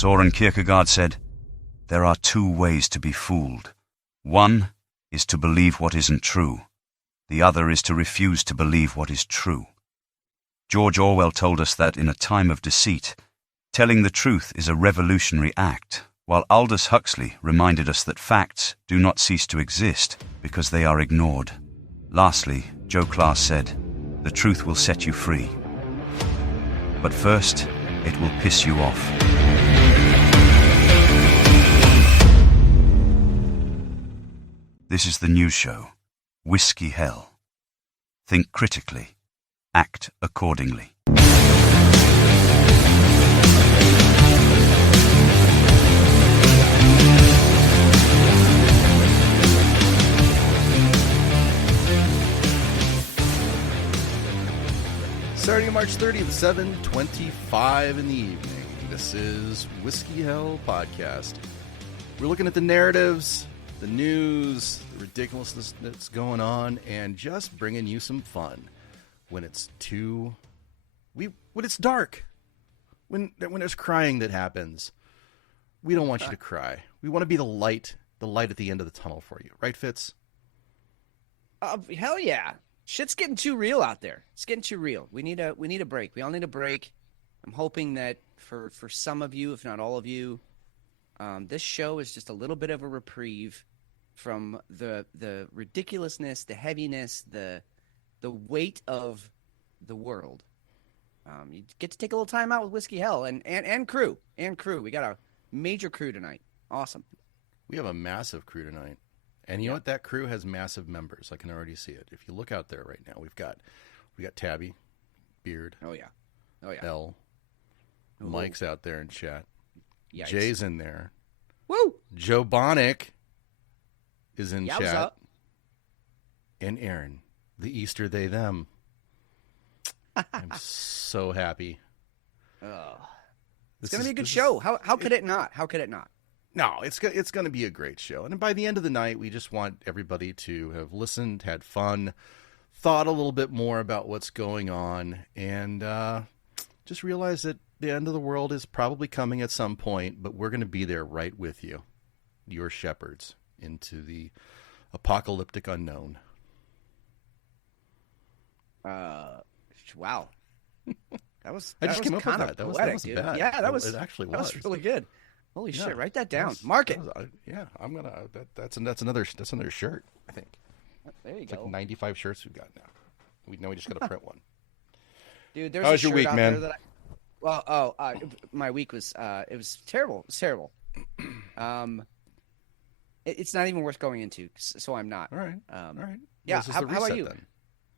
Soren Kierkegaard said, "There are two ways to be fooled. One is to believe what isn't true. The other is to refuse to believe what is true." George Orwell told us that in a time of deceit, telling the truth is a revolutionary act, while Aldous Huxley reminded us that facts do not cease to exist because they are ignored. Lastly, Joe Class said, "The truth will set you free. But first, it will piss you off." This is the news show, Whiskey Hell. Think critically. Act accordingly. Starting on March 30th, 7:25 in the evening. This is Whiskey Hell Podcast. We're looking at the narratives, the news, the ridiculousness that's going on, and just bringing you some fun when it's when it's dark, when there's crying that happens. We don't want you to cry. We want to be the light at the end of the tunnel for you, right, Fitz? Hell yeah. Shit's getting too real out there. It's getting too real. We need a break. We all need a break. I'm hoping that for some of you, if not all of you, this show is just a little bit of a reprieve from the ridiculousness, the heaviness, the weight of the world. You get to take a little time out with Whiskey Hell and crew. We got a major crew tonight. Awesome. We have a massive crew tonight. And you know what? That crew has massive members. I can already see it. If you look out there right now, we got Tabby, Beard. Oh yeah. L. Ooh. Mike's out there in chat. Yikes. Jay's in there. Woo! Joe Bonnick is in What's chat. up? And Aaron, the Easter they them. I'm so happy. Oh. It's going to be a good show. How could it not? How could it not? No, it's going to be a great show. And by the end of the night, we just want everybody to have listened, had fun, thought a little bit more about what's going on, and just realize that the end of the world is probably coming at some point, but we're going to be there right with you, your shepherds, into the apocalyptic unknown. Wow. I just came up with that. That wasn't bad. Yeah, it actually was. That was really good. Holy shit! Write that down. Mark it. I'm gonna. That's another shirt. I think. There you It's go. like 95 shirts we've got now. We just got to print one. Dude, there's How was a your shirt week, out man? there that my week was it was terrible. It's terrible. It's not even worth going into, so I'm not. All right. Yeah. This is How the about reset, you? then.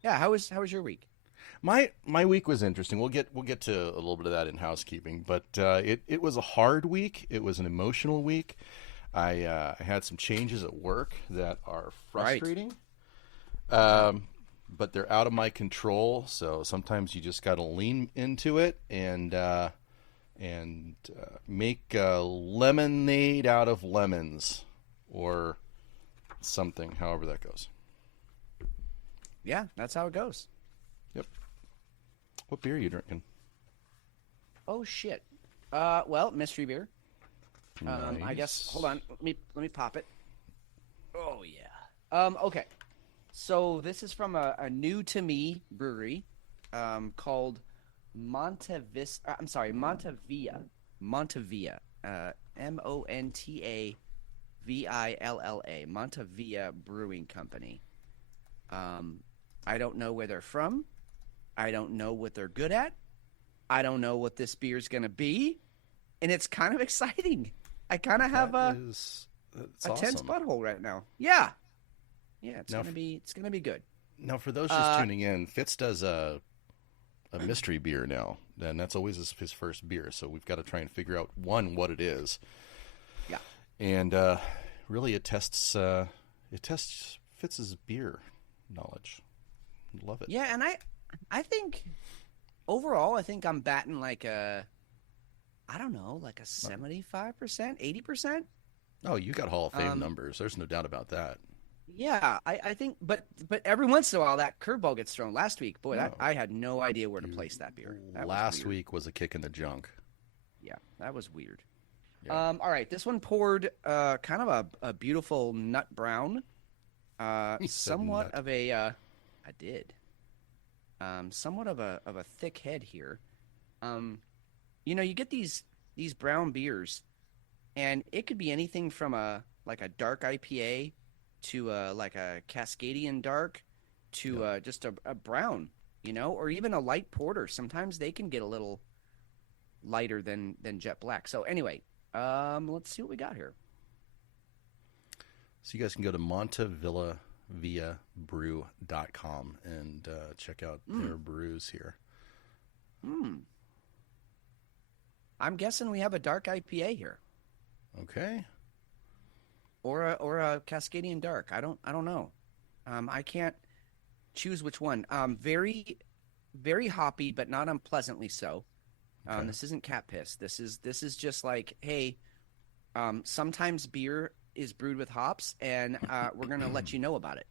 Yeah. How was your week? My week was interesting. We'll get to a little bit of that in housekeeping, but it was a hard week. It was an emotional week. I had some changes at work that are frustrating, but they're out of my control. So sometimes you just got to lean into it and make lemonade out of lemons or something. However that goes. Yeah, that's how it goes. Yep. What beer are you drinking? Oh shit. Well, mystery beer. Nice. I guess. Hold on. Let me pop it. Oh yeah. Okay. So this is from a new to me brewery, called Montavista. I'm sorry, Montavilla. Montavilla. Montavilla. Montavilla Brewing Company. I don't know where they're from. I don't know what they're good at. I don't know what this beer is going to be. And it's kind of exciting. I kind of have that's tense awesome. butthole right now. Yeah. Yeah, it's going to be good. Now, for those just tuning in, Fitz does a mystery beer now, and that's always his first beer. So we've got to try and figure out, one, what it is. Yeah. And really it tests Fitz's beer knowledge. Love it. Yeah, and I think overall, I think I'm batting like a 75%, 80%. Oh, you got Hall of Fame numbers. There's no doubt about that. Yeah, I think, but every once in a while that curveball gets thrown. Last week, boy, I had no idea where to place that beer. That Last was weird. week was a kick in the junk. Yeah, that was weird. Yeah. All right, this one poured kind of a beautiful nut brown, You said somewhat nut. of a I did. Somewhat of a thick head here. Um, you get these brown beers, and it could be anything from a like a dark IPA to like a Cascadian dark to Yep. just a brown, or even a light porter. Sometimes they can get a little lighter than jet black. So anyway, let's see what we got here. So you guys can go to montevillavillabrew.com and check out their brews here. Hmm. I'm guessing we have a dark IPA here, Okay. or a Cascadian dark. I don't know. I can't choose which one. Very very hoppy, but not unpleasantly so. Okay. This isn't cat piss. This is just like, hey, sometimes beer is brewed with hops, and we're gonna let you know about it.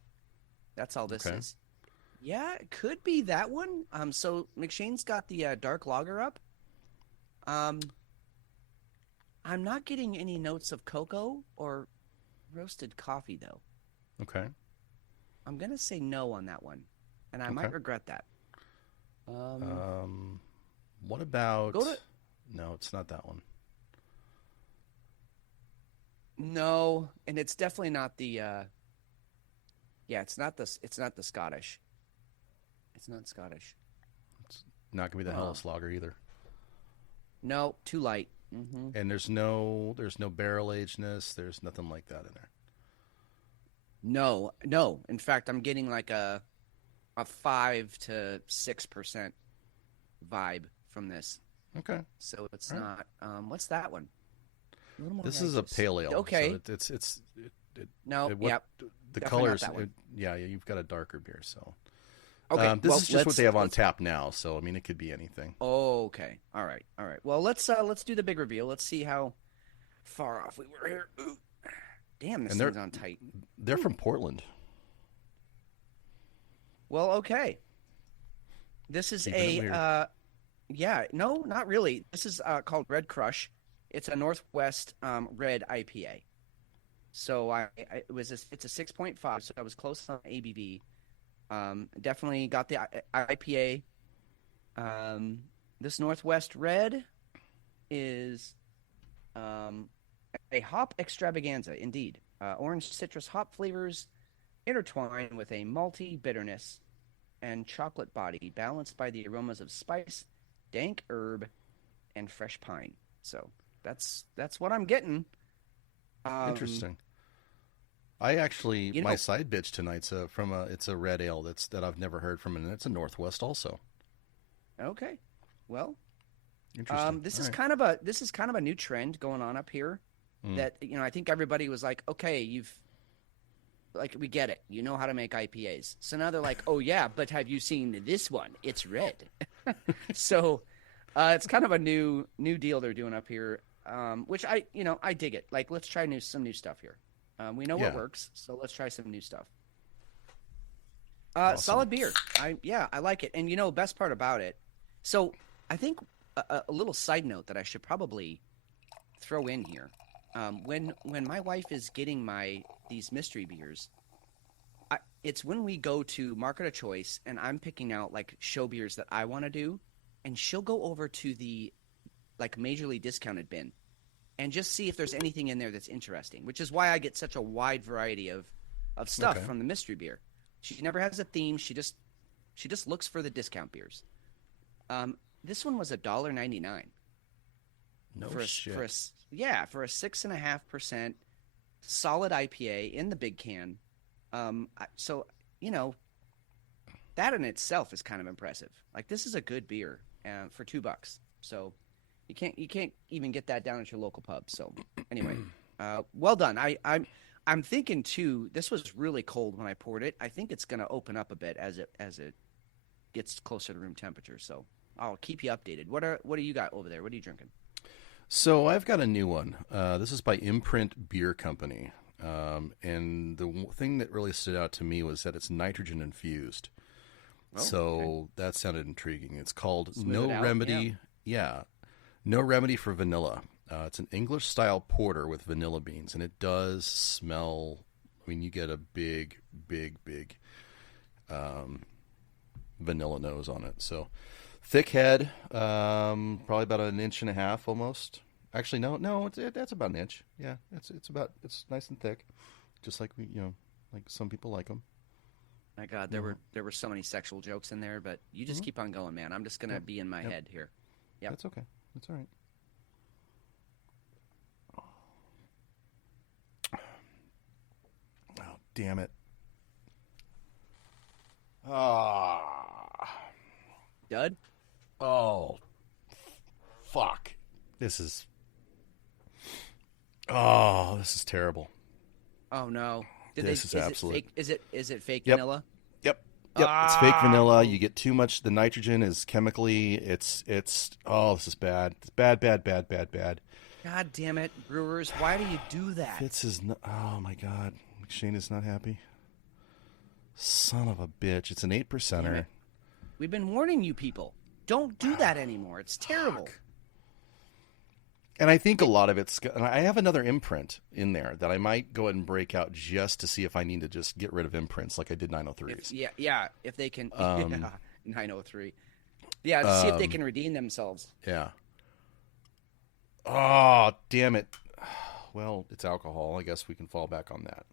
That's all this Okay. is. Yeah, it could be that one. So McShane's got the dark lager up. Um, I'm not getting any notes of cocoa or roasted coffee though. Okay. I'm gonna say no on that one, and I Okay. might regret that. What about? Go to No, it's not that one. No, and it's definitely not the. Yeah, it's not the Scottish. It's not Scottish. It's not gonna be the Oh. Hellas Lager either. No, too light. Hmm. And there's no barrel agedness. There's nothing like that in there. No, no. In fact, I'm getting like a 5 to 6% vibe from this. Okay. So it's All right. not. What's that one? A little more This is a righteous. pale ale. Okay. So No. what Yep. the Definitely not colors. that one. Yeah, you've got a darker beer. So Okay. this well, is just what they have on let's- tap now. So I mean, it could be anything. Okay. All right. All right. Well, let's do the big reveal. Let's see how far off we were here. Ooh. Damn, this And thing's on tight. they're from Portland. Well, okay. This is Keeping it weird. yeah, no, not really. This is called Red Crush. It's a Northwest red IPA. So it's a 6.5, so I was close on ABV. Definitely got the IPA. This Northwest Red is a hop extravaganza, indeed. Orange citrus hop flavors intertwine with a malty bitterness and chocolate body, balanced by the aromas of spice, dank herb, and fresh pine. So that's what I'm getting. Interesting. I actually you know- my side bitch tonight's it's a red ale that I've never heard from, and it's a Northwest also. Okay, well, Interesting. this All is right. kind of a new trend going on up here. That I think everybody was like, okay, we get it. You know how to make IPAs. So now they're like, oh yeah, but have you seen this one? It's red. So it's kind of a new deal they're doing up here, which I dig it. Like, let's try some new stuff here. We know what Yeah. works, so let's try some new stuff. Awesome. Solid beer. I like it. And best part about it. So I think a little side note that I should probably throw in here. When my wife is getting these mystery beers, it's when we go to Market of Choice and I'm picking out like show beers that I want to do, and she'll go over to the like majorly discounted bin and just see if there's anything in there that's interesting, which is why I get such a wide variety of stuff Okay. from the mystery beer. She never has a theme. She just looks for the discount beers. This one was $1.99. No for a, shit. for a s- yeah, for a 6.5% solid IPA in the big can. So that in itself is kind of impressive. Like, this is a good beer for $2. So you can't even get that down at your local pub. So anyway, well done. I'm thinking too. This was really cold when I poured it. I think it's going to open up a bit as it gets closer to room temperature. So I'll keep you updated. What do you got over there? What are you drinking? So I've got a new one. This is by Imprint Beer Company. And the thing that really stood out to me was that it's nitrogen infused. Oh, So okay. that sounded intriguing. It's called Smooth No it out, Remedy. Yeah. No Remedy for Vanilla. It's an English style porter with vanilla beans, and it does smell. I mean, you get a big vanilla nose on it. So thick head, probably about 1.5 inches almost. Actually, no, that's about an inch. Yeah, it's nice and thick, just like like some people like them. My God, there were so many sexual jokes in there, but you just keep on going, man. I'm just gonna be in my head here. Yeah, that's okay. That's all right. Oh, damn it. Dud. Oh, fuck. This is terrible. Oh no. Is absolute. Is it fake vanilla? Yep. It's fake vanilla. You get too much. The nitrogen is chemically. This is bad. It's bad. God damn it, brewers! Why do you do that? Fitz is not. Oh my God, McShane is not happy. Son of a bitch! It's an 8%er. We've been warning you people. Don't do that anymore. It's terrible. And I think a lot of it's. And I have another imprint in there that I might go ahead and break out just to see if I need to just get rid of imprints like I did 903s. If they can. 903. Yeah, to see if they can redeem themselves. Yeah. Oh, damn it. Well, it's alcohol. I guess we can fall back on that.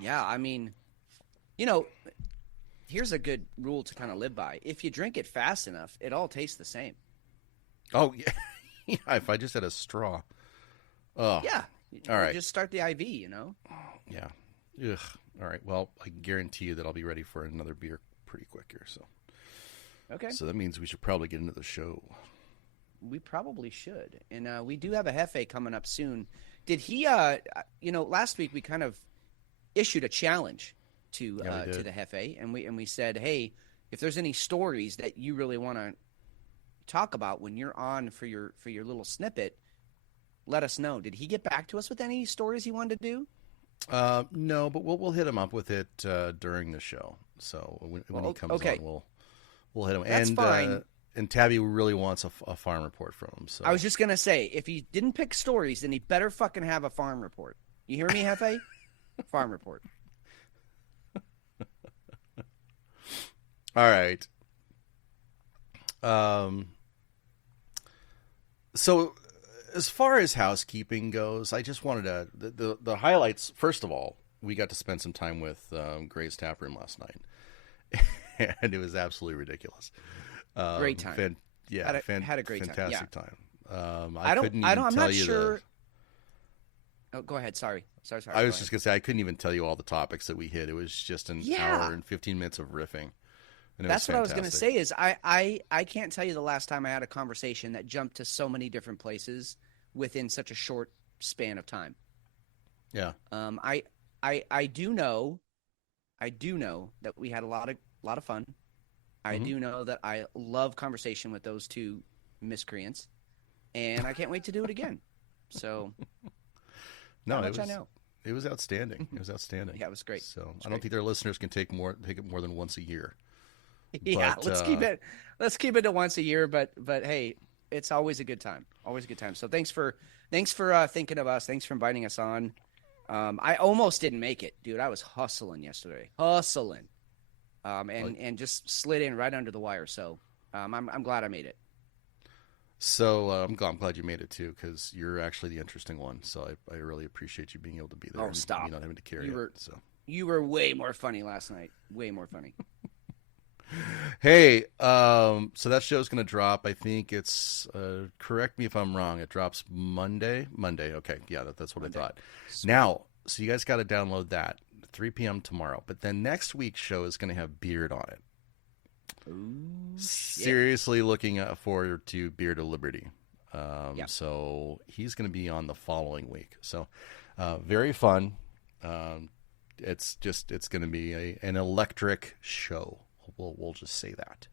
Yeah, I mean, here's a good rule to kind of live by. If you drink it fast enough, it all tastes the same. Oh, yeah. If I just had a straw. Oh. Yeah. All right. Just start the IV, Yeah. Ugh. All right. Well, I can guarantee you that I'll be ready for another beer pretty quick here. So. Okay. So that means we should probably get into the show. We probably should. And we do have a Hefe coming up soon. Did he, last week we kind of issued a challenge to the Hefe, and we said, hey, if there's any stories that you really want to talk about when you're on for your little snippet, let us know. Did he get back to us with any stories he wanted to do? No, but we'll hit him up with it during the show. So when he comes on, we'll hit him. That's fine. And Tabby really wants a farm report from him. So I was just gonna say, if he didn't pick stories, then he better fucking have a farm report. You hear me, Hefe? Farm report. All right. So as far as housekeeping goes, I just wanted to the highlights. First of all, we got to spend some time with Gray's Tap Room last night, and it was absolutely ridiculous. Great time. Had a great fantastic time. I'm not sure. Oh, go ahead. Sorry. I was just gonna say I couldn't even tell you all the topics that we hit. It was just an hour and 15 minutes of riffing. And that's what I was gonna say. Is I can't tell you the last time I had a conversation that jumped to so many different places within such a short span of time. Yeah. I do know that we had a lot of fun. I do know that I love conversation with those two miscreants, and I can't wait to do it again. So, no, I know it was outstanding. It was outstanding. Yeah, it was great. So I don't think their listeners can take it more than once a year. Yeah, but, let's keep it to once a year. But hey, it's always a good time. Always a good time. So thanks for thinking of us. Thanks for inviting us on. I almost didn't make it, dude. I was hustling yesterday. And just slid in right under the wire. So I'm glad I made it. So I'm glad you made it too, because you're actually the interesting one. So I really appreciate you being able to be there. Oh, stop! And not having to carry it. So you were way more funny last night. Way more funny. Hey, so that show's going to drop. I think it's. Correct me if I'm wrong. It drops Monday. Okay, yeah, that's what Monday. I thought. Sweet. Now, so you guys got to download that. 3 p.m. tomorrow. But then next week's show is going to have Beard on it. Ooh, seriously looking forward to Beard of Liberty. So he's going to be on the following week. So very fun. It's going to be an electric show. We'll just say that.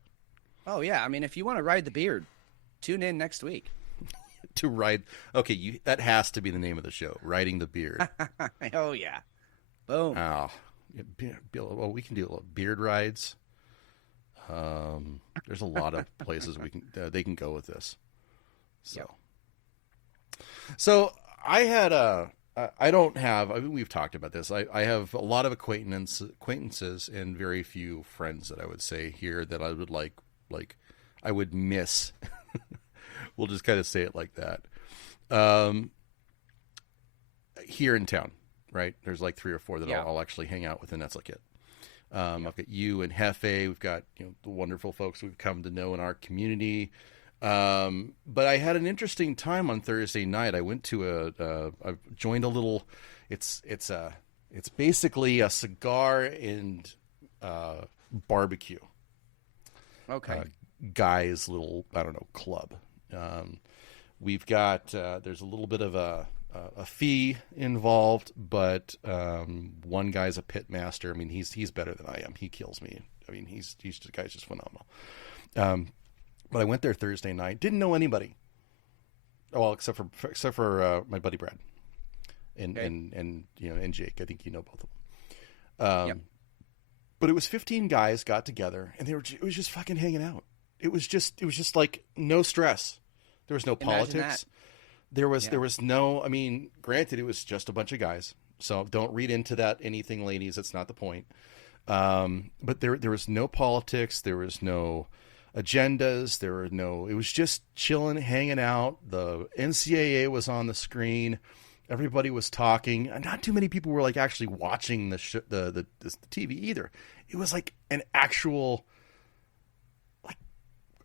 Oh, yeah. I mean, if you want to ride the Beard, tune in next week. To ride. Okay, that has to be the name of the show, Riding the Beard. Oh, yeah. Boom. Oh, well, we can do beard rides. There's a lot of places they can go with this. So, So I had I don't have. I mean, we've talked about this. I have a lot of acquaintances, and very few friends that I would say here that I would I would miss. We'll just kind of say it like that. Here in town, right? There's like 3 or 4 that I'll actually hang out with, and that's like it. I've got you and Hefe. We've got the wonderful folks we've come to know in our community. But I had an interesting time on Thursday night. I went to I joined a little. It's basically a cigar and barbecue. Okay. Guys, little club. We've got there's a little bit of a fee involved, but one guy's a pit master. I mean, he's better than I am. He kills me. I mean, the guy's just phenomenal. But I went there Thursday night. Didn't know anybody. Well, except for my buddy Brad, and Jake. I think you know both of them. But it was 15 guys got together, and it was just fucking hanging out. It was just like no stress. There was no politics. There was no. I mean, granted, it was just a bunch of guys. So don't read into that anything, ladies. That's not the point. But there was no politics. There was no agendas. It was just chilling, hanging out. The NCAA was on the screen. Everybody was talking. And not too many people were like actually watching the TV either. It was like an actual, like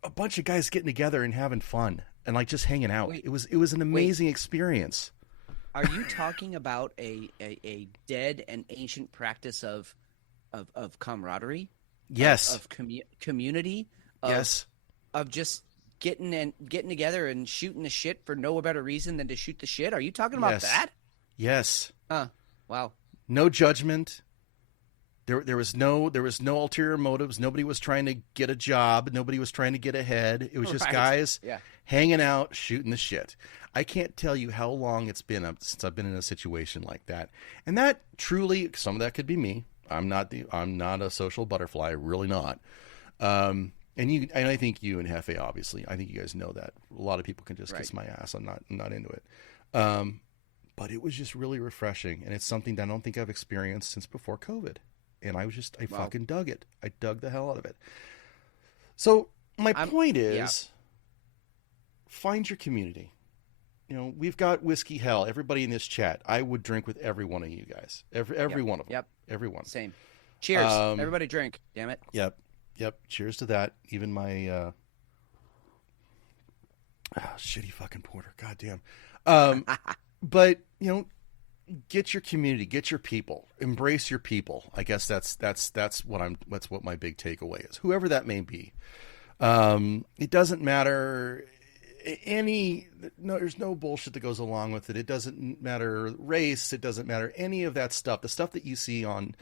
a bunch of guys getting together and having fun and like just hanging out. It was an amazing experience. Are you talking about a dead and ancient practice of camaraderie? Yes. Of community? Yes. Of just getting together and shooting the shit for no better reason than to shoot the shit? Are you talking about that? Yes. Wow. No judgment. There was no ulterior motives. Nobody was trying to get a job. Nobody was trying to get ahead. It was just guys hanging out, shooting the shit. I can't tell you how long it's been since I've been in a situation like that. And that truly, some of that could be me. I'm not a social butterfly, really not. And I think you and Hefe, obviously, I think you guys know that. A lot of people can just kiss my ass. I'm not into it. But it was just really refreshing, and it's something that I don't think I've experienced since before COVID. And I fucking dug it. I dug the hell out of it. So my point is, find your community. We've got Whiskey Hell. Everybody in this chat, I would drink with every one of you guys. Every one of them. Yep. Every one. Same. Cheers. Everybody drink. Damn it. Yep. Cheers to that. Even my shitty fucking porter. God damn. But get your community, get your people, embrace your people. I guess that's what my big takeaway is. Whoever that may be. It doesn't matter there's no bullshit that goes along with it. It doesn't matter race. It doesn't matter any of that stuff. The stuff that you see on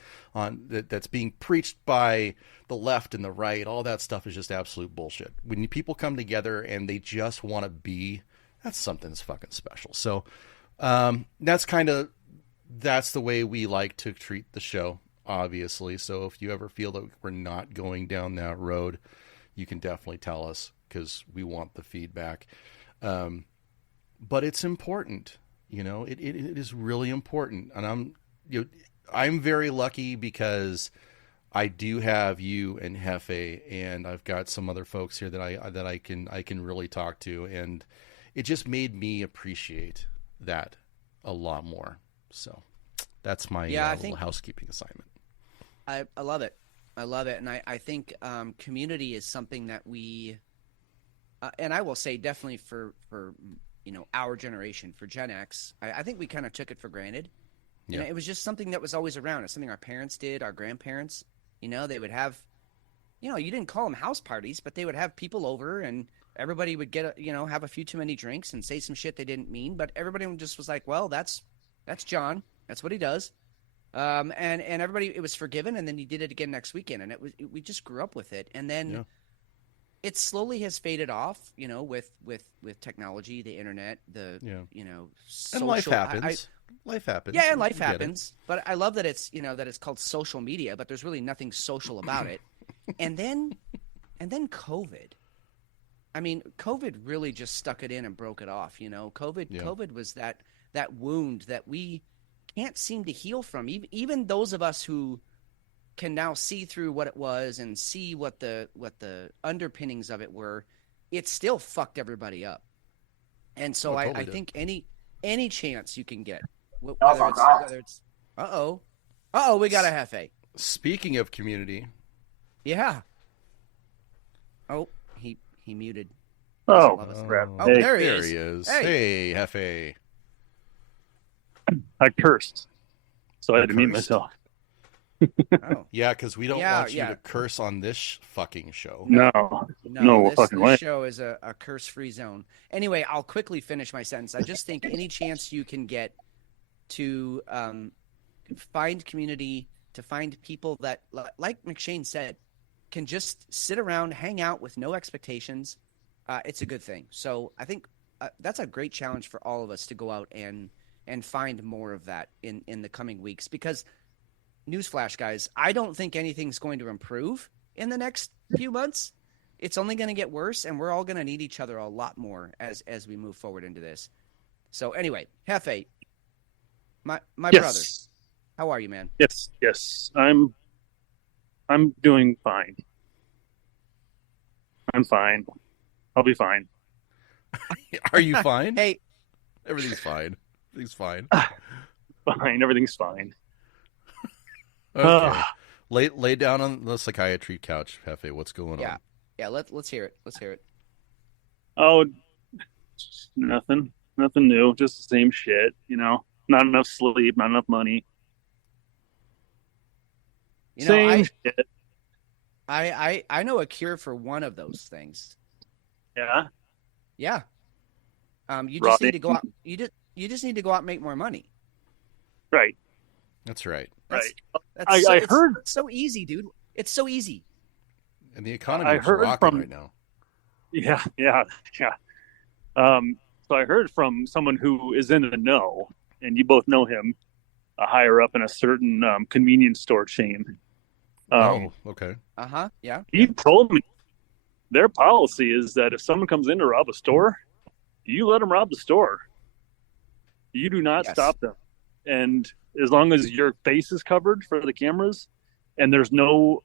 that's being preached by the left and the right, all that stuff is just absolute bullshit. When people come together and they just want to be, that's something that's fucking special. So, that's the way we like to treat the show, obviously. So if you ever feel that we're not going down that road, you can definitely tell us, because we want the feedback. But it's important, it is really important. And I'm very lucky because I do have you and Hefe, and I've got some other folks here that I can really talk to. And it just made me appreciate that a lot more. So that's my little housekeeping assignment. I love it. And I think community is something that we and I will say definitely for our generation, for Gen X, I think we kind of took it for granted. Yeah. It was just something that was always around. It's something our parents did, our grandparents. They would have, you didn't call them house parties, but they would have people over, and everybody would get have a few too many drinks and say some shit they didn't mean, but everybody just was like, well, that's John. That's what he does. And everybody, it was forgiven, and then he did it again next weekend, and we just grew up with it. And then it slowly has faded off, with technology, the internet, social. And life happens. Life happens. Yeah, and life happens. But I love that it's, that it's called social media, but there's really nothing social about it. And then COVID. I mean, COVID really just stuck it in and broke it off. COVID was that wound that we can't seem to heal from. Even those of us who can now see through what it was and see what the underpinnings of it were, it still fucked everybody up. And so I think any chance you can get, whether it's we got a Hefe. Speaking of community, Yeah. Oh, he muted. Oh, crap. Oh, Hey. there he there is. he is. Hey. Hey, Hefe. I cursed, so I had to mute Cursed? myself. Oh. Yeah, because we don't Yeah, want you yeah. to curse on this fucking show. No, No, fucking this way. show is a curse-free zone. Anyway, I'll quickly finish my sentence. I just think any chance you can get to find community, to find people that, like McShane said, can just sit around, hang out with no expectations, it's a good thing. So I think that's a great challenge for all of us to go out and find more of that in the coming weeks. Because, newsflash, guys, I don't think anything's going to improve in the next few months. It's only going to get worse, and we're all going to need each other a lot more as we move forward into this. So anyway, Hefe, my Yes. brother, how are you, man? Yes. I'm doing fine. I'm fine. I'll be fine. Are you fine? Hey, Everything's fine. Everything's fine. Fine. Everything's fine. Okay. Lay down on the psychiatry couch, Hefe. What's going on? yeah. Let's hear it. Let's hear it. Oh, nothing new. Just the same shit. Not enough sleep. Not enough money. Same shit. I know a cure for one of those things. Yeah. Yeah. You just Robbing. need to go out. You just need to go out and make more money. Right. That's right. Right. I heard. it's so easy, dude. It's so easy. And the economy I is heard rocking from- right now. Yeah. So I heard from someone who is in the know, and you both know him, a higher up in a certain convenience store chain. Okay. Yeah. He told me their policy is that if someone comes in to rob a store, you let them rob the store. You do not Yes. stop them. And as long as your face is covered for the cameras and there's no,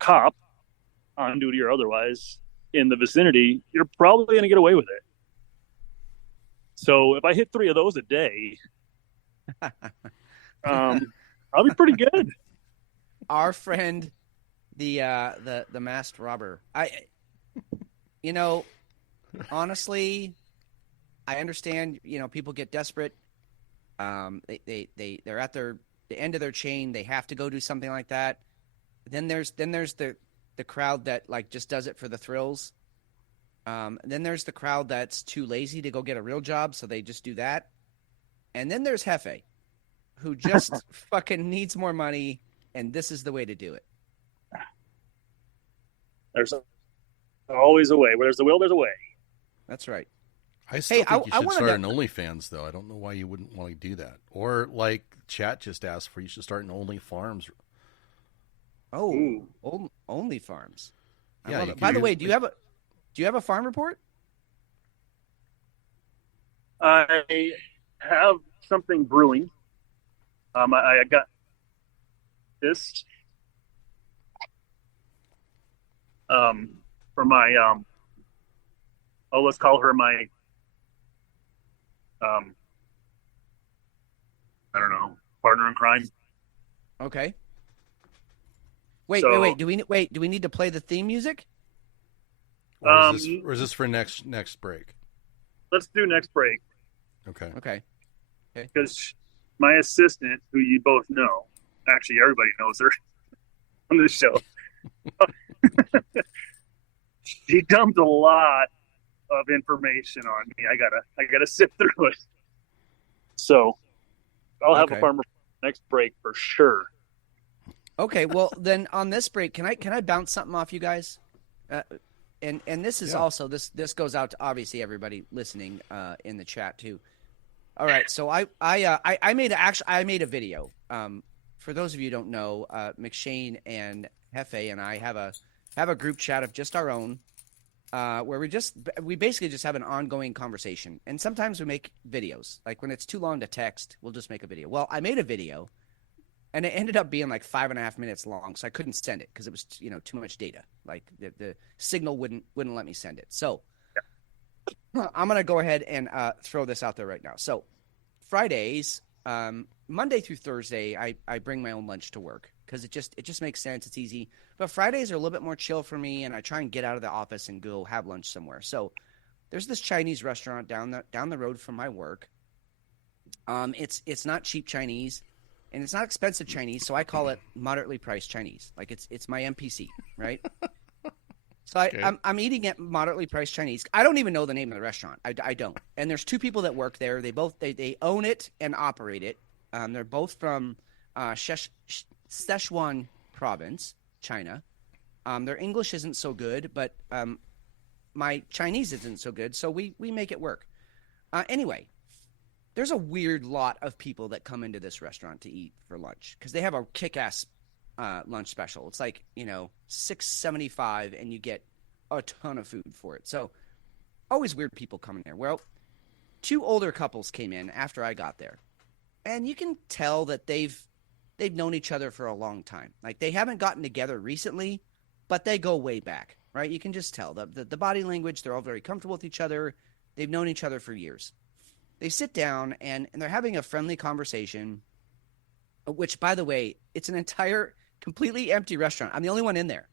cop on duty or otherwise in the vicinity, you're probably going to get away with it. So if I hit 3 of those a day, I'll be pretty good. Our friend, the masked robber. Honestly, I understand. People get desperate. They're at the end of their chain. They have to go do something like that. Then there's the crowd that just does it for the thrills. Then there's the crowd that's too lazy to go get a real job, so they just do that. And then there's Hefe, who just fucking needs more money, and this is the way to do it. There's always a way. Where there's a will, there's a way. That's right. I still think you I should wanted start to- an OnlyFans, though. I don't know why you wouldn't want to do that. Or like chat just asked for, you should start an OnlyFarms. Oh, Ooh. only farms. I Yeah, love you it. can By the do- way, do you have a farm report? I have something brewing. I got this for my let's call her my I don't know, partner in crime. Okay. Wait. Do we need to play the theme music? Or is this for next break? Let's do next break Okay. Okay. because my assistant, who you both know, actually everybody knows her on this show, she dumped a lot of information on me. I gotta sift through it. So I'll have Okay. a farmer next break for sure. Okay. Well, then on this break, can I bounce something off you guys? And this is also this goes out to obviously everybody listening in the chat too. All right. So I made a video. For those of you who don't know, McShane and Hefe and I have a group chat of just our own. where we basically just have an ongoing conversation. And sometimes we make videos. Like when it's too long to text, we'll just make a video. Well, I made a video, and it ended up being like 5.5 minutes long, so I couldn't send it because it was too much data. Like the signal wouldn't let me send it. So I'm gonna go ahead and throw this out there right now. So Fridays, Monday through Thursday, I bring my own lunch to work because it just makes sense. It's easy. But Fridays are a little bit more chill for me, and I try and get out of the office and go have lunch somewhere. So there's this Chinese restaurant down the road from my work. It's not cheap Chinese, and it's not expensive Chinese, so I call it moderately priced Chinese. Like it's my MPC, right? So I'm eating at moderately priced Chinese. I don't even know the name of the restaurant. I don't. And there's two people that work there. They own it and operate it. They're both from Sichuan province, China. Their English isn't so good, but my Chinese isn't so good, so we make it work. Anyway, there's a weird lot of people that come into this restaurant to eat for lunch because they have a kick-ass lunch special. It's like $6.75, and you get a ton of food for it. So always weird people coming there. Well, two older couples came in after I got there, and you can tell that they've known each other for a long time. Like they haven't gotten together recently, but they go way back, right? You can just tell the body language. They're all very comfortable with each other. They've known each other for years. They sit down and they're having a friendly conversation, which, by the way, it's an entire completely empty restaurant. I'm the only one in there.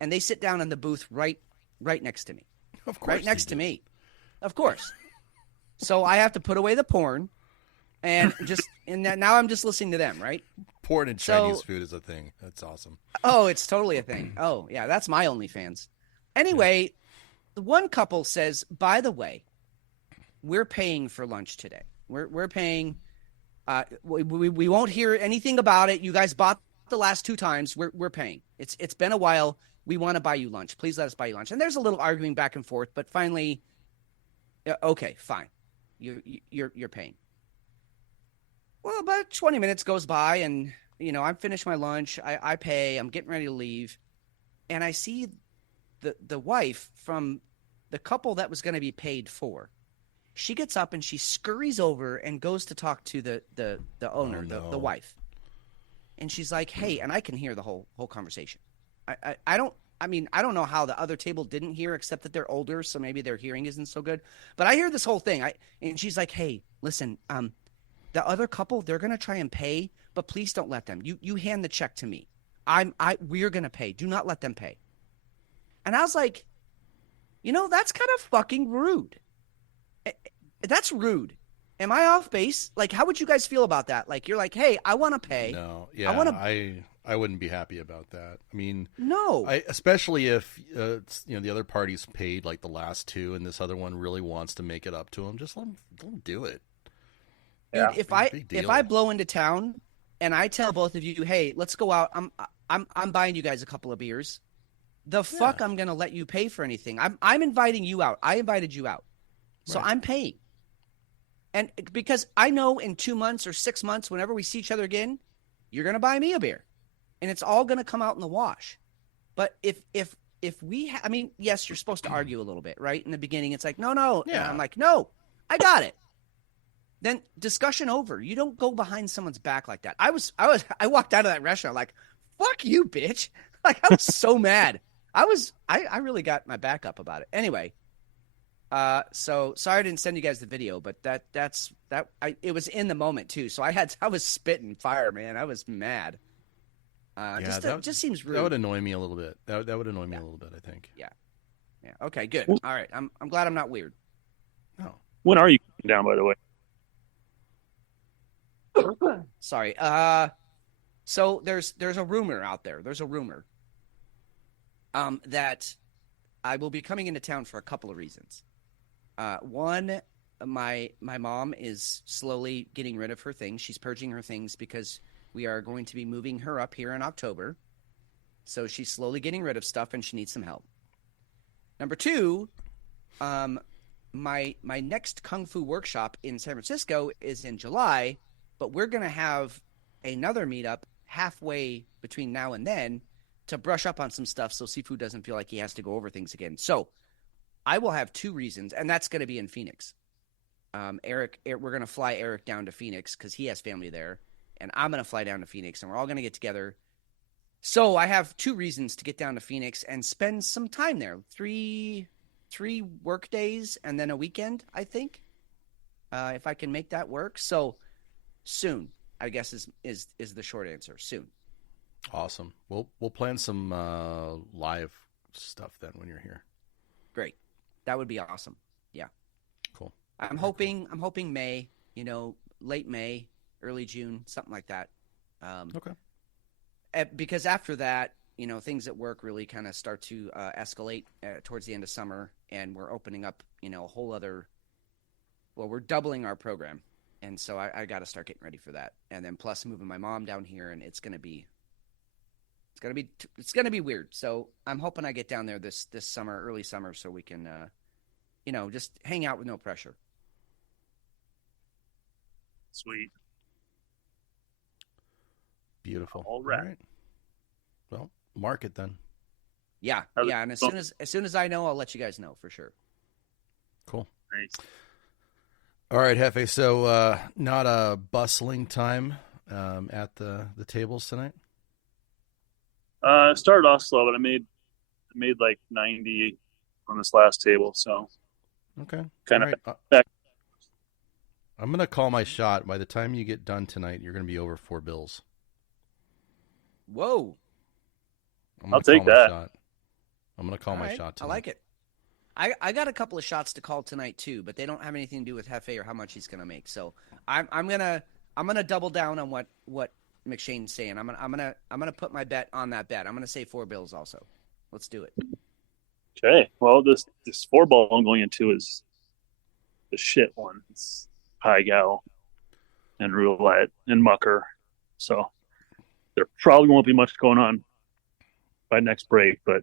And they sit down in the booth right next to me. Of course. Right next to me. Of course. So I have to put away the porn and now I'm just listening to them, right? Porn and Chinese food is a thing. That's awesome. Oh, it's totally a thing. Oh, yeah, that's my OnlyFans. Anyway, the one couple says, by the way, we're paying for lunch today. We're paying. We won't hear anything about it. You guys bought the last two times. We're paying. It's been a while. We want to buy you lunch. Please let us buy you lunch. And there's a little arguing back and forth, but finally, okay, fine. You're paying. Well, about 20 minutes goes by, and I'm finished my lunch. I pay. I'm getting ready to leave, and I see the wife from the couple that was going to be paid for. She gets up and she scurries over and goes to talk to the owner, the wife. And she's like, "Hey," and I can hear the whole conversation. I don't know how the other table didn't hear, except that they're older, so maybe their hearing isn't so good. But I hear this whole thing. And she's like, "Hey, listen, the other couple, they're gonna try and pay, but please don't let them. You hand the check to me. We're gonna pay. Do not let them pay." And I was like, that's kind of fucking rude. That's rude. Am I off base? Like, how would you guys feel about that? Like, you're like, "Hey, I want to pay." No, yeah, I wouldn't be happy about that. I mean, no, especially if the other party's paid like the last two, and this other one really wants to make it up to him. Just let them do it. Dude, if I blow into town and I tell both of you, "Hey, let's go out. I'm buying you guys a couple of beers." Fuck, I'm gonna let you pay for anything. I'm inviting you out. I invited you out, so right. I'm paying. And because I know in 2 months or 6 months, whenever we see each other again, you're gonna buy me a beer, and it's all gonna come out in the wash. But if I mean, yes, you're supposed to argue a little bit, right? In the beginning, it's like, no. Yeah. And I'm like, no, I got it. Then discussion over. You don't go behind someone's back like that. I walked out of that restaurant like, "Fuck you, bitch." Like, I was so mad. I really got my back up about it. Anyway, so sorry I didn't send you guys the video, but it was in the moment too. So I was spitting fire, man. I was mad. It just seems rude. That would annoy me a little bit. That would annoy me a little bit, I think. Yeah. Okay, good. All right. I'm glad I'm not weird. No. When are you down, by the way? Sorry. So there's a rumor out there. There's a rumor that I will be coming into town for a couple of reasons. One, my mom is slowly getting rid of her things. She's purging her things because we are going to be moving her up here in October. So she's slowly getting rid of stuff, and she needs some help. Number two, my next Kung Fu workshop in San Francisco is in July, but we're going to have another meetup halfway between now and then to brush up on some stuff so Sifu doesn't feel like he has to go over things again. So I will have two reasons, and that's going to be in Phoenix. Eric, we're going to fly Eric down to Phoenix because he has family there, and I'm going to fly down to Phoenix, and we're all going to get together. So I have two reasons to get down to Phoenix and spend some time there. Three work days and then a weekend, I think, if I can make that work. So soon, I guess is the short answer. Soon. Awesome. We'll plan some live stuff then when you're here. Great. That would be awesome. Yeah. Cool. I'm hoping May, late May, early June, something like that. Okay. Because after that, things at work really kind of start to escalate towards the end of summer, and we're opening up, a whole other. Well, we're doubling our program, and so I got to start getting ready for that. And then plus moving my mom down here, and it's gonna be weird. So I'm hoping I get down there this summer, early summer, so we can, just hang out with no pressure. Sweet. Beautiful. All right. Well, mark it then. Yeah, yeah. And as soon as I know, I'll let you guys know for sure. Cool. Nice. All right, Hefe. So not a bustling time at the tables tonight? Started off slow, but I made like 90 on this last table, so okay. Kind of right. Back. I'm going to call my shot. By the time you get done tonight, you're going to be over 4 bills. Whoa. I'll take that. I'm going to call my shot tonight. I like it. I got a couple of shots to call tonight too, but they don't have anything to do with Hefe or how much he's going to make. So I'm gonna double down on what McShane's saying. I'm gonna put my bet on that bet. I'm gonna say 4 bills also. Let's do it. Okay. Well, this 4-ball I'm going into is the shit one. It's Pai Gow and roulette and mucker. So there probably won't be much going on by next break, but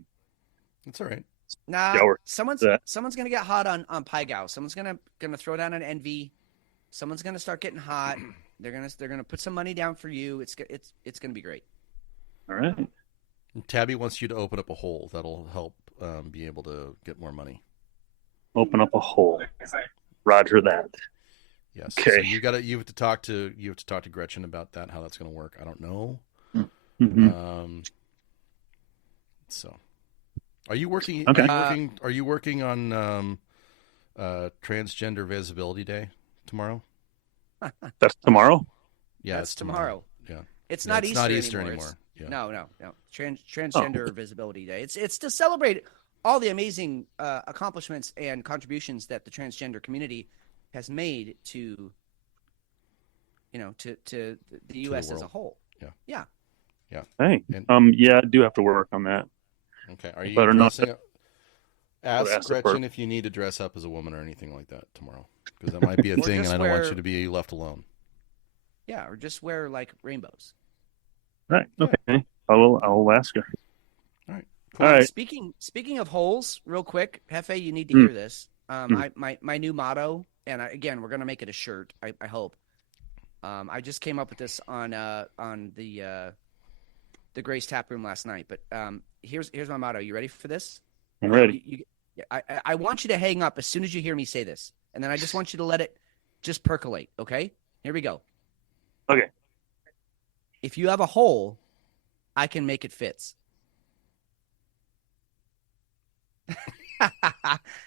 it's all right. Nah, someone's gonna get hot on Pai Gow. Someone's gonna throw down an envy. Someone's gonna start getting hot. They're gonna put some money down for you. It's gonna be great. All right. Tabby wants you to open up a hole that'll help be able to get more money. Open up a hole. Roger that. Yes. Okay. So you have to talk to Gretchen about that. How that's going to work. I don't know. Mm-hmm. So, are you working? Okay. Are you working on Transgender Visibility Day tomorrow? That's tomorrow. Yeah, that's tomorrow. Yeah. It's not Easter anymore. Yeah. No. Transgender Visibility Day. It's to celebrate all the amazing accomplishments and contributions that the transgender community has made to the U.S. as a whole. Yeah. Hey, and, yeah, I do have to work on that. Okay. Are you Better dressing not up? Ask Gretchen if you need to dress up as a woman or anything like that tomorrow, because that might be a thing, and I don't want you to be left alone. Yeah, or just wear like rainbows. Right. Okay. I will ask her. All right. Cool. All right. Speaking of holes, real quick, Hefe, you need to hear this. My new motto, and again, we're gonna make it a shirt. I hope. I just came up with this on the Grace Tap Room last night. But here's my motto. You ready for this? I'm ready. I want you to hang up as soon as you hear me say this, and then I just want you to let it just percolate. Okay? Here we go. Okay. If you have a hole, I can make it fits.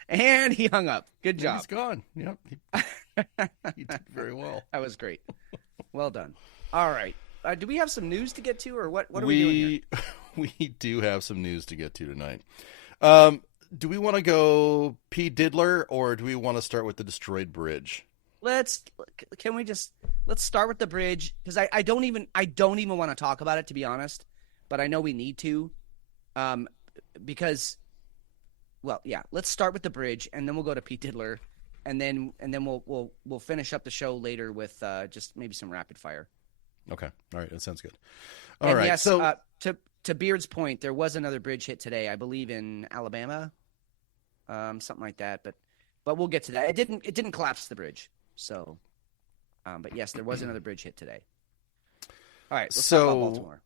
And he hung up. Good job. He's gone. Yep. He did very well. That was great. Well done. All right. Do we have some news to get to, or what are we doing here? We do have some news to get to tonight. Do we want to go P. Diddler, or do we want to start with the destroyed bridge? Let's start with the bridge, because I don't even want to talk about it, to be honest, but I know we need to, because, well, yeah, let's start with the bridge, and then we'll go to Pete Diddler, and then we'll finish up the show later with just maybe some rapid fire. Okay, all right, that sounds good. All right. Yes, so to Beard's point, there was another bridge hit today, I believe in Alabama, something like that, but we'll get to that. It didn't collapse the bridge. So, but yes, there was another bridge hit today. All right, let's talk about Baltimore.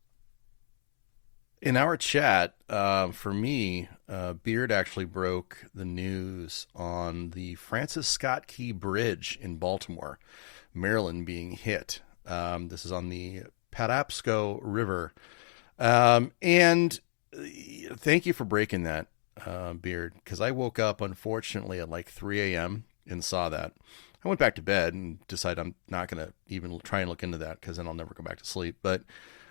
In our chat, for me, Beard actually broke the news on the Francis Scott Key Bridge in Baltimore, Maryland, being hit. This is on the Patapsco River. And thank you for breaking that, Beard, because I woke up, unfortunately, at like 3 a.m. and saw that. I went back to bed and decided I'm not going to even try and look into that because then I'll never go back to sleep. But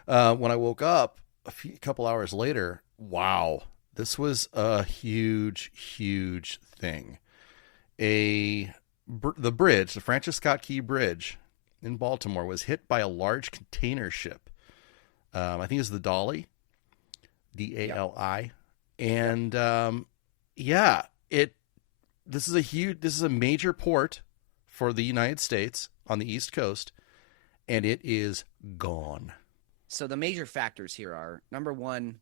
when I woke up a couple hours later, wow, this was a huge, huge thing. The bridge, the Francis Scott Key Bridge in Baltimore, was hit by a large container ship. I think it was the Dali, D-A-L-I. And this is a major port for the United States on the East Coast, and it is gone. So the major factors here are, number one,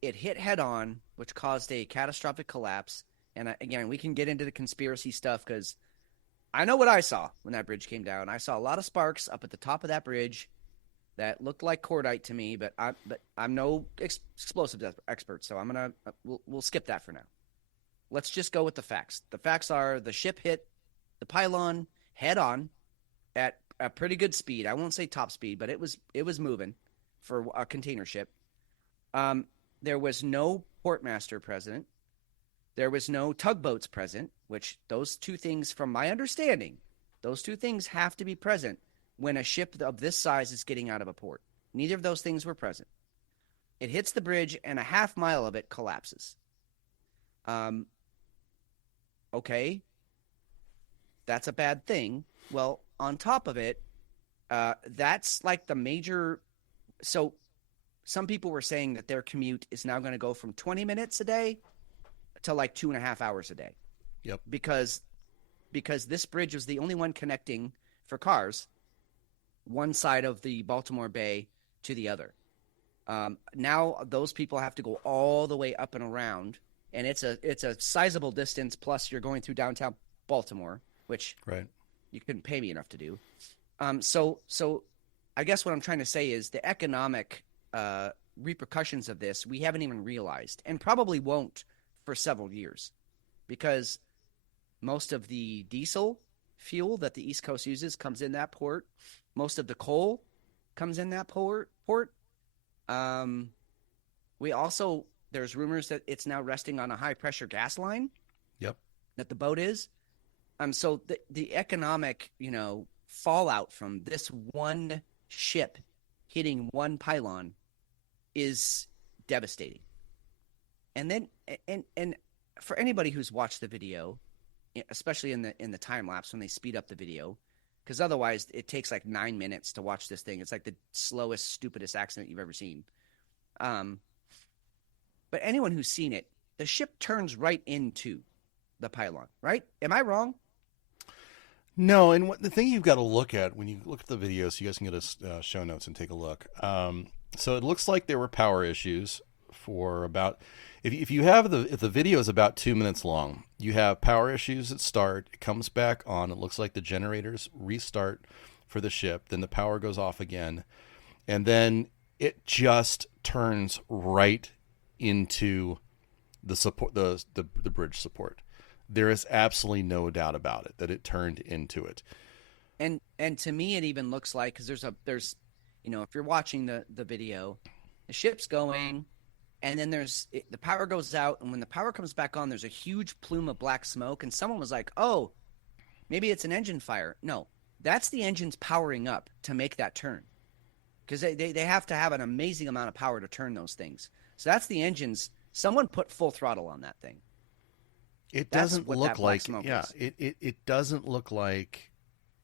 it hit head on, which caused a catastrophic collapse. And again, we can get into the conspiracy stuff because I know what I saw when that bridge came down. I saw a lot of sparks up at the top of that bridge that looked like cordite to me, but I'm no explosives expert, so we'll skip that for now. Let's just go with the facts. The facts are the ship hit the pylon head on at a pretty good speed. I won't say top speed, but it was moving for a container ship. There was no portmaster present. There was no tugboats present, which those two things, from my understanding, those two things have to be present when a ship of this size is getting out of a port. Neither of those things were present. It hits the bridge, and a half mile of it collapses. Okay. That's a bad thing. Well, on top of it, that's like the major. So some people were saying that their commute is now going to go from 20 minutes a day to like 2.5 hours a day. Yep. Because this bridge was the only one connecting for cars one side of the Baltimore Bay to the other. Now those people have to go all the way up and around, and it's a sizable distance. Plus, you're going through downtown Baltimore, which you couldn't pay me enough to do. So I guess what I'm trying to say is the economic repercussions of this we haven't even realized, and probably won't for several years, because most of the diesel fuel that the East Coast uses comes in that port. Most of the coal comes in that port. We also, there's rumors that it's now resting on a high pressure gas line. Yep. That the boat is. So the economic, fallout from this one ship hitting one pylon is devastating. And then, and for anybody who's watched the video, especially in the time lapse when they speed up the video, because otherwise it takes like 9 minutes to watch this thing. It's like the slowest, stupidest accident you've ever seen. But anyone who's seen it, the ship turns right into the pylon, right? Am I wrong? No, and the thing you've got to look at when you look at the video, so you guys can go to show notes and take a look. So it looks like there were power issues for about, if the video is about 2 minutes long, you have power issues at start, it comes back on, it looks like the generators restart for the ship, then the power goes off again, and then it just turns right into the support, the bridge support. There is absolutely no doubt about it that it turned into it. And to me, it even looks like, because there's if you're watching the video, the ship's going, and then the power goes out, and when the power comes back on, there's a huge plume of black smoke, and someone was like, "Oh, maybe it's an engine fire." No, that's the engines powering up to make that turn, because they have to have an amazing amount of power to turn those things. So that's the engines. Someone put full throttle on that thing. It doesn't look like, it doesn't look like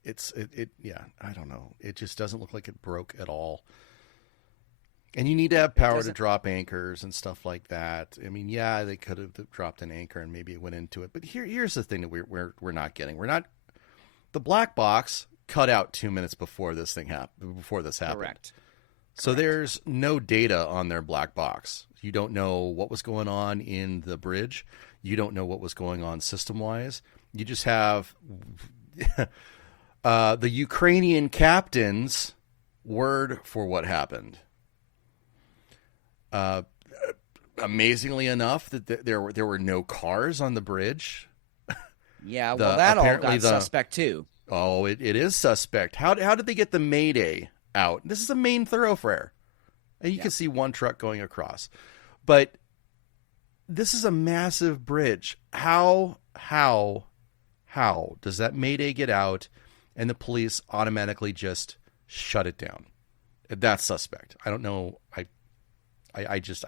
I don't know. It just doesn't look like it broke at all. And you need to have power to drop anchors and stuff like that. I mean, they could have dropped an anchor and maybe it went into it. But here's the thing that we're not getting. The black box cut out 2 minutes before this happened. Correct. So there's no data on their black box. You don't know what was going on in the bridge. You don't know what was going on system-wise. You just have the Ukrainian captain's word for what happened. Amazingly enough, that there were no cars on the bridge. Yeah, well, that all apparently got suspect too. Oh, it is suspect. How did they get the Mayday out? This is a main thoroughfare, and you can see one truck going across. But this is a massive bridge. How does that Mayday get out, and the police automatically just shut it down? That's suspect. I don't know. I just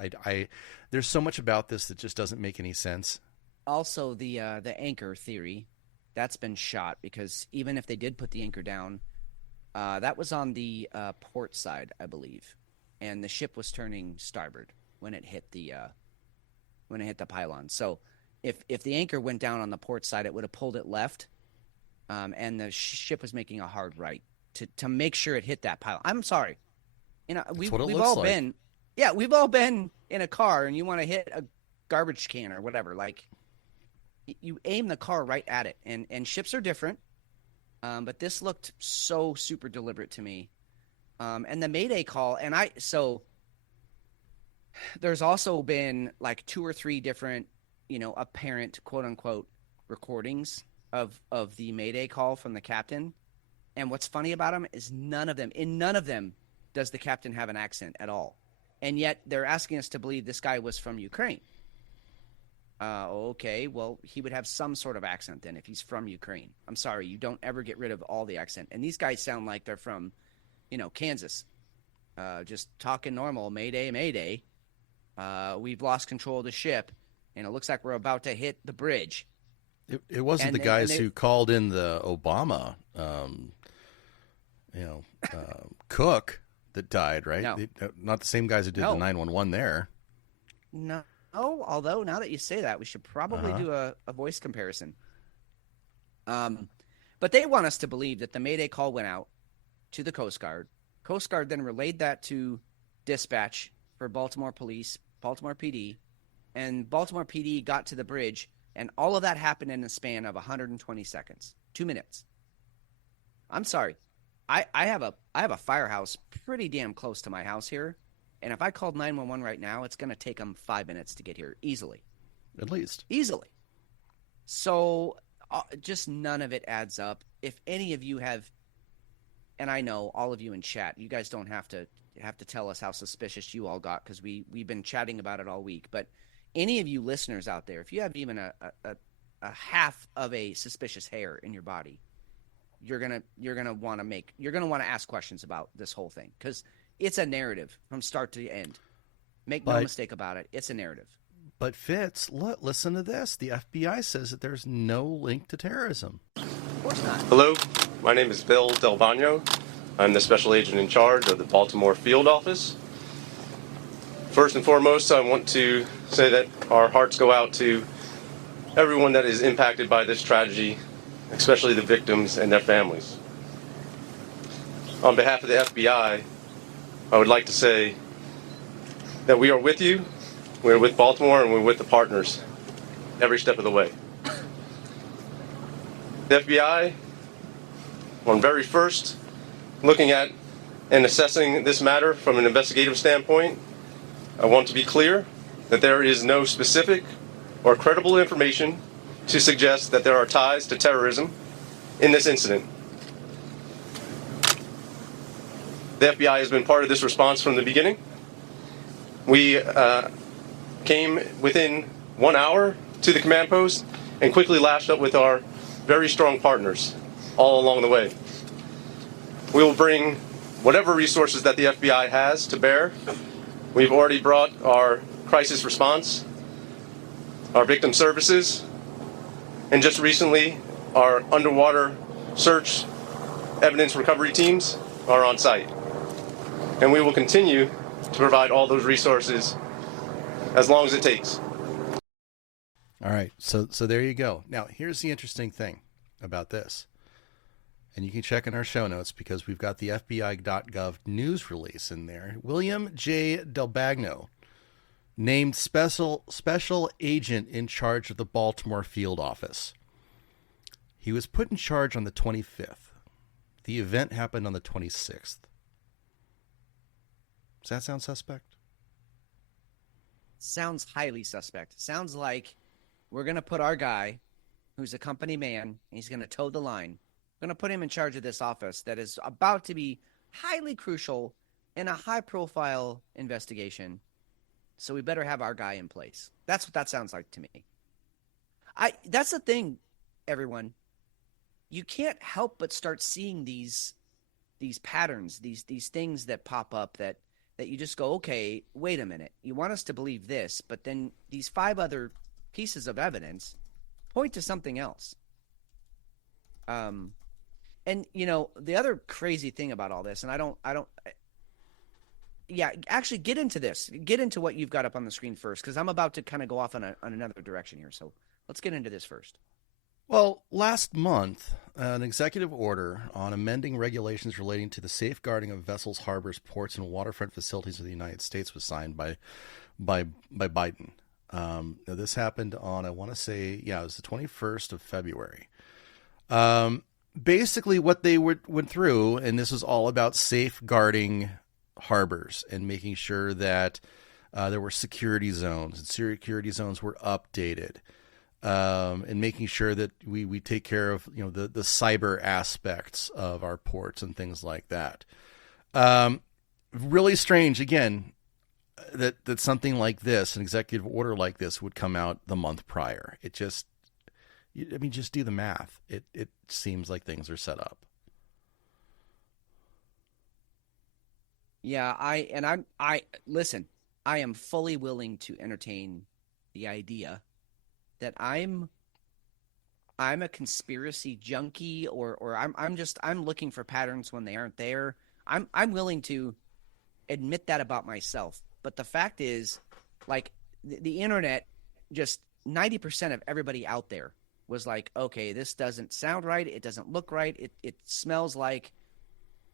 there's so much about this that just doesn't make any sense. Also, the anchor theory, that's been shot, because even if they did put the anchor down, that was on the port side, I believe, and the ship was turning starboard when it hit the pylon. So if the anchor went down on the port side, it would have pulled it left, and the ship was making a hard right to make sure it hit that pylon. I'm sorry, we've all been. Yeah, we've all been in a car, and you want to hit a garbage can or whatever. Like, you aim the car right at it, and ships are different. But this looked so super deliberate to me. And the Mayday call, so there's also been like 2 or 3 different, apparent quote unquote recordings of the Mayday call from the captain. And what's funny about them is none of them does the captain have an accent at all. And yet they're asking us to believe this guy was from Ukraine. Okay, well, he would have some sort of accent then if he's from Ukraine. I'm sorry, you don't ever get rid of all the accent. And these guys sound like they're from, Kansas. Just talking normal, Mayday, Mayday. We've lost control of the ship, and it looks like we're about to hit the bridge. It wasn't the guys who called in the Obama, cook that died, right? No. Not the same guys who did the 911 there. No, although now that you say that, we should probably do a voice comparison. But they want us to believe that the Mayday call went out to the Coast Guard. Coast Guard then relayed that to dispatch for Baltimore Police, Baltimore PD, and Baltimore PD got to the bridge, and all of that happened in a span of 120 seconds, 2 minutes. I'm sorry. I have a firehouse pretty damn close to my house here, and if I called 911 right now, it's going to take them 5 minutes to get here easily. At least. Easily. So just none of it adds up. If any of you have, and I know all of you in chat, you guys don't have to tell us how suspicious you all got, because we've been chatting about it all week. But any of you listeners out there, if you have even a half of a suspicious hair in your body, you're gonna want to ask questions about this whole thing, because it's a narrative from start to end. Make no mistake about it. It's a narrative. But Fitz, listen to this. The FBI says that there's no link to terrorism. Of course not. Hello, my name is Bill Del Bagno. I'm the special agent in charge of the Baltimore field office. First and foremost, I want to say that our hearts go out to everyone that is impacted by this tragedy, especially the victims and their families. On behalf of the FBI, I would like to say that we are with you, we're with Baltimore, and we're with the partners every step of the way. The FBI, on very first, looking at and assessing this matter from an investigative standpoint, I want to be clear that there is no specific or credible information to suggest that there are ties to terrorism in this incident. The FBI has been part of this response from the beginning. We came within 1 hour to the command post and quickly lashed up with our very strong partners all along the way. We will bring whatever resources that the FBI has to bear. We've already brought our crisis response, our victim services, and just recently our underwater search evidence recovery teams are on site. And we will continue to provide all those resources as long as it takes. All right, so there you go. Now, here's the interesting thing about this. And you can check in our show notes because we've got the FBI.gov news release in there. William J. Del Bagno, named special agent in charge of the Baltimore field office. He was put in charge on the 25th. The event happened on the 26th. Does that sound suspect? sounds highly suspect. Sounds like we're going to put our guy, who's a company man, he's going to toe the line. We're going to put him in charge of this office that is about to be highly crucial in a high-profile investigation. So we better have our guy in place. That's what that sounds like to me. That's the thing, everyone. You can't help but start seeing these patterns, these things that pop up that you just go, okay, wait a minute. You want us to believe this, but then these 5 other pieces of evidence point to something else. And the other crazy thing about all this, and I don't actually get into this. Get into what you've got up on the screen first, because I'm about to kind of go off on another direction here. So let's get into this first. Well, last month, an executive order on amending regulations relating to the safeguarding of vessels, harbors, ports, and waterfront facilities of the United States was signed by Biden. Now this happened on, I want to say, it was the 21st of February. Basically, what they went through, and this was all about safeguarding harbors and making sure that there were security zones, and security zones were updated. And making sure that we take care of the cyber aspects of our ports and things like that. Really strange, again, that something like this, an executive order like this, would come out the month prior. It just, just do the math. It seems like things are set up. Yeah, listen. I am fully willing to entertain the idea that I'm a conspiracy junkie, or I'm looking for patterns when they aren't there. I'm willing to admit that about myself. But the fact is, like, the internet, just 90% of everybody out there was like, okay, this doesn't sound right. It doesn't look right. It smells like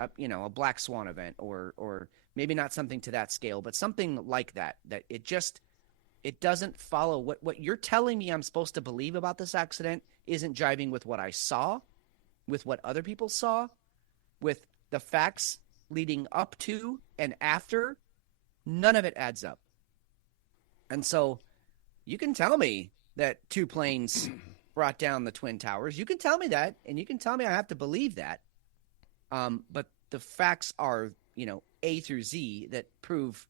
a black swan event, or maybe not something to that scale, but something like that it doesn't follow what you're telling me I'm supposed to believe about this accident isn't jiving with what I saw, with what other people saw, with the facts leading up to and after. None of it adds up. And so you can tell me that 2 planes brought down the Twin Towers. You can tell me that, and you can tell me I have to believe that. But the facts are, A through Z that prove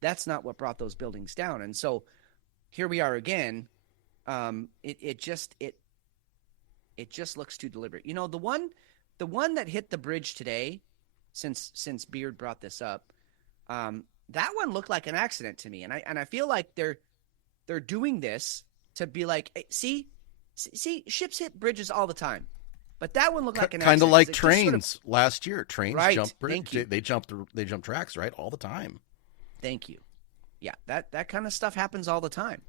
that's not what brought those buildings down. And so here we are again. It just looks too deliberate. The one that hit the bridge today, since Beard brought this up, that one looked like an accident to me. And I feel like they're doing this to be like, hey, see, ships hit bridges all the time. But that one looked like an accident. Kind of like trains last year. Trains jump bridges. They jump tracks, right, all the time. Thank you. Yeah, that kind of stuff happens all the time.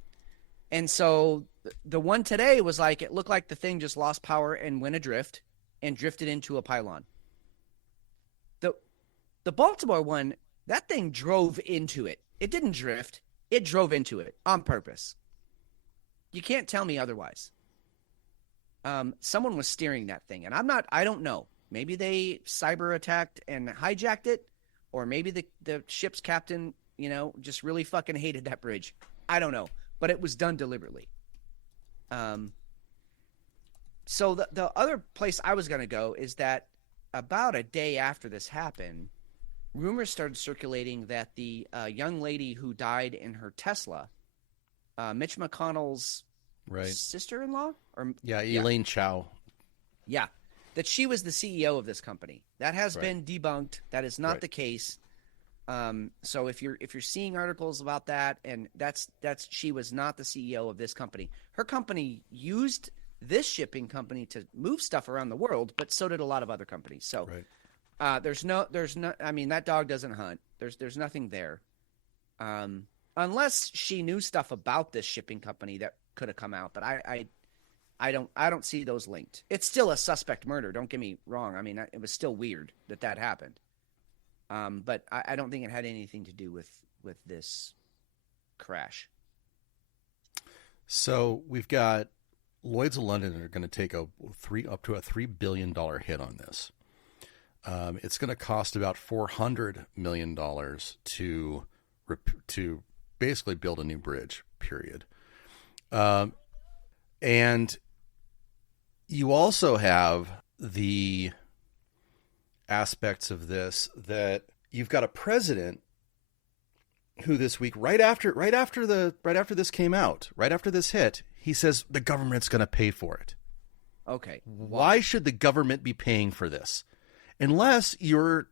And so the one today was like, it looked like the thing just lost power and went adrift and drifted into a pylon. The Baltimore one, that thing drove into it. It didn't drift. It drove into it on purpose. You can't tell me otherwise. Someone was steering that thing, and I don't know. Maybe they cyber attacked and hijacked it, or maybe the ship's captain, just really fucking hated that bridge. I don't know, but it was done deliberately. So the other place I was going to go is that about a day after this happened, rumors started circulating that the young lady who died in her Tesla, Mitch McConnell's sister-in-law, Elaine Chao. Yeah, that she was the CEO of this company. That has been debunked. That is not the case. So if you're seeing articles about that, and that's she was not the CEO of this company. Her company used this shipping company to move stuff around the world, but so did a lot of other companies. So there's no. I mean, that dog doesn't hunt. There's nothing there, unless she knew stuff about this shipping company that could have come out. But I don't see those linked. It's still a suspect murder. Don't get me wrong. I mean, it was still weird that happened. But I don't think it had anything to do with this crash. So we've got Lloyd's of London are going to take up to a $3 billion hit on this. It's going to cost about $400 million to basically build a new bridge, period. And you also have the aspects of this that you've got a president who this week, right after this came out, right after this hit, he says the government's going to pay for it. Okay. Why should the government be paying for this? Unless you're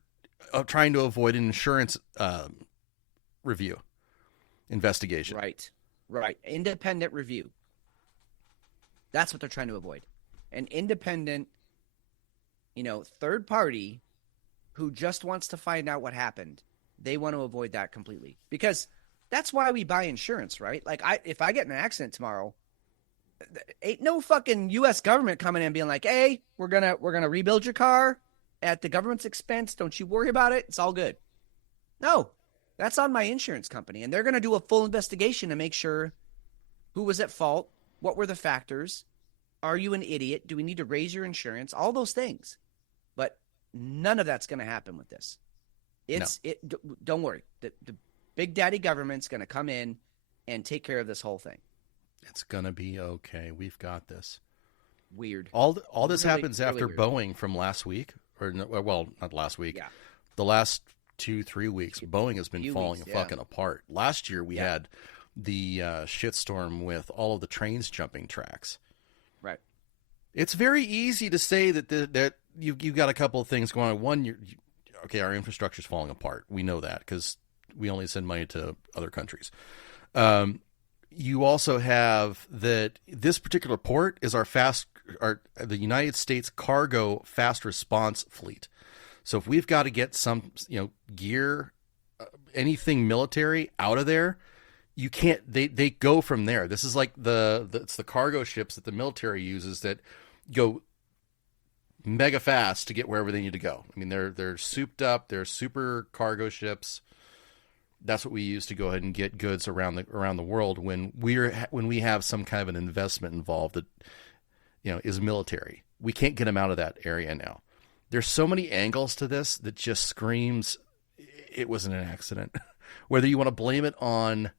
trying to avoid an insurance investigation. Right. Independent review. That's what they're trying to avoid. An independent, third party who just wants to find out what happened. They want to avoid that completely, because that's why we buy insurance, right? Like, if I get in an accident tomorrow, ain't no fucking U.S. government coming in and being like, "Hey, we're gonna rebuild your car at the government's expense. Don't you worry about it. It's all good." No, that's on my insurance company, and they're gonna do a full investigation to make sure who was at fault, what were the factors, are you an idiot, do we need to raise your insurance, all those things. But none of that's gonna happen with this. Don't worry. The big daddy government's gonna come in and take care of this whole thing. It's going to be okay. We've got this. Weird. All this Really, happens really after weird. Boeing from last week, not last week. Yeah. The last 2-3 weeks, Boeing has been Few falling weeks, yeah. fucking apart. Last year we had the shitstorm with all of the trains jumping tracks. Right. It's very easy to say that you've got a couple of things going on. One, our infrastructure's falling apart. We know that because we only send money to other countries. You also have that this particular port is the United States cargo fast response fleet. So if we've got to get some, gear, anything military out of there, you can't. They go from there. This is like it's the cargo ships that the military uses that go mega fast to get wherever they need to go. I mean, they're souped up. They're super cargo ships. That's what we use to go ahead and get goods around the world when we have some kind of an investment involved that is military. We can't get them out of that area now. There's so many angles to this that just screams it wasn't an accident. Whether you want to blame it on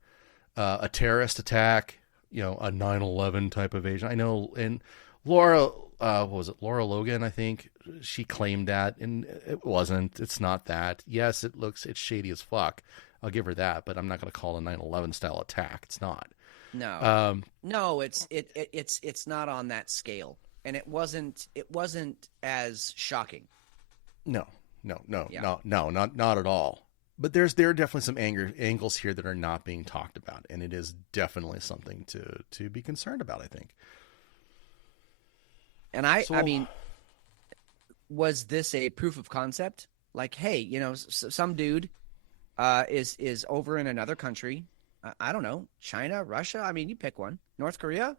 a terrorist attack, a 9/11 type of agent. I know, and Laura Logan, I think she claimed that, and it wasn't. It's not that. Yes, it's shady as fuck. I'll give her that, but I'm not going to call it a 9/11 style attack. It's not. No, no, it's not on that scale, and it wasn't as shocking. No, not at all. But there are definitely some angles here that are not being talked about, and it is definitely something to be concerned about, I think. And I mean, was this a proof of concept? Like, hey, some dude is over in another country. I don't know, China, Russia. I mean, you pick one. North Korea.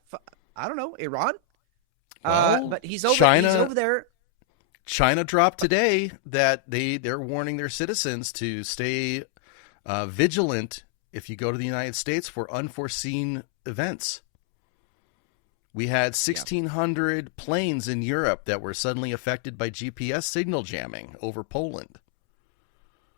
I don't know, Iran. Well, but he's over. China, he's over there. China dropped today that they're warning their citizens to stay vigilant if you go to the United States for unforeseen events. We had 1,600 planes in Europe that were suddenly affected by GPS signal jamming over Poland.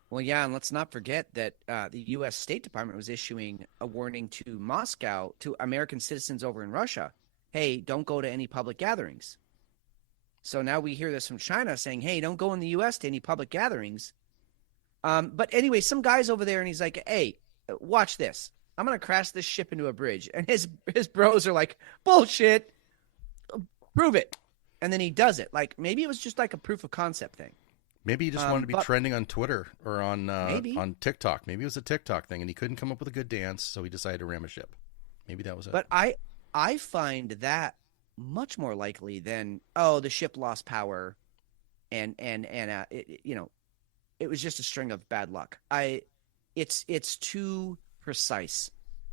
Well, yeah, and let's not forget that the U.S. State Department was issuing a warning to Moscow, to American citizens over in Russia. Hey, don't go to any public gatherings. So now we hear this from China saying, hey, don't go in the U.S. to any public gatherings. But anyway, some guy's over there, and he's like, hey, watch this. I'm going to crash this ship into a bridge. And his bros are like, bullshit. Prove it. And then he does it. Like, maybe it was just like a proof of concept thing. Maybe he just wanted to be trending on Twitter or on TikTok. Maybe it was a TikTok thing, and he couldn't come up with a good dance, so he decided to ram a ship. Maybe that was it. But I find that much more likely than, oh, the ship lost power, and it was just a string of bad luck. It's too precise.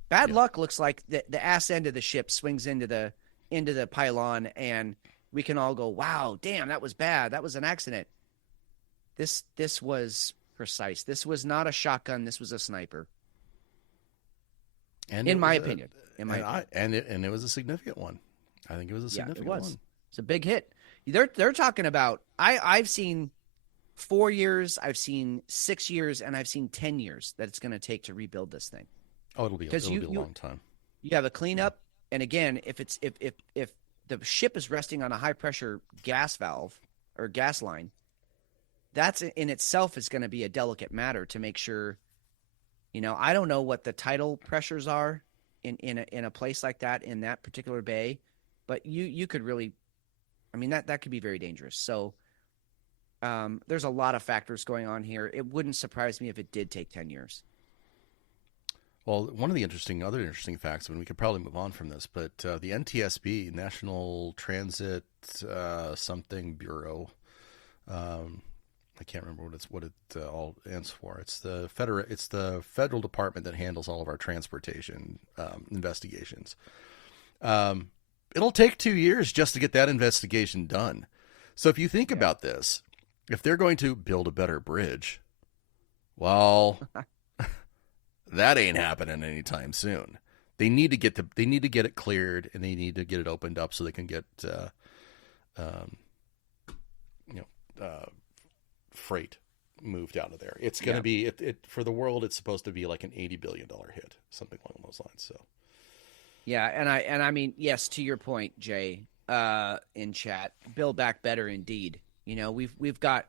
Bad luck looks like the ass end of the ship swings into the pylon, and we can all go, wow, damn, that was bad. That was an accident. This was precise. This was not a shotgun. This was a sniper. And in my opinion. And it was a significant one. I think it was a significant one. It's a big hit. They're talking about. I've seen 4 years. I've seen 6 years, and I've seen 10 years that it's going to take to rebuild this thing. Oh, it'll be a long time. You have a cleanup, and again, if the ship is resting on a high pressure gas valve or gas line, that's in itself is going to be a delicate matter to make sure. I don't know what the tidal pressures are in a place like that, in that particular bay, but you could really, that could be very dangerous. So there's a lot of factors going on here. It wouldn't surprise me if it did take 10 years. Well, one of the other interesting facts, and we could probably move on from this, but the NTSB, National Transit something Bureau, I can't remember what it all stands for. It's the federal department that handles all of our transportation investigations. It'll take 2 years just to get that investigation done. So if you think about this, if they're going to build a better bridge, well, that ain't happening anytime soon. They need to get it cleared, and they need to get it opened up so they can get freight moved out of there. It's going to be for the world. It's supposed to be like an $80 billion hit, something along those lines. So, yeah, and I mean, yes, to your point, Jay, in chat, build back better indeed. We've got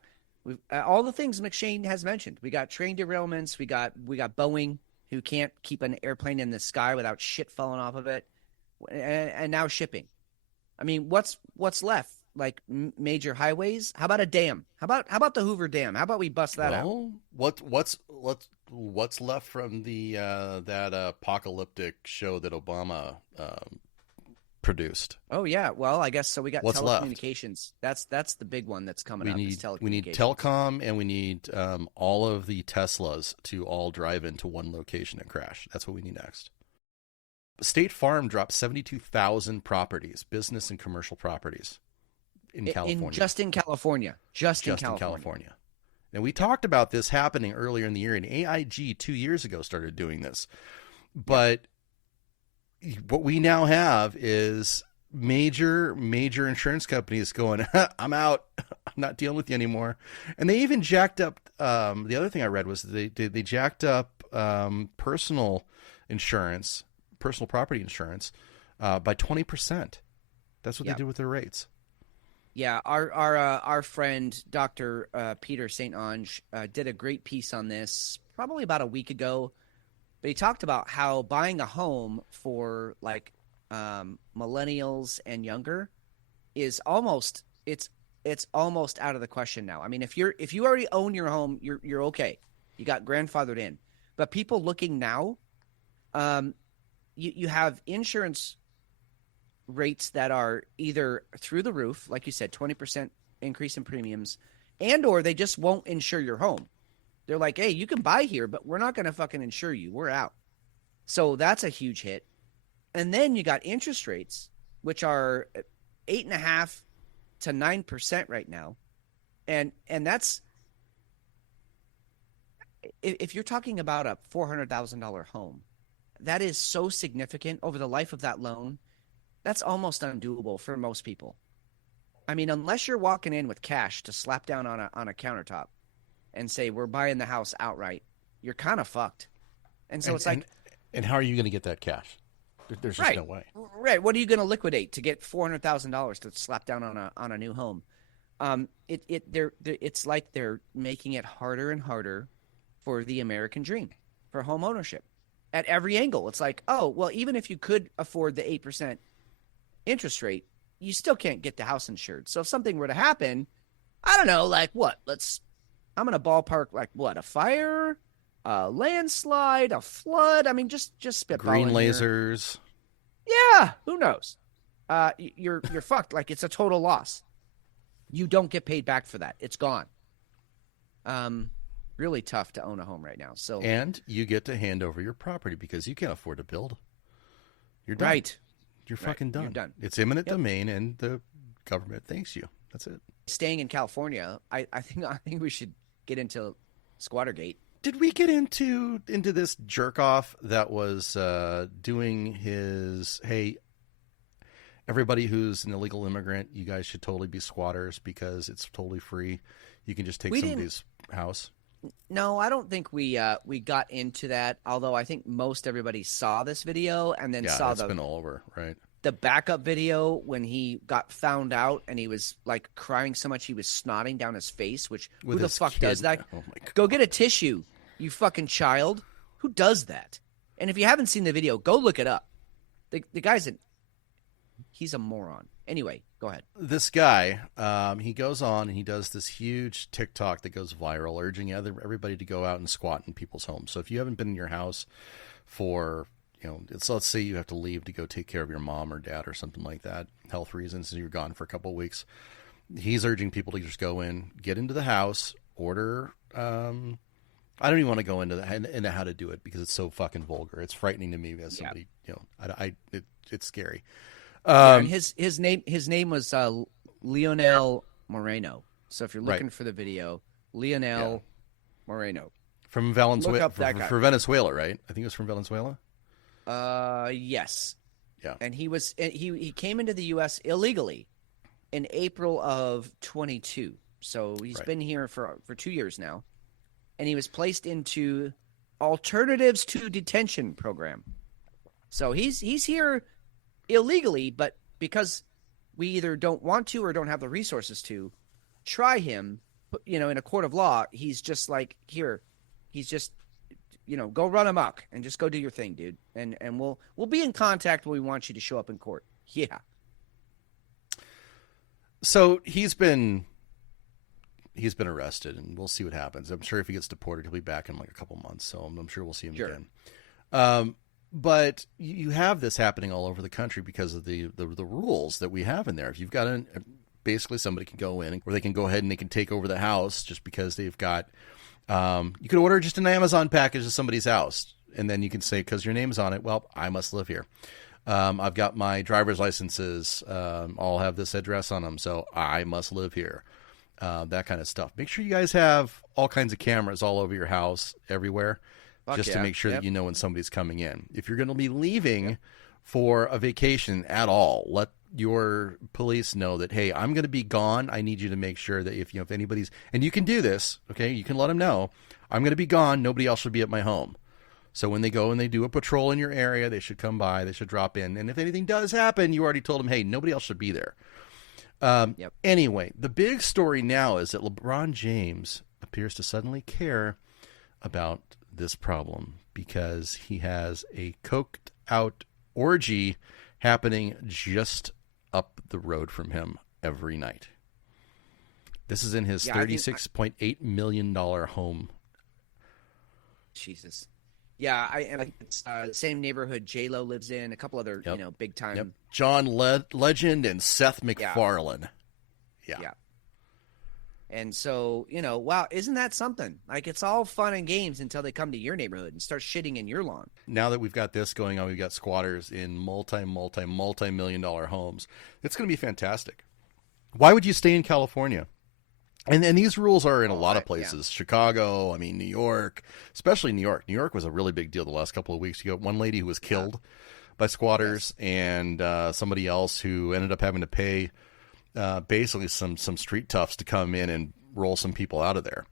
all the things McShane has mentioned. We got train derailments. We got Boeing, who can't keep an airplane in the sky without shit falling off of it, and now shipping. I mean, what's left? Like major highways? How about a dam? How about the Hoover Dam? How about we bust that out? What's left from the that apocalyptic show that Obama produced? Oh yeah, well I guess so. We got what's telecommunications. Left? That's the big one that's coming up. We need telecom, and we need all of the Teslas to all drive into one location and crash. That's what we need next. State Farm dropped 72,000 properties, business and commercial properties. In California. Just in California. And we talked about this happening earlier in the year, and AIG 2 years ago started doing this. But what we now have is major insurance companies going, I'm out. I'm not dealing with you anymore. And they even jacked up, the other thing I read was they jacked up personal property insurance by 20%. That's what they did with their rates. Yeah, our friend Dr. Peter St. Onge did a great piece on this probably about a week ago. But he talked about how buying a home for like millennials and younger is almost it's almost out of the question now. I mean, if you already own your home, you're okay. You got grandfathered in. But people looking now, you have insurance rates that are either through the roof, like you said, 20% increase in premiums, and or they just won't insure your home. They're like, hey, you can buy here, but we're not going to fucking insure you. We're out. So that's a huge hit. And then you got interest rates, which are 8.5% to 9% right now. And that's, if you're talking about a $400,000 home, that is so significant over the life of that loan. That's almost undoable for most people. I mean, unless you're walking in with cash to slap down on a countertop and say, we're buying the house outright, you're kind of fucked. And so and how are you going to get that cash? There's just no way. Right. What are you going to liquidate to get $400,000 to slap down on a new home? It's like they're making it harder and harder for the American dream, for home ownership at every angle. It's like, oh, well, even if you could afford the 8% interest rate, you still can't get the house insured. So if something were to happen, I don't know, like what? I'm going to ballpark like what? A fire, a landslide, a flood. I mean, just spitballing. Green lasers. Yeah, who knows? You're fucked. Like it's a total loss. You don't get paid back for that. It's gone. Really tough to own a home right now. So and you get to hand over your property because you can't afford to build. You're done. Right. You're fucking done. You're done. It's eminent domain, and the government thanks you. That's it. Staying in California, I think we should get into Squattergate. Did we get into this jerk off that was doing his, hey, everybody who's an illegal immigrant, you guys should totally be squatters because it's totally free. You can just take somebody's house. No, I don't think we got into that. Although I think most everybody saw this video and then Yeah, saw it's been all over, right? the backup video when he got found out and he was like crying so much he was snotting down his face. Which With who the his fuck kid. does that? Oh my God. Go get a tissue, you fucking child. Who does that? And if you haven't seen the video, go look it up. The guy's he's a moron. Anyway, go ahead. This guy, he goes on and he does this huge TikTok that goes viral, urging everybody to go out and squat in people's homes. So if you haven't been in your house for, let's say you have to leave to go take care of your mom or dad or something like that, health reasons, and you're gone for a couple of weeks, he's urging people to just go in, get into the house, order. I don't even want to go into how to do it because it's so fucking vulgar. It's frightening to me as somebody, it's scary. And his name was Lionel Moreno. So if you're looking for the video, Lionel Moreno from Venezuela. Look up that guy. For Venezuela, right? I think it was from Venezuela. Yes. Yeah. And he came into the U.S. illegally in April of 22. So he's been here for 2 years now, and he was placed into Alternatives to Detention program. So he's here illegally, but because we either don't want to or don't have the resources to try him, in a court of law, he's just like, here, he's just, go run amok and just go do your thing, dude. And we'll be in contact when we want you to show up in court. Yeah. So he's been arrested, and we'll see what happens. I'm sure if he gets deported, he'll be back in like a couple months. So I'm sure we'll see him again. But you have this happening all over the country because of the rules that we have in there. If you've got basically somebody can go in or they can go ahead and they can take over the house just because they've got, you could order just an Amazon package to somebody's house. And then you can say, because your name's on it, well, I must live here. I've got my driver's licenses. I'll have this address on them. So I must live here. That kind of stuff. Make sure you guys have all kinds of cameras all over your house, everywhere. To make sure that you know when somebody's coming in. If you're going to be leaving for a vacation at all, let your police know that, hey, I'm going to be gone. I need you to make sure that if anybody's, and you can do this, okay, you can let them know, I'm going to be gone. Nobody else should be at my home. So when they go and they do a patrol in your area, they should come by, they should drop in. And if anything does happen, you already told them, hey, nobody else should be there. Anyway, the big story now is that LeBron James appears to suddenly care about this problem because he has a coked out orgy happening just up the road from him every night. This is in his $36.8 million home. Jesus. Yeah, I think it's the same neighborhood J-Lo lives in, a couple other, big time. Yep. John Legend and Seth MacFarlane. Yeah. And so, wow, isn't that something? Like, it's all fun and games until they come to your neighborhood and start shitting in your lawn. Now that we've got this going on, we've got squatters in multi-million-dollar homes. It's going to be fantastic. Why would you stay in California? And these rules are in a lot of places. Chicago, New York, especially New York. New York was a really big deal the last couple of weeks. You got one lady who was killed by squatters and somebody else who ended up having to pay basically some street toughs to come in and roll some people out of there.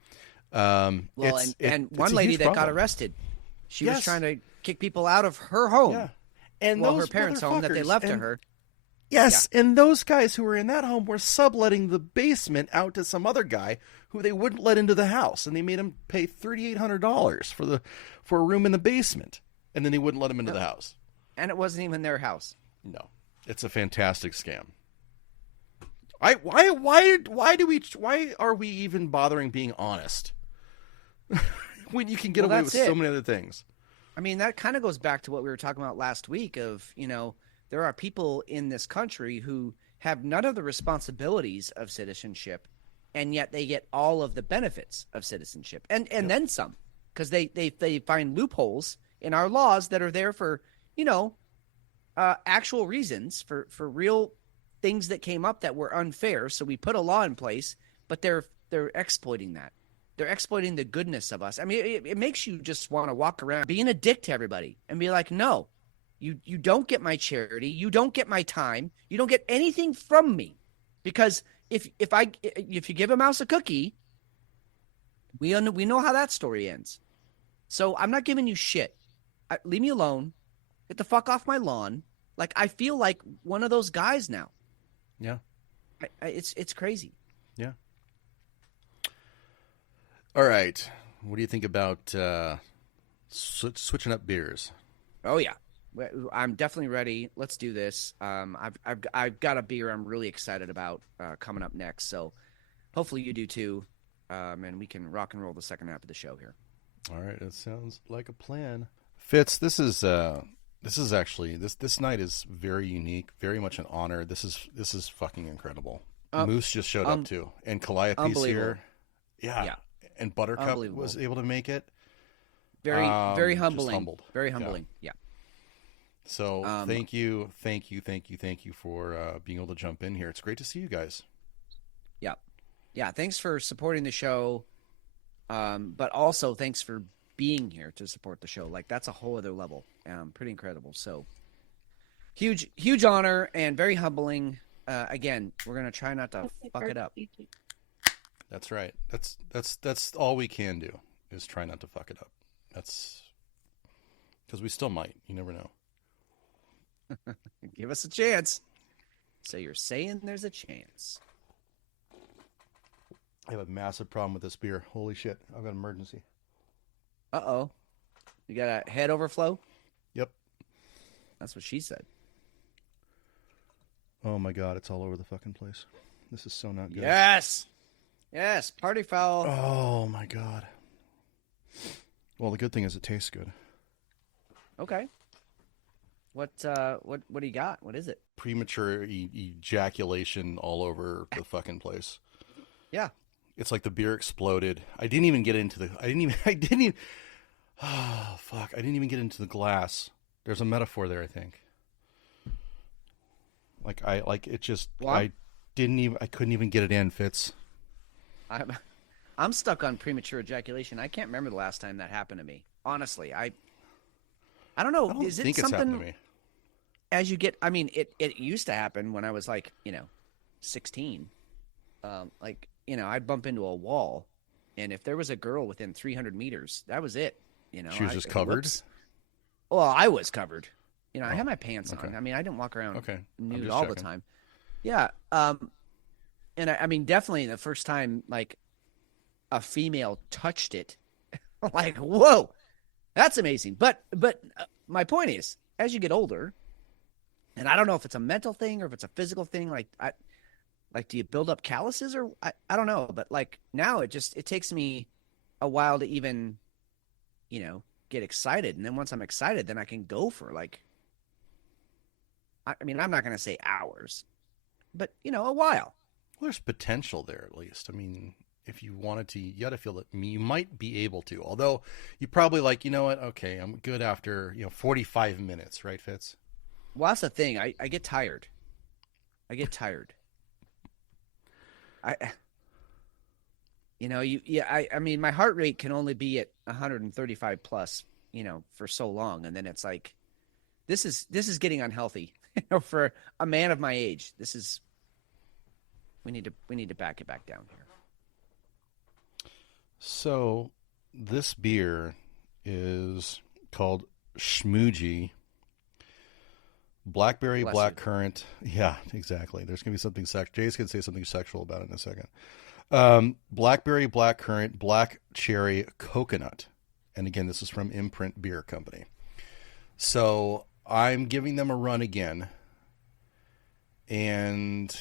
And one lady that got arrested, she was trying to kick people out of her home. Yeah. And her parents' home that they left to her. Yes, and those guys who were in that home were subletting the basement out to some other guy who they wouldn't let into the house, and they made him pay $3,800 for a room in the basement, and then they wouldn't let him into the house. And it wasn't even their house. No, it's a fantastic scam. Why are we even bothering being honest when you can get away with so many other things? That kind of goes back to what we were talking about last week of, there are people in this country who have none of the responsibilities of citizenship, and yet they get all of the benefits of citizenship and then some, because they find loopholes in our laws that are there for, actual reasons for real things that came up that were unfair. So we put a law in place, but they're exploiting that. They're exploiting the goodness of us. It makes you just want to walk around being a dick to everybody and be like, no, you don't get my charity. You don't get my time. You don't get anything from me, because if you give a mouse a cookie, We know how that story ends. So I'm not giving you shit. Leave me alone. Get the fuck off my lawn. Like, I feel like one of those guys now. Yeah. It's crazy. Yeah. All right. What do you think about switching up beers? Oh yeah, I'm definitely ready. Let's do this. I've got a beer I'm really excited about coming up next. So hopefully you do too, and we can rock and roll the second half of the show here. All right, that sounds like a plan. Fitz, this is actually this night is very unique, very much an honor. This is fucking incredible. Moose just showed up too, and Calliope's here. Yeah. And Buttercup was able to make it. Very humbling. Humbled. Very humbling. Yeah. So thank you for being able to jump in here. It's great to see you guys. Yeah. Thanks for supporting the show, but also thanks for being here to support the show. Like, that's a whole other level. Pretty incredible. So huge honor and very humbling. Again, we're gonna try not to fuck it up. That's right. That's all we can do is try not to fuck it up. That's because we still might. You never know. Give us a chance. So you're saying there's a chance? I have a massive problem with this beer. Holy shit! I've got an emergency. Uh-oh. You got a head overflow? Yep. That's what she said. Oh my god! It's all over the fucking place. This is so not good. Yes, party foul. Oh my god. Well, the good thing is it tastes good. Okay. What do you got? What is it? Premature ejaculation all over the fucking place. Yeah. It's like the beer exploded. I didn't even get into oh fuck. I didn't even get into the glass. There's a metaphor there, I think. I couldn't even get it in, Fitz. I'm stuck on premature ejaculation. I can't remember the last time that happened to me. Honestly, I don't know. I don't is think it it's something happened to me. As you get? I mean, it used to happen when I was 16. I'd bump into a wall, and if there was a girl within 300 meters, that was it. She was just covered. Whoops. Well, I was covered. I had my pants on. I mean, I didn't walk around nude all the time. Yeah. And I mean, definitely the first time a female touched it, whoa, that's amazing. But my point is, as you get older, and I don't know if it's a mental thing or if it's a physical thing, do you build up calluses or I don't know, but now it takes me a while to even, get excited. And then once I'm excited, then I can go for I mean, I'm not going to say hours, but a while. Well, there's potential there, at least. I mean, if you wanted to, you got to feel that you might be able to. Although you probably you know what? Okay, I'm good after 45 minutes, right, Fitz? Well, that's the thing. I get tired. I mean, my heart rate can only be at 135 plus, for so long, and then it's this is getting unhealthy. For a man of my age, we need to back it back down here. So this beer is called Schmoogie. Blackberry, blackcurrant. Yeah, exactly. There's going to be something sexual. Jay's going to say something sexual about it in a second. Blackberry, blackcurrant, black cherry, coconut. And again, this is from Imprint Beer Company. So I'm giving them a run again. And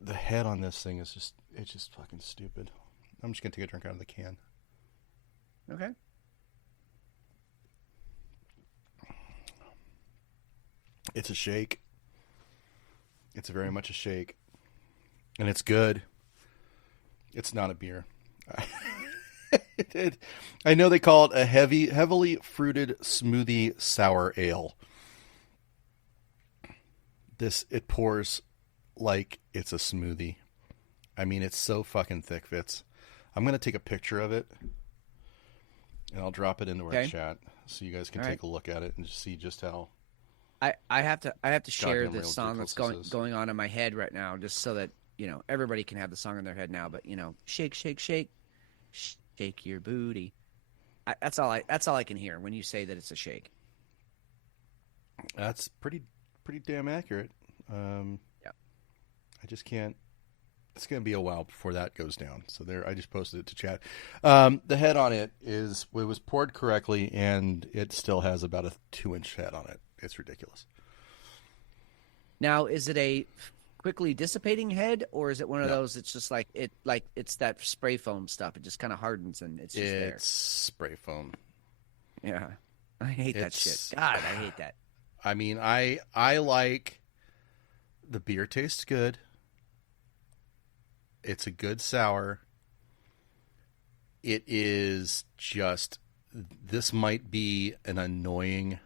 the head on this thing is just fucking stupid. I'm just going to take a drink out of the can. Okay. It's a shake. It's very much a shake. And it's good. It's not a beer. I know they call it a heavily fruited smoothie sour ale. It pours like it's a smoothie. I mean, it's so fucking thick, Fitz. I'm going to take a picture of it, and I'll drop it into our chat so you guys can take a look at it and just see just how... I have to share this song that's going on in my head right now, just so that everybody can have the song in their head now. But shake, shake, shake, shake, shake your booty. That's all I can hear when you say that it's a shake. That's pretty damn accurate. Yeah. I just can't. It's going to be a while before that goes down. So there, I just posted it to chat. The head on it was poured correctly, and it still has about a 2-inch head on it. It's ridiculous. Now, is it a quickly dissipating head, or is it one of those? It's just it's that spray foam stuff. It just kind of hardens and it's just there. It's spray foam. Yeah, I hate that shit. God, I hate that. I mean, I like the beer tastes good. It's a good sour. It is just, this might be an annoying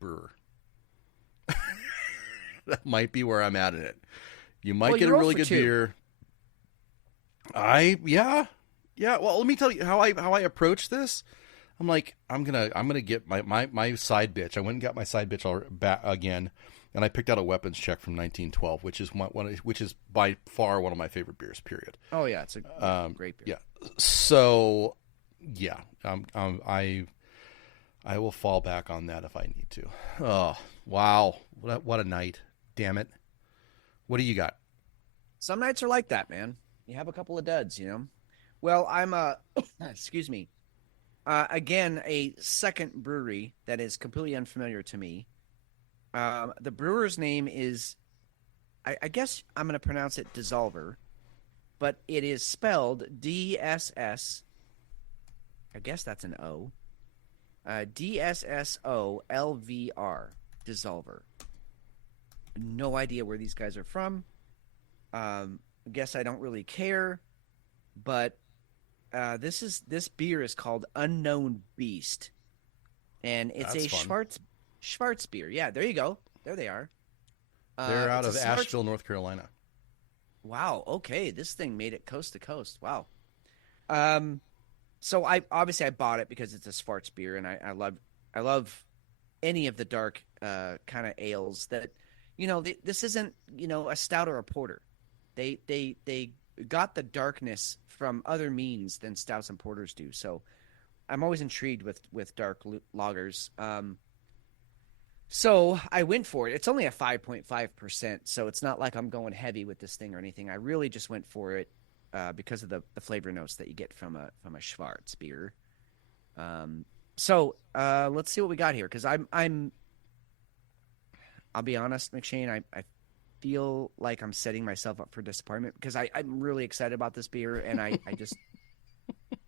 brewer. That might be where I'm at in it. You might get a really good beer. Yeah. Well, let me tell you how I approach this. I'm like, I'm gonna get my side bitch. I went and got my side bitch back again, and I picked out a weapons check from 1912, which is by far one of my favorite beers. Period. Oh yeah, it's a great beer. Yeah. So, yeah, I will fall back on that if I need to. Oh wow, what a night! Damn it. What do you got? Some nights are like that, man. You have a couple of duds, you know. Well, I'm excuse me. Again, a second brewery that is completely unfamiliar to me. The brewer's name is, I guess I'm going to pronounce it Dissolver, but it is spelled DSS. I guess that's an O. DSSOLVR, Dissolver. No idea where these guys are from. I guess I don't really care, but this beer is called Unknown Beast, and it's That's a fun. Schwarz beer. Yeah, there you go. There they are. They're out it's of a Asheville, North Carolina. Wow. Okay, this thing made it coast to coast. Wow. So I bought it because it's a Schwarz beer, and I love any of the dark kind of ales that, you know, this isn't, you know, a stout or a porter. They got the darkness from other means than stouts and porters do. So I'm always intrigued with dark lagers. So I went for it. It's only a 5.5%, so it's not like I'm going heavy with this thing or anything. I really just went for it because of the flavor notes that you get from a Schwarz beer. So let's see what we got here, because I'll be honest, McShane, I feel like I'm setting myself up for disappointment because I'm really excited about this beer, and I just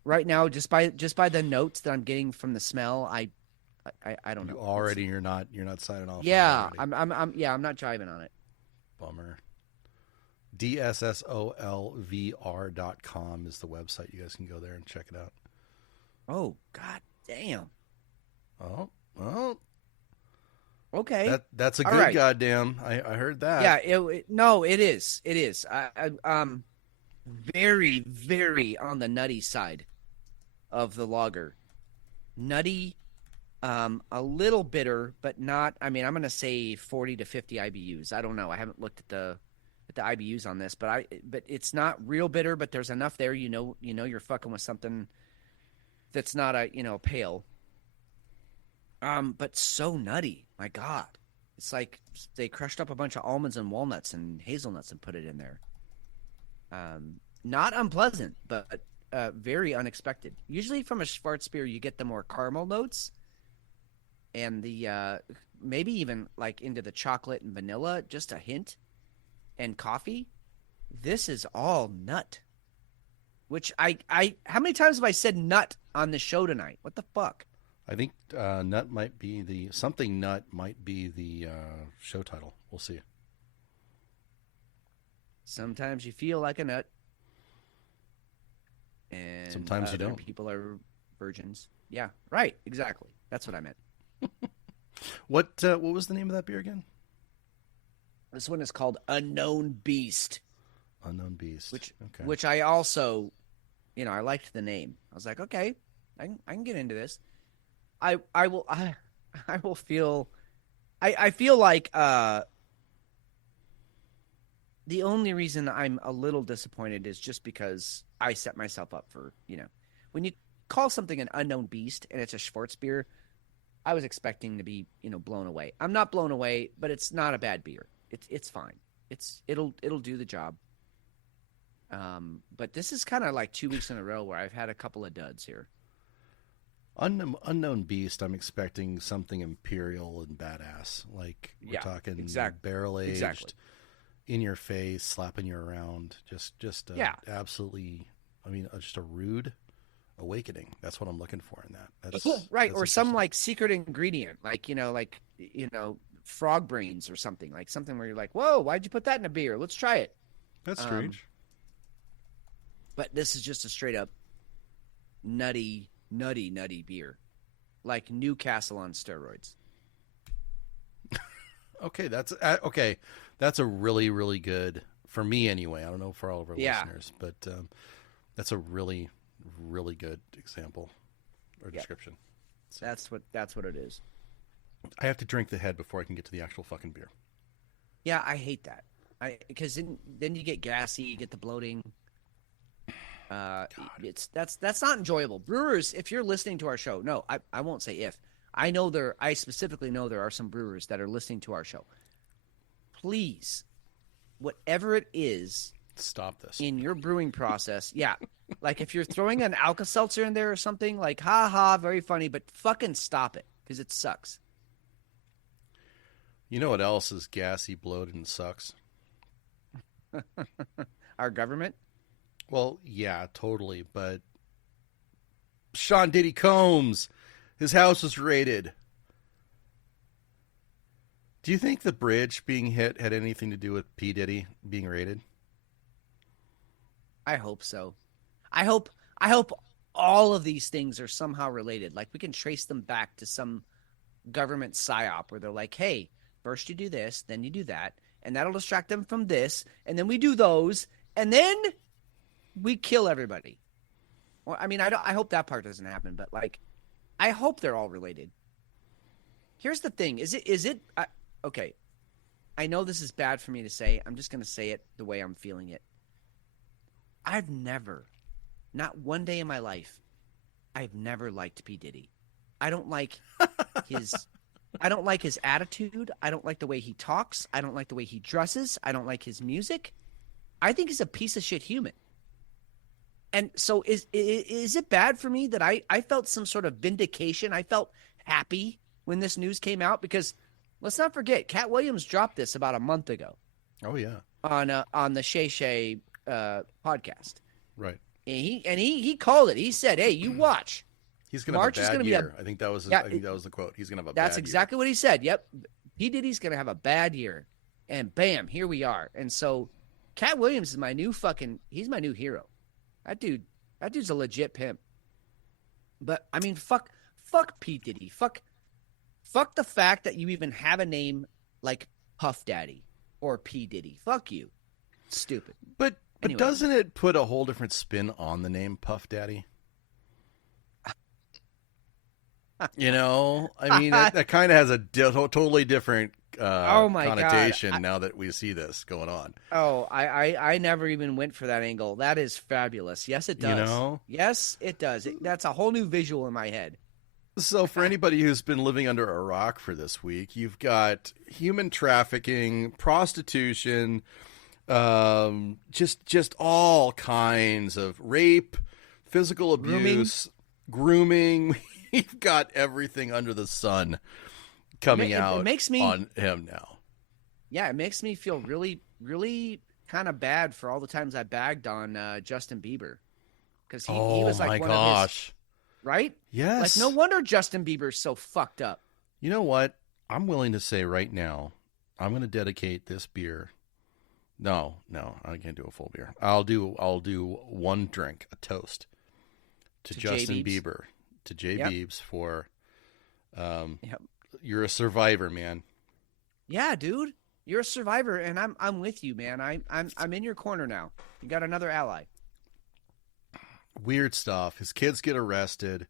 right now, just by the notes that I'm getting from the smell, I don't know. You're not signing off. Yeah, I'm not jiving on it. Bummer. DSSOLVR.com is the website. You guys can go there and check it out. Oh, god damn. Oh. Okay. That's a All good right. goddamn. I heard that. Yeah, it is. It is. Very, very on the nutty side of the lager. Nutty, a little bitter, but not. I mean, I'm gonna say 40 to 50 IBUs. I don't know. I haven't looked at the IBUs on this, but it's not real bitter. But there's enough there. You know, you're fucking with something that's not pale. But so nutty. My God, it's like they crushed up a bunch of almonds and walnuts and hazelnuts and put it in there. Not unpleasant, but very unexpected. Usually from a Schwarz beer, you get the more caramel notes and the maybe even like into the chocolate and vanilla, just a hint, and coffee. This is all nut. Which I how many times have I said nut on the show tonight? What the fuck? I think nut might be the show title. We'll see. Sometimes you feel like a nut, and sometimes you don't. People are virgins. Yeah, right. Exactly. That's what I meant. What was the name of that beer again? This one is called Unknown Beast. Unknown Beast. Which I also, I liked the name. I was like, okay, I can get into this. I feel like the only reason I'm a little disappointed is just because I set myself up for, when you call something an unknown beast and it's a Schwarzbier, I was expecting to be, blown away. I'm not blown away, but it's not a bad beer. It's fine. It'll do the job. But this is kind of like 2 weeks in a row where I've had a couple of duds here. Unknown beast. I'm expecting something imperial and badass. Like we're talking barrel aged, in your face, slapping you around. Just absolutely. I mean, just a rude awakening. That's what I'm looking for in that. That's, right, that's or some like secret ingredient, like frog brains or something, like something where you're like, whoa, why'd you put that in a beer? Let's try it. That's strange. But this is just a straight up nutty beer, like Newcastle on steroids. Okay, that's That's a really, really good, for me anyway. I don't know for all of our listeners, but that's a really, really good example or description. So that's what it is. I have to drink the head before I can get to the actual fucking beer. Yeah, I hate that. Because then you get gassy, you get the bloating. That's not enjoyable. Brewers, if you're listening to our show, no, I won't say if. I specifically know there are some brewers that are listening to our show. Please, whatever it is, stop this in your brewing process. Yeah, like if you're throwing an Alka-Seltzer in there or something, like ha, very funny, but fucking stop it because it sucks. You know what else is gassy, bloated, and sucks? Our government? Well, yeah, totally. But Sean Diddy Combs, his house was raided. Do you think the bridge being hit had anything to do with P. Diddy being raided? I hope so. I hope all of these things are somehow related. Like we can trace them back to some government psyop where they're like, hey, first you do this, then you do that, and that'll distract them from this, and then we do those, and then we kill everybody. Well, I mean, I hope that part doesn't happen, but like, I hope they're all related. Here's the thing: okay? I know this is bad for me to say. I'm just going to say it the way I'm feeling it. I've never, not one day in my life, I've never liked P. Diddy. I don't like his attitude. I don't like the way he talks. I don't like the way he dresses. I don't like his music. I think he's a piece of shit human. And so is it bad for me that I felt some sort of vindication? I felt happy when this news came out because let's not forget, Cat Williams dropped this about a month ago. Oh yeah, on the Shay Shay podcast. Right. And he called it. He said, "Hey, you watch. He's going to have a bad year." I think that was the quote. He's going to have a bad year. That's exactly what he said. Yep. P. Diddy's going to have a bad year. And bam, here we are. And so Cat Williams is my new he's my new hero. That dude's a legit pimp. But I mean, fuck P. Diddy. Fuck the fact that you even have a name like Puff Daddy or P. Diddy. Fuck you. Stupid. But doesn't it put a whole different spin on the name Puff Daddy? You know, I mean, that kind of has a totally different connotation God. Now that we see this going on. Oh, I never even went for that angle. That is fabulous. Yes, it does. You know? Yes, it does. That's a whole new visual in my head. So for anybody who's been living under a rock for this week, you've got human trafficking, prostitution, just all kinds of rape, physical abuse, grooming. We've got everything under the sun coming out on him now. Yeah, it makes me feel really, really kind of bad for all the times I bagged on Justin Bieber. Because he was like one of his, right? Yes. Like, no wonder Justin Bieber's so fucked up. You know what? I'm willing to say right now, I'm going to dedicate this beer. No, I can't do a full beer. I'll do one drink, a toast to Justin Bieber, to J Biebs for, you're a survivor, man. Yeah, dude, you're a survivor, and I'm with you, man. I'm in your corner now. You got another ally. Weird stuff. His kids get arrested.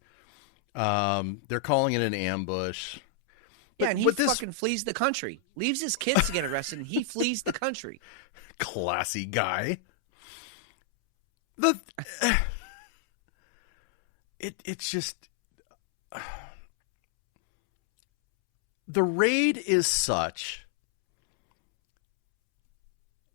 They're calling it an ambush. Yeah, and he fucking flees the country. Leaves his kids to get arrested, and he flees the country. Classy guy. it's just the raid is such.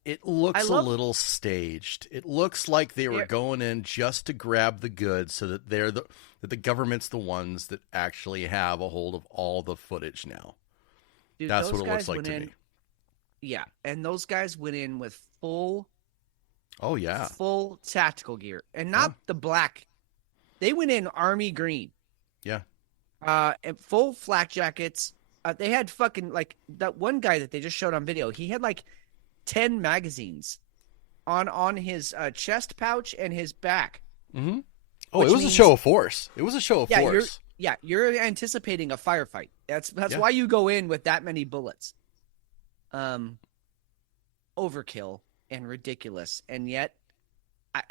It looks a little staged. It looks like they were going in just to grab the goods, so that that the government's the ones that actually have a hold of all the footage now. Dude, that's what it looks like to me. Yeah, and those guys went in with full tactical gear, and not the black. They went in army green. Yeah. And full flak jackets. They had fucking, like, that one guy that they just showed on video. He had like 10 magazines on his chest pouch and his back. Mm-hmm. Oh, it was a show of force. It was a show of force. You're anticipating a firefight. That's why you go in with that many bullets. Overkill and ridiculous. And yet, I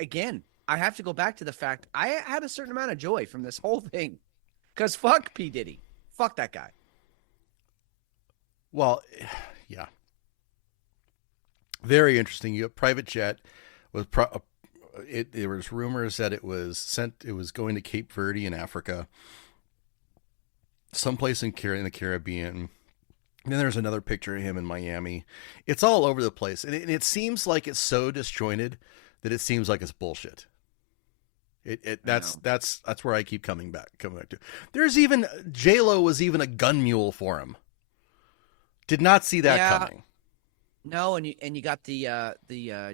have to go back to the fact I had a certain amount of joy from this whole thing. Because fuck P. Diddy. Fuck that guy. Well, yeah. Very interesting. You have private jet was there was rumors that it was going to Cape Verde in Africa, someplace in the Caribbean. And then there's another picture of him in Miami. It's all over the place, and it seems like it's so disjointed that it seems like it's bullshit. That's where I keep coming back to. There's even J-Lo was even a gun mule for him. Did not see that coming. No, and you got the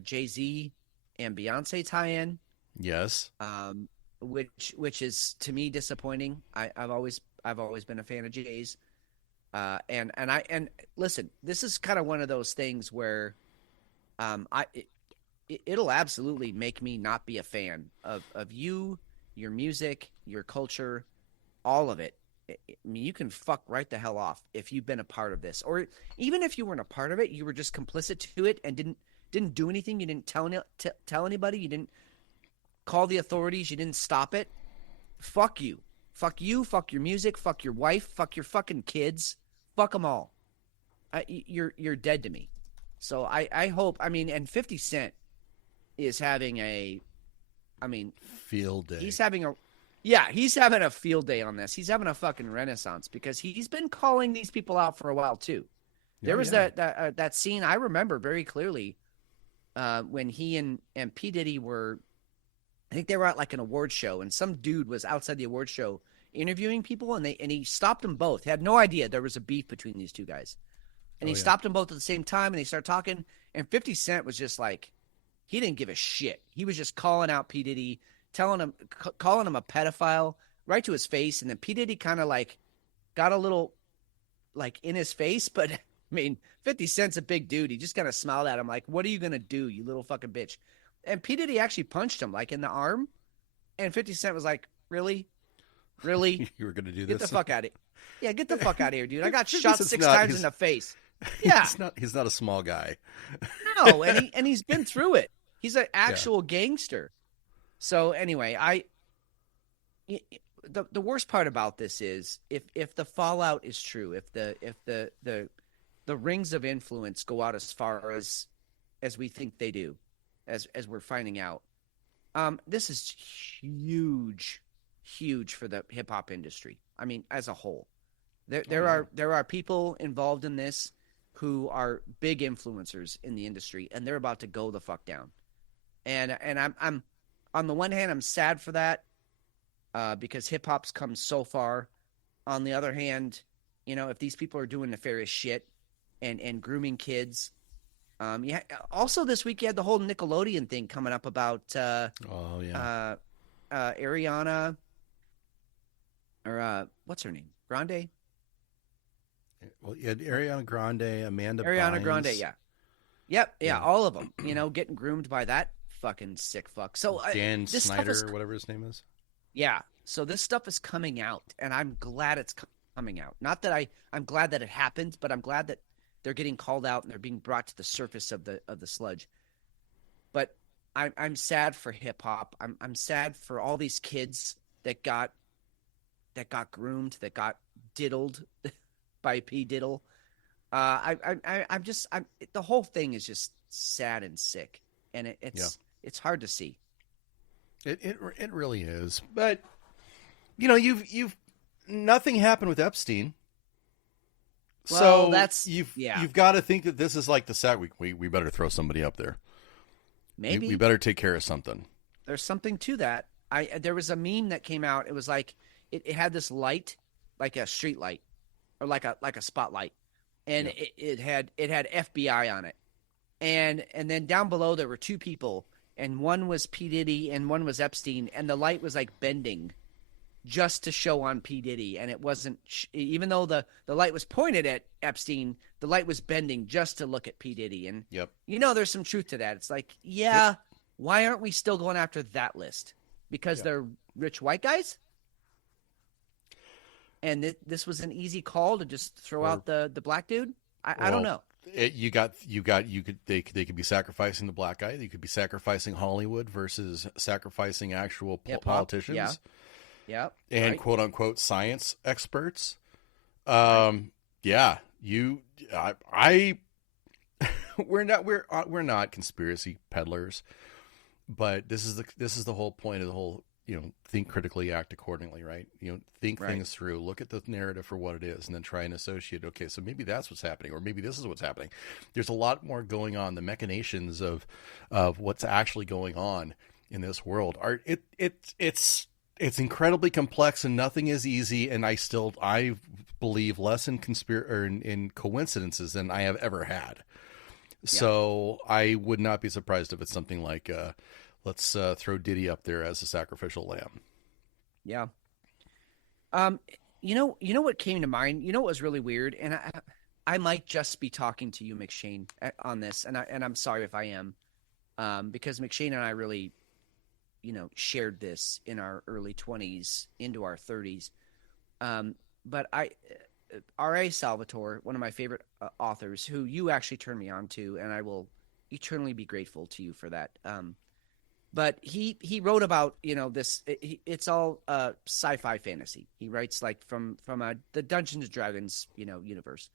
Jay-Z and Beyonce tie-in. Yes. Which is to me disappointing. I've always been a fan of Jay's. And listen, this is kind of one of those things where it'll absolutely make me not be a fan of you, your music, your culture, all of it. I mean, you can fuck right the hell off if you've been a part of this, or even if you weren't a part of it, you were just complicit to it and didn't do anything. You didn't tell anybody. You didn't call the authorities. You didn't stop it. Fuck you. Fuck you. Fuck your music. Fuck your wife. Fuck your fucking kids. Fuck them all. You're dead to me. So I hope. I mean, and 50 Cent is having field day. He's having a field day on this. He's having a fucking renaissance because he's been calling these people out for a while too. There was that scene I remember very clearly when he and P. Diddy were, I think they were at like an award show, and some dude was outside the award show interviewing people, and he stopped them both. He had no idea there was a beef between these two guys, and he stopped them both at the same time, and they started talking. And 50 Cent was just like, he didn't give a shit. He was just calling out P. Diddy, calling him a pedophile right to his face. And then P. Diddy kind of like got a little like in his face, but I mean, 50 Cent's a big dude. He just kind of smiled at him like, what are you going to do, you little fucking bitch? And P. Diddy actually punched him like in the arm. And 50 Cent was like, really? Really? You were going to do this? Get the fuck out of here. Yeah, get the fuck out of here, dude. I got shot 6 times in the face. Yeah. He's not a small guy. No, and he's been through it. He's an actual gangster. So anyway, the worst part about this is if the fallout is true, if the rings of influence go out as far as we think they do, as we're finding out, this is huge for the hip hop industry. I mean, as a whole, there are people involved in this who are big influencers in the industry, and they're about to go the fuck down. And I'm on the one hand, I'm sad for that because hip hop's come so far. On the other hand, if these people are doing nefarious shit and grooming kids, also this week you had the whole Nickelodeon thing coming up about Ariana, or what's her name, Grande. Well, you had Ariana Grande, Amanda Ariana Bynes. Grande, yeah. Yep, yeah, all of them, getting groomed by that fucking sick fuck. So Dan Snyder, whatever his name is. Yeah, so this stuff is coming out, and I'm glad it's coming out. Not that I'm glad that it happened, but I'm glad that they're getting called out and they're being brought to the surface of the sludge. But I'm sad for hip hop. I'm sad for all these kids that got groomed, that got diddled by P. Diddle. I'm the whole thing is just sad and sick, and it's hard to see. It really is, but you've nothing happened with Epstein. Well, so you've got to think that this is like the sack. We better throw somebody up there. Maybe we better take care of something. there's something to that. There was a meme that came out. It was like it had this light, like a street light, or like a spotlight, and it had FBI on it, and then down below there were two people, and one was P. Diddy and one was Epstein, and the light was like bending, just to show on P. Diddy, and it wasn't even though the light was pointed at Epstein, the light was bending just to look at P. Diddy, and there's some truth to that. It's like, why aren't we still going after that list? Because they're rich white guys? And this was an easy call to just throw out the black dude? I don't know. They could be sacrificing the black guy. They could be sacrificing Hollywood versus sacrificing actual politicians. Yeah. And right. quote unquote science experts. Right. We're not conspiracy peddlers, but this is the whole point of the whole, think critically, act accordingly, right? Think things through, look at the narrative for what it is, and then try and associate, okay, so maybe that's what's happening, or maybe this is what's happening. There's a lot more going on. The machinations of what's actually going on in this world it's incredibly complex, and nothing is easy. And I believe less in in coincidences than I have ever had. So I would not be surprised if it's something like, let's throw Diddy up there as a sacrificial lamb. Yeah. You know what came to mind? You know what was really weird, and I might just be talking to you, McShane, on this, and I'm sorry if I am, because McShane and I really, shared this in our early 20s into our 30s. But R.A. Salvatore, one of my favorite authors, who you actually turned me on to, and I will eternally be grateful to you for that. But he wrote about, this. It's all sci-fi fantasy. He writes like from the Dungeons and Dragons, universe,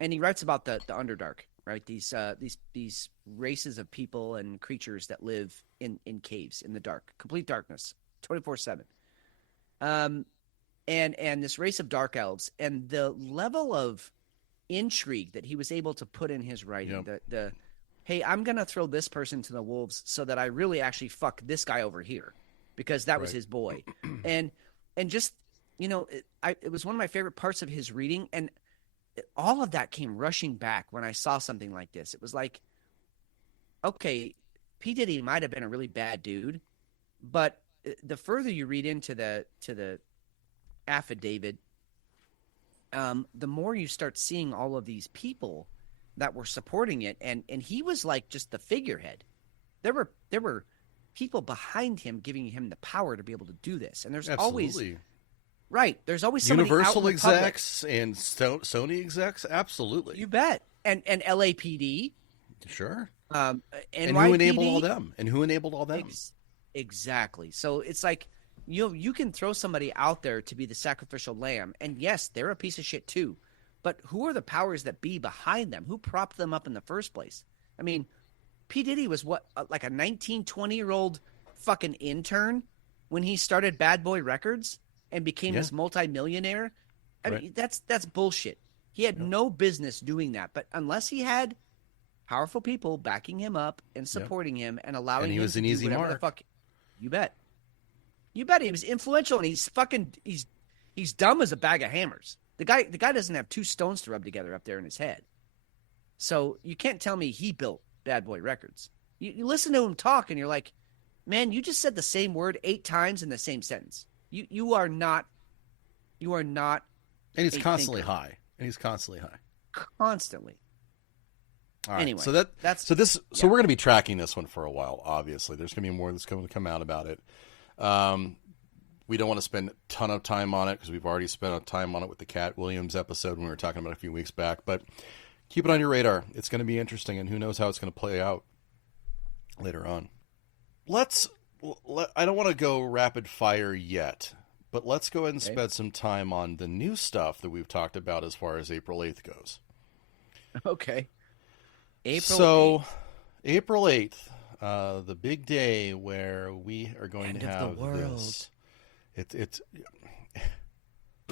and he writes about the Underdark, right? These races of people and creatures that live in caves in the dark, complete darkness, 24/7. And this race of dark elves, and the level of intrigue that he was able to put in his writing, the hey, I'm going to throw this person to the wolves so that I really actually fuck this guy over here because that was his boy. And just, it was one of my favorite parts of his reading. And all of that came rushing back when I saw something like this. It was like, okay, P. Diddy might have been a really bad dude, but the further you read into the affidavit, the more you start seeing all of these people that were supporting it, and he was like just the figurehead. There were people behind him giving him the power to be able to do this, and there's always somebody Universal out in the public. execs and Sony execs, absolutely, you bet, and LAPD, sure, NYPD, and who enabled all them? Exactly. So it's like you can throw somebody out there to be the sacrificial lamb, and yes, they're a piece of shit too. But who are the powers that be behind them? Who propped them up in the first place? I mean, P. Diddy was like a 19, 20-year-old fucking intern when he started Bad Boy Records and became this multimillionaire. I mean, that's bullshit. He had no business doing that. But unless he had powerful people backing him up and supporting him and allowing him to do whatever the fuck, you bet. You bet he was influential, and he's dumb as a bag of hammers. The guy doesn't have two stones to rub together up there in his head. So you can't tell me he built Bad Boy Records. You listen to him talk, and you're like, man, you just said the same word 8 times in the same sentence. You are not. And he's constantly high. Constantly. All right. Anyway, so we're going to be tracking this one for a while. Obviously, there's going to be more that's going to come out about it. We don't want to spend a ton of time on it because we've already spent time on it with the Cat Williams episode when we were talking about it a few weeks back. But keep it on your radar. It's going to be interesting, and who knows how it's going to play out later on. I don't want to go rapid fire yet, but let's go ahead and spend some time on the new stuff that we've talked about as far as April 8th goes. Okay. April 8th, the big day where we are going to have this. It's.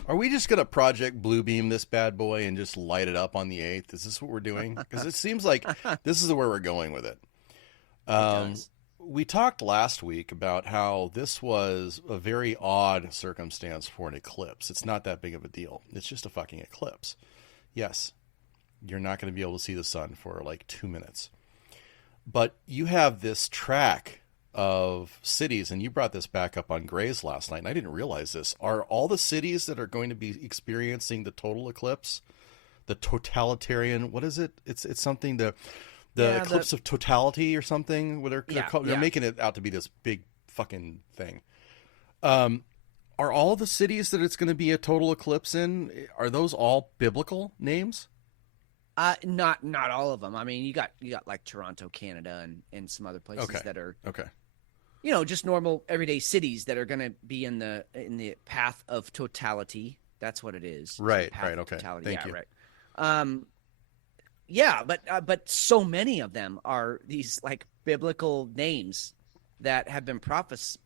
Are we just gonna Project Bluebeam this bad boy and just light it up on the 8th? Is this what we're doing? Because it seems like this is where we're going with it. Does. We talked last week about how this was a very odd circumstance for an eclipse. It's not that big of a deal. It's just a fucking eclipse. Yes, you're not going to be able to see the sun for like 2 minutes. But you have this track of cities, and you brought this back up on Gray's last night, and I didn't realize this. Are all the cities that are going to be experiencing the total eclipse, the totalitarian, what is it? It's something, the eclipse of totality or something, where they're making it out to be this big fucking thing. Are all the cities that it's going to be a total eclipse in, are those all biblical names? Not all of them. I mean, you got like Toronto, Canada, and some other places that are just normal everyday cities that are going to be in the path of totality. That's what it is. Right. Okay. Thank you. Right. But so many of them are these like biblical names that have been prophesied,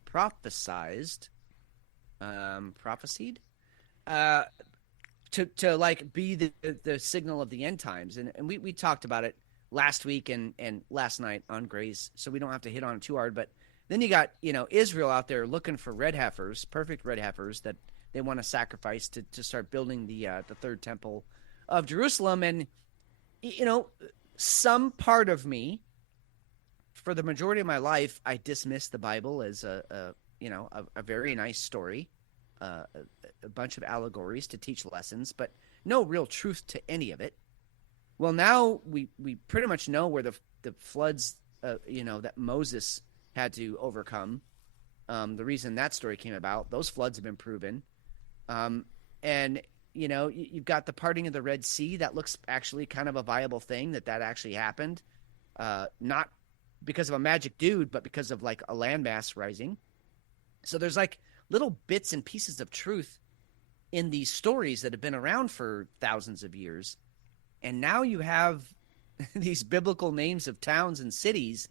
to like be the signal of the end times. And we talked about it last week and last night on Grace, so we don't have to hit on it too hard. But then you got, Israel out there looking for red heifers, perfect red heifers that they want to sacrifice to start building the third temple of Jerusalem. And, some part of me, for the majority of my life, I dismissed the Bible as a very nice story, a bunch of allegories to teach lessons, but no real truth to any of it. Well, now we pretty much know where the floods, that Moses had to overcome. The reason that story came about, those floods have been proven. And you've got the parting of the Red Sea. That looks actually kind of a viable thing that actually happened. Not because of a magic dude, but because of like a landmass rising. So there's like little bits and pieces of truth in these stories that have been around for thousands of years. And now you have these biblical names of towns and cities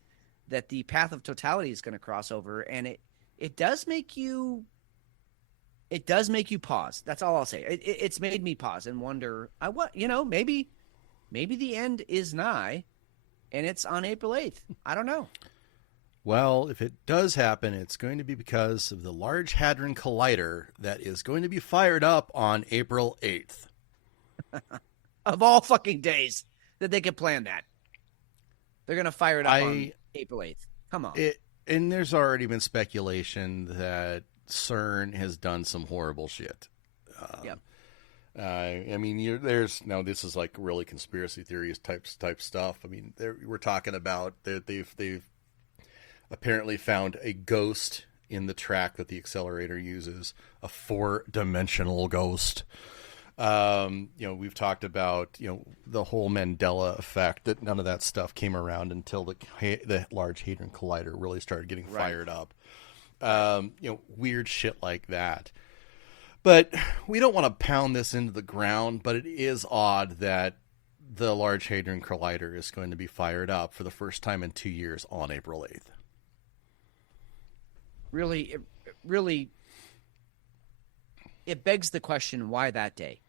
that the path of totality is going to cross over. And it does make you pause. That's all I'll say. It's made me pause and wonder, maybe the end is nigh and it's on April 8th. I don't know. Well, if it does happen, it's going to be because of the Large Hadron Collider that is going to be fired up on April 8th. Of all fucking days that they could plan that. They're going to fire it up on April 8th. Come on. And there's already been speculation that CERN has done some horrible shit. This is like really conspiracy theories type stuff. I mean, we're talking about they've apparently found a ghost in the track that the accelerator uses, a 4-dimensional ghost. We've talked about, the whole Mandela effect, that none of that stuff came around until the Large Hadron Collider really started getting fired up. Weird shit like that. But we don't want to pound this into the ground, but it is odd that the Large Hadron Collider is going to be fired up for the first time in 2 years on April 8th. Really, it begs the question, why that day?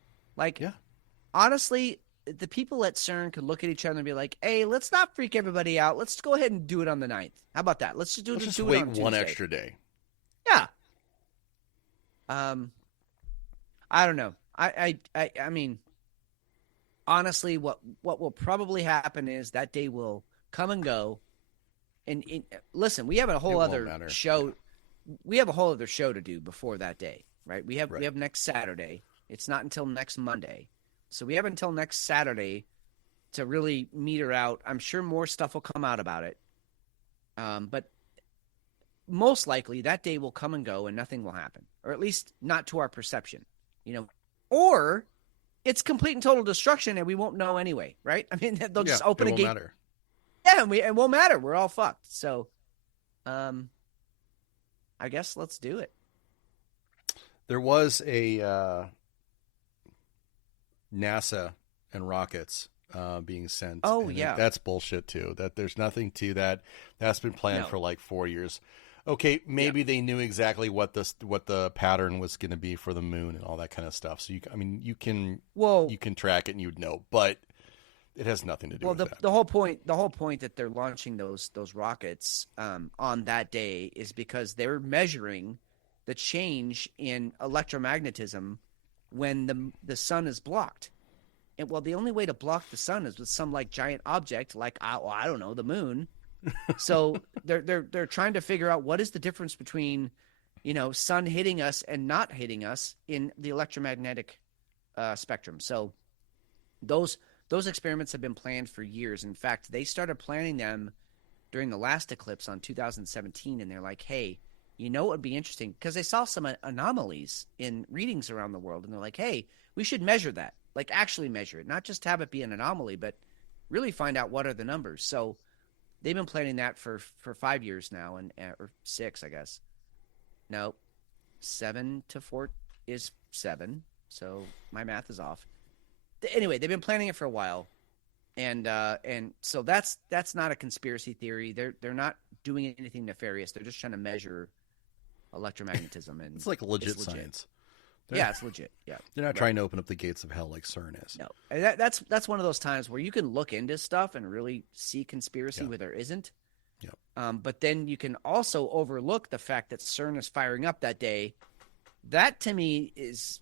Honestly, the people at CERN could look at each other and be like, hey, let's not freak everybody out. Let's go ahead and do it on the 9th. How about that? Let's just wait on Tuesday. One extra day. Yeah. I don't know. I mean, honestly, what will probably happen is that day will come and go. And listen, we have a whole other show. We have a whole other show to do before that day, right? We have next Saturday. It's not until next Monday. So we have until next Saturday to really meter out. I'm sure more stuff will come out about it. But most likely that day will come and go and nothing will happen, or at least not to our perception, or it's complete and total destruction and we won't know anyway. Right. I mean, they'll just open a gate. Matter. Yeah. And it won't matter. We're all fucked. So, I guess let's do it. There was a, NASA and rockets being sent. Oh, yeah. That's bullshit too. That there's nothing to that. That's been planned for like 4 years. Okay, maybe they knew exactly what the pattern was going to be for the moon and all that kind of stuff. So you can track it and you'd know, but it has nothing to do with that. The whole point that they're launching those rockets on that day is because they're measuring the change in electromagnetism when the sun is blocked. And the only way to block the sun is with some like giant object, like I don't know, the moon. So they're trying to figure out what is the difference between, sun hitting us and not hitting us in the electromagnetic spectrum. So those experiments have been planned for years. In fact, they started planning them during the last eclipse on 2017, and they're like, hey, what would be interesting? Because they saw some anomalies in readings around the world, and they're like, hey, we should measure that, like actually measure it, not just have it be an anomaly, but really find out what are the numbers. So they've been planning that for 5 years now, or 6, I guess. No, 7 to 4 is 7, so my math is off. Anyway, they've been planning it for a while, and so that's not a conspiracy theory. They're not doing anything nefarious. They're just trying to measure electromagnetism, and it's like legit science. It's legit. Yeah, they're not trying to open up the gates of hell like CERN is. No, and that's one of those times where you can look into stuff and really see conspiracy where there isn't. Yeah. But then you can also overlook the fact that CERN is firing up that day. That to me is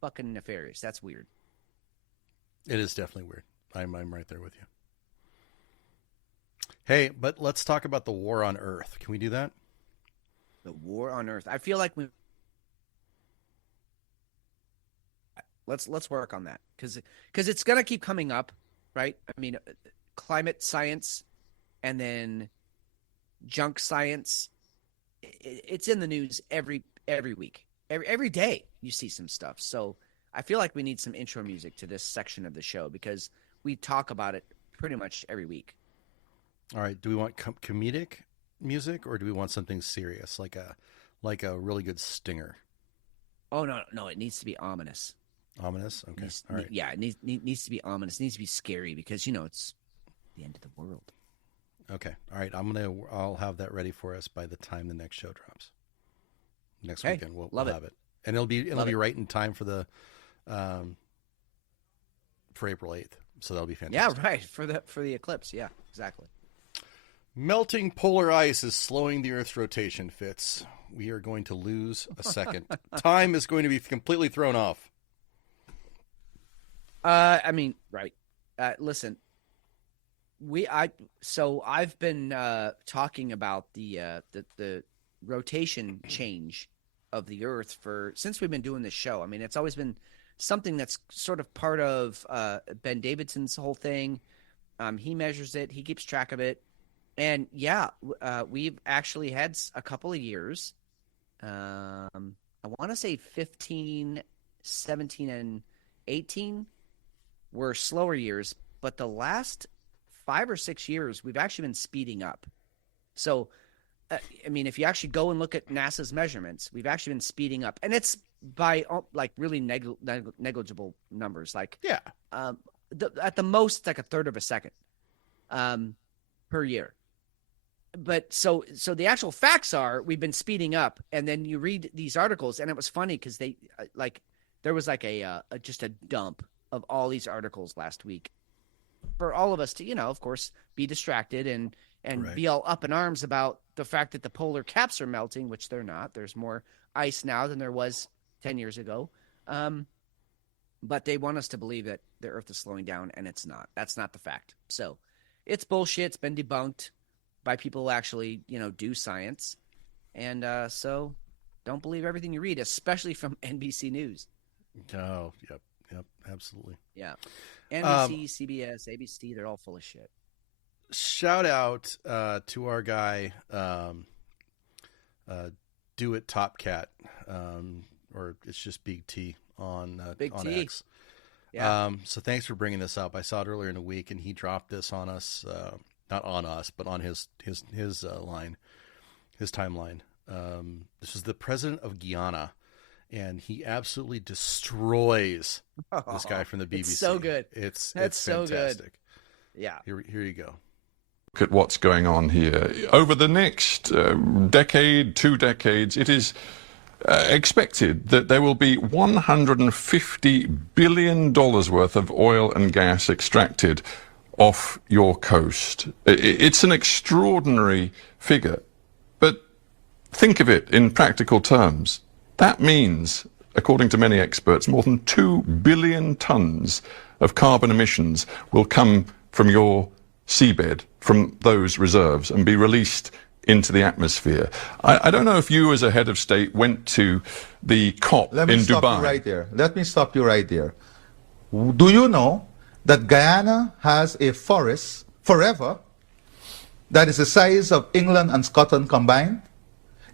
fucking nefarious. That's weird. It is definitely weird. I'm right there with you. Hey, but let's talk about the war on Earth. Can we do that? The war on Earth. I feel like let's work on that because it's gonna keep coming up, right? I mean, climate science and then junk science. It's in the news every week, every day. You see some stuff. So I feel like we need some intro music to this section of the show because we talk about it pretty much every week. All right. Do we want comedic music or do we want something serious, like a really good stinger? Oh no! It needs to be ominous. Ominous. Okay. All right. Yeah, it needs to be ominous. It needs to be scary because it's the end of the world. Okay. All right. I'll have that ready for us by the time the next show drops. Next weekend we'll have it, and it'll be right in time for the for April 8th. So that'll be fantastic. Yeah, right. For the eclipse. Yeah, exactly. Melting polar ice is slowing the Earth's rotation, Fitz. We are going to lose a second. Time is going to be completely thrown off. I mean, right. Listen, I've been talking about the rotation change of the Earth since we've been doing this show. I mean, it's always been something that's sort of part of Ben Davidson's whole thing. He measures it. He keeps track of it. And we've actually had a couple of years. I want to say 15, 17, and 18 were slower years, but the last 5 or 6 years, we've actually been speeding up. So, I mean, if you actually go and look at NASA's measurements, we've actually been speeding up, and it's by like really negligible numbers. Like, at the most, like a third of a second per year. But so the actual facts are we've been speeding up, and then you read these articles, and it was funny because they there was like just a dump of all these articles last week for all of us to, of course, be distracted and right. be all up in arms about the fact that the polar caps are melting, which they're not. There's more ice now than there was 10 years ago. But they want us to believe that the Earth is slowing down, and it's not. That's not the fact. So it's bullshit. It's been debunked by people who actually, do science. And so don't believe everything you read, especially from NBC News. Oh, yep, absolutely. Yeah. NBC, CBS, ABC, they're all full of shit. Shout out to our guy, Do It Top Cat, or it's just Big T on X. Yeah. So thanks for bringing this up. I saw it earlier in the week, and he dropped this on us, not on us, but on his line, his timeline. This is the president of Guyana, and he absolutely destroys this guy from the BBC. It's so good. It's so fantastic. good. Yeah. Here you go. at what's going on here. Over the next decade, 2 decades, it is expected that there will be $150 billion worth of oil and gas extracted off your coast. It's an extraordinary figure, but think of it in practical terms. That means, according to many experts, more than 2 billion tons of carbon emissions will come from your seabed, from those reserves, and be released into the atmosphere. I don't know if you, as a head of state, went to the COP in Dubai. Let me stop you right there. Let me stop you right there. Do you know that Guyana has a forest forever that is the size of England and Scotland combined?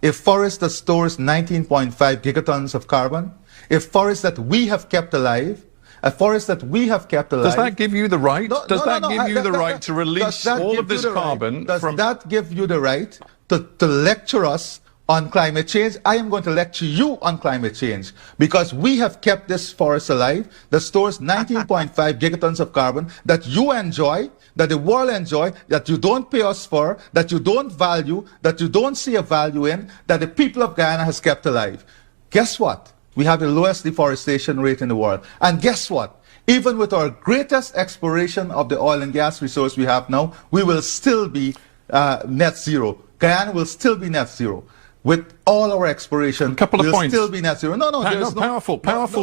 A forest that stores 19.5 gigatons of carbon? A forest that we have kept alive? A forest that we have kept alive. Does that give you the right? Does that give you the right to release all of this carbon? Does that give you the right to lecture us on climate change? I am going to lecture you on climate change because we have kept this forest alive that stores 19.5 gigatons of carbon that you enjoy, that the world enjoy, that you don't pay us for, that you don't value, that you don't see a value in, that the people of Guyana has kept alive. Guess what? We have the lowest deforestation rate in the world. And guess what? Even with our greatest exploration of the oil and gas resource we have now, we will still be net zero. Guyana will still be net zero. With all our exploration, a couple of we'll points. Still be net zero. Powerful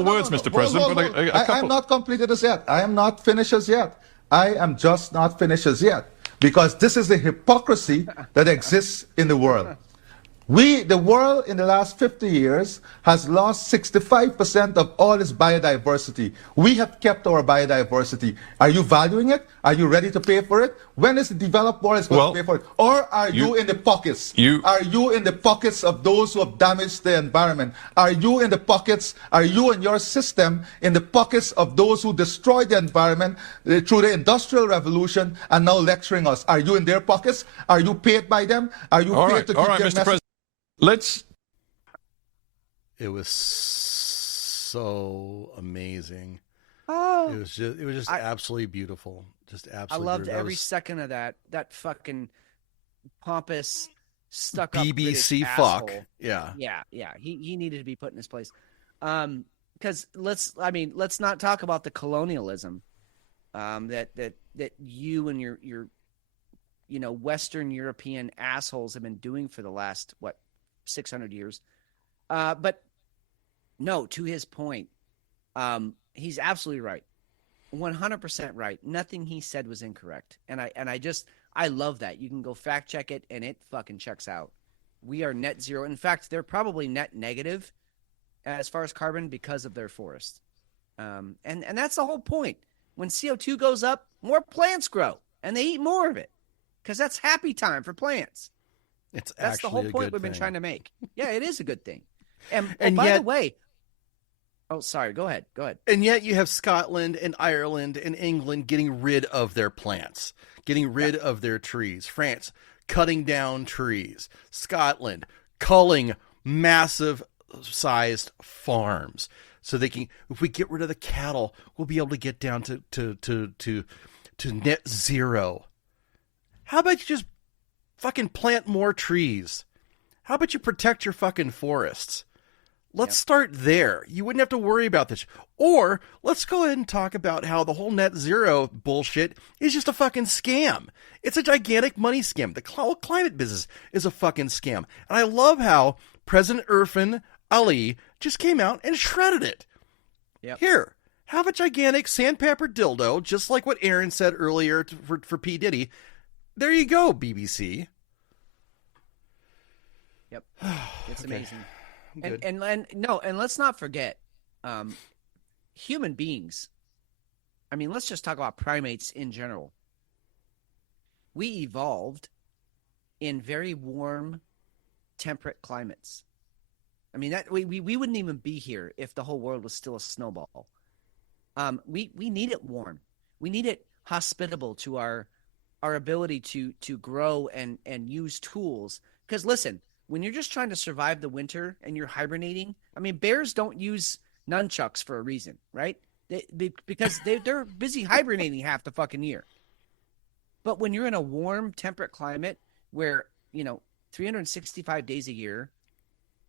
words, Mr. President. But a couple. I am not completed as yet. I am not finished as yet. I am just not finished as yet. Because this is the hypocrisy that exists in the world. The world in the last 50 years has lost 65% of all its biodiversity. We have kept our biodiversity. Are you valuing it? Are you ready to pay for it? When is the developed world going to pay for it? Or are you in the pockets? Are you in the pockets of those who have damaged the environment? Are you in the pockets, are you and your system in the pockets of those who destroyed the environment through the Industrial Revolution and now lecturing us? Are you in their pockets? Are you paid by them? Are you paid to keep their message? It was so amazing. It was just absolutely beautiful. Just absolutely. I loved beautiful. every second of that. That fucking pompous, stuck-up BBC British fuck. asshole. Yeah. Yeah. He needed to be put in his place. Because let's not talk about the colonialism that you and your Western European assholes have been doing for the last 600 years. But no, to his point, he's absolutely right. 100% right. Nothing he said was incorrect. And I love that. You can go fact check it and it fucking checks out. We are net zero. In fact, they're probably net negative as far as carbon because of their forest. And that's the whole point. When CO2 goes up, more plants grow and they eat more of it because that's happy time for plants. That's the whole point we've been trying to make. Yeah, it is a good thing. And by the way, oh, sorry, go ahead. And yet you have Scotland and Ireland and England getting rid of their plants, getting rid of their trees. France cutting down trees. Scotland culling massive sized farms so they can, if we get rid of the cattle, we'll be able to get down to net zero. How about you just fucking plant more trees? How about you protect your fucking forests? Let's start there. You wouldn't have to worry about this. Or let's go ahead and talk about how the whole net zero bullshit is just a fucking scam. It's a gigantic money scam. The whole climate business is a fucking scam. And I love how President Irfan Ali just came out and shredded it. Yep. Here, have a gigantic sandpaper dildo, just like what Aaron said earlier for P. Diddy. There you go, BBC. Yep, it's Okay. amazing. And let's not forget, human beings. I mean, let's just talk about primates in general. We evolved in very warm, temperate climates. I mean, that we wouldn't even be here if the whole world was still a snowball. We need it warm. We need it hospitable to our ability to grow and use tools. Because listen, when you're just trying to survive the winter and you're hibernating, I mean, bears don't use nunchucks for a reason, right? Because they're busy hibernating half the fucking year. But when you're in a warm, temperate climate where, 365 days a year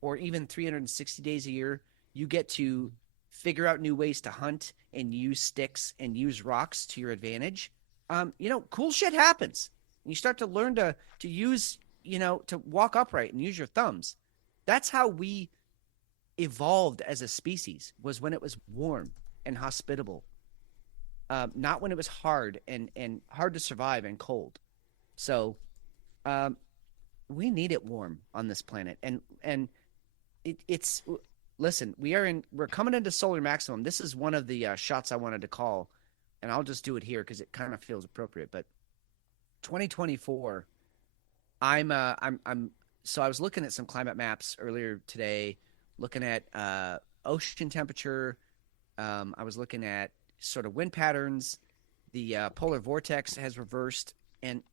or even 360 days a year, you get to figure out new ways to hunt and use sticks and use rocks to your advantage. Cool shit happens. You start to learn to use, to walk upright and use your thumbs. That's how we evolved as a species, was when it was warm and hospitable. Not when it was hard and hard to survive and cold. So we need it warm on this planet. And it's listen, we're coming into solar maximum. This is one of the shots I wanted to call, and I'll just do it here because it kind of feels appropriate. But 2024, so I was looking at some climate maps earlier today, looking at ocean temperature. I was looking at sort of wind patterns. The polar vortex has reversed, and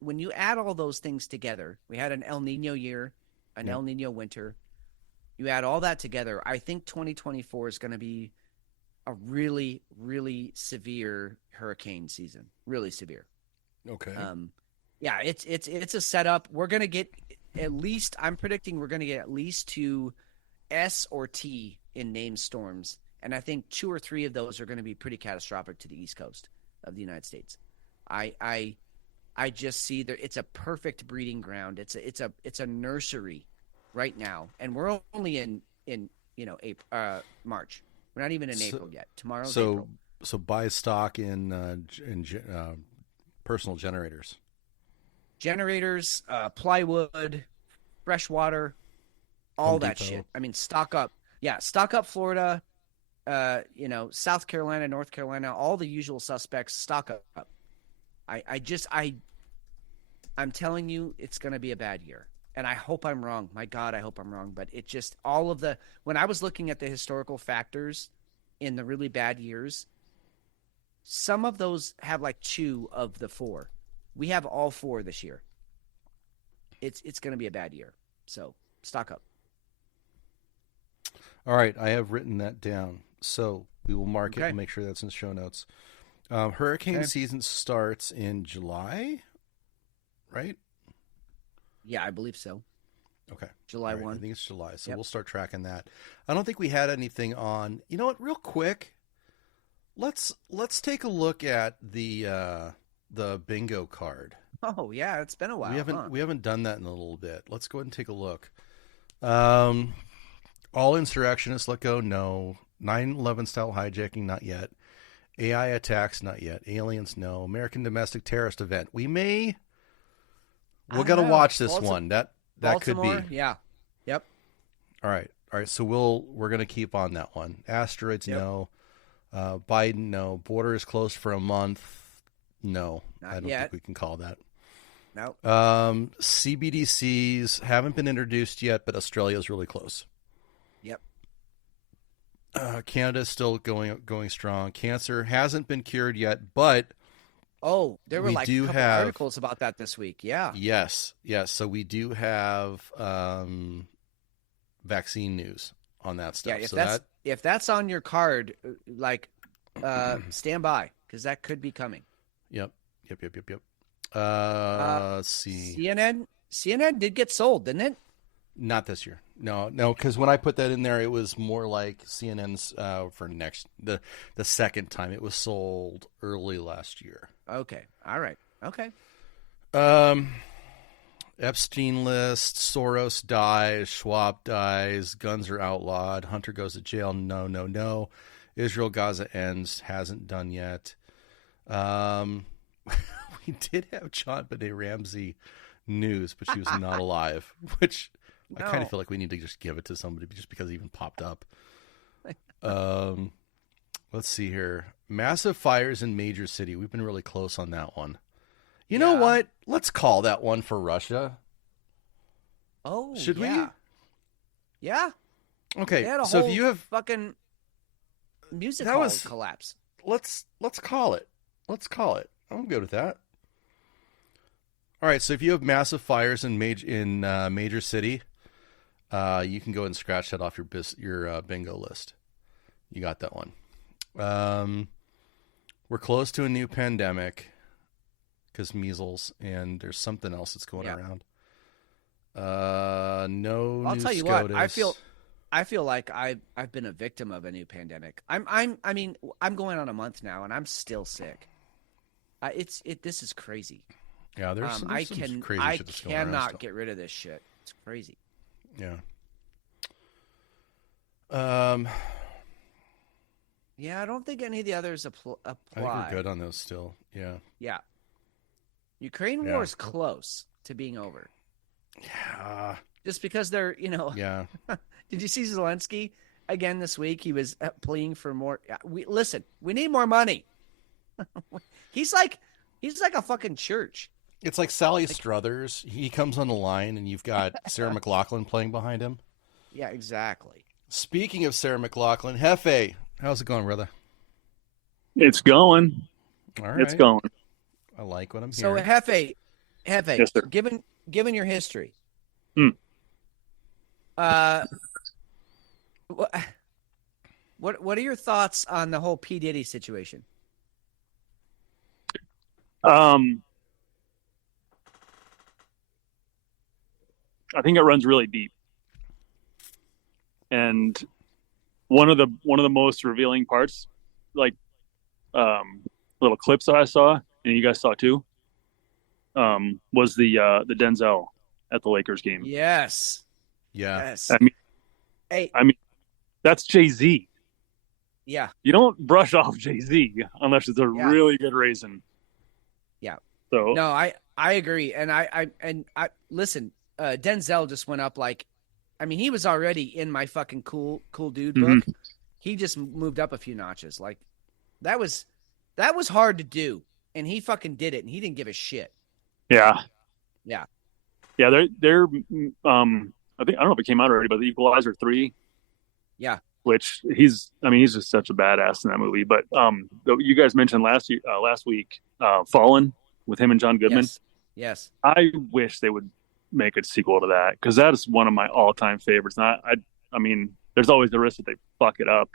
when you add all those things together, we had an El Nino year, an El Nino winter. You add all that together, I think 2024 is going to be a really, really severe hurricane season. Really severe. Okay. Yeah, it's a setup. We're going to get I'm predicting we're going to get at least 2 S or T in named storms. And I think 2 or 3 of those are going to be pretty catastrophic to the East Coast of the United States. I just see that it's a perfect breeding ground. It's a nursery right now, and we're only in April, March. We're not even in April yet. Tomorrow's April. So buy stock in personal generators. Generators, plywood, fresh water, all Home that Depot. shit. I mean, stock up. Yeah, stock up Florida, South Carolina, North Carolina, all the usual suspects, stock up. I'm telling you, it's going to be a bad year. And I hope I'm wrong. My God, I hope I'm wrong. But it just, when I was looking at the historical factors in the really bad years, some of those have like 2 of the 4. We have all 4 this year. It's going to be a bad year. So stock up. All right, I have written that down. So we will mark it Okay. and make sure that's in the show notes. Hurricane season starts in July, right? Yeah, I believe so. Okay. July All right, 1. I think it's July, so Yep. we'll start tracking that. I don't think we had anything on. You know what? Real quick, let's take a look at the bingo card. Oh, yeah, it's been a while. We haven't done that in a little bit. Let's go ahead and take a look. All insurrectionists let go, no. 9/11 style hijacking, not yet. AI attacks, not yet. Aliens, no. American domestic terrorist event. We'll got to watch this one. That could Baltimore, be. Yeah. Yep. All right. So we're going to keep on that one. Asteroids, Yep. no. Biden, no. Border is closed for a month. No. Not I don't yet. think we can call that. No. CBDCs haven't been introduced yet, but Australia's really close. Yep. Canada's still going strong. Cancer hasn't been cured yet, but Oh, there were we like do a couple have- articles about that this week. Yeah. yes. So we do have vaccine news on that stuff. Yeah, if that's on your card, stand by, because that could be coming. Yep. Let's see. CNN did get sold, didn't it? Not this year. No, because when I put that in there, it was more like CNN's for the second time. It was sold early last year. Okay. All right. Okay. Epstein list, Soros dies, Schwab dies, guns are outlawed, Hunter goes to jail, no. Israel, Gaza ends, hasn't done yet. We did have John Benet Ramsey news, but she was not alive, which I kind No. of feel like we need to just give it to somebody just because it even popped up. Let's see here. Massive fires in major city. We've been really close on that one. You know Yeah. what? Let's call that one for Russia. Oh, Should we? yeah. Yeah. Okay, They had a so whole if you have, fucking music That hall was- collapse. let's call it. Let's call it. I'm good with that. All right, so if you have massive fires in major city, you can go ahead and scratch that off your bingo list. You got that one. We're close to a new pandemic. because measles, and there's something else that's going Yeah. around. No I'll new tell you SCOTUS. what. I feel like I've been a victim of a new pandemic. I'm going on a month now, and I'm still sick. This is crazy. Yeah, there's some crazy I shit that's going around cannot still. get rid of this shit. It's crazy. Yeah. Yeah, I don't think any of the others apply. I think we're good on those still. Yeah. Yeah. Ukraine Yeah. war is close to being over. Yeah. Just because they're, Yeah. Did you see Zelensky again this week? He was pleading for more. We need more money. He's like a fucking church. It's like Sally Struthers. He comes on the line, and you've got Sarah McLachlan playing behind him. Yeah, exactly. Speaking of Sarah McLachlan, Hefe, how's it going, brother? It's going. All right. It's going. I like what I'm So hearing. Hefe, Yes, sir. given your history, what are your thoughts on the whole P. Diddy situation? I think it runs really deep, and one of the most revealing parts, like little clips that I saw, and you guys saw too, was the Denzel at the Lakers game. Yes. Yeah. Yes. I mean, that's Jay-Z. Yeah. You don't brush off Jay-Z unless it's a really good reason. Yeah. So No, I agree, and I listen. Denzel just went up he was already in my fucking cool dude book. He just moved up a few notches. Like that was hard to do, and he fucking did it, and he didn't give a shit. Yeah. Yeah. Yeah, they're I don't know if it came out already, but the Equalizer 3. Yeah. Which he's just such a badass in that movie. But you guys mentioned last week, Fallen with him and John Goodman. Yes. I wish they would make a sequel to that, because that is one of my all-time favorites. And I mean, there's always the risk that they fuck it up,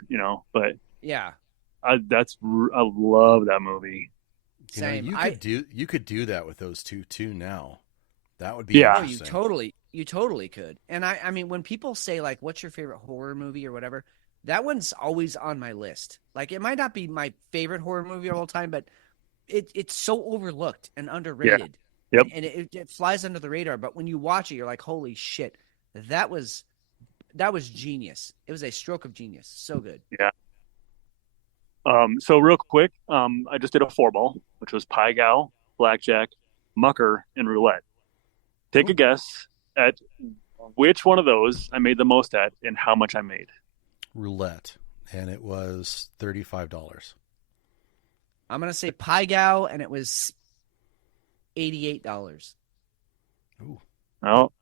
but yeah, I love that movie. Same. You could do that with those two too now. That would be interesting. You totally could. And I mean, when people say like, what's your favorite horror movie or whatever, that one's always on my list. Like, it might not be my favorite horror movie of all time, but it's so overlooked and underrated. Yep. And it flies under the radar. But when you watch it, you're like, holy shit, that was genius. It was a stroke of genius. So good. Yeah. So real quick, I just did a 4-ball, which was pie gal, blackjack, mucker, and roulette. Take a guess at which one of those I made the most at and how much I made. Roulette, and it was $35. I'm gonna say pie gal, and it was $88. Ooh. Well,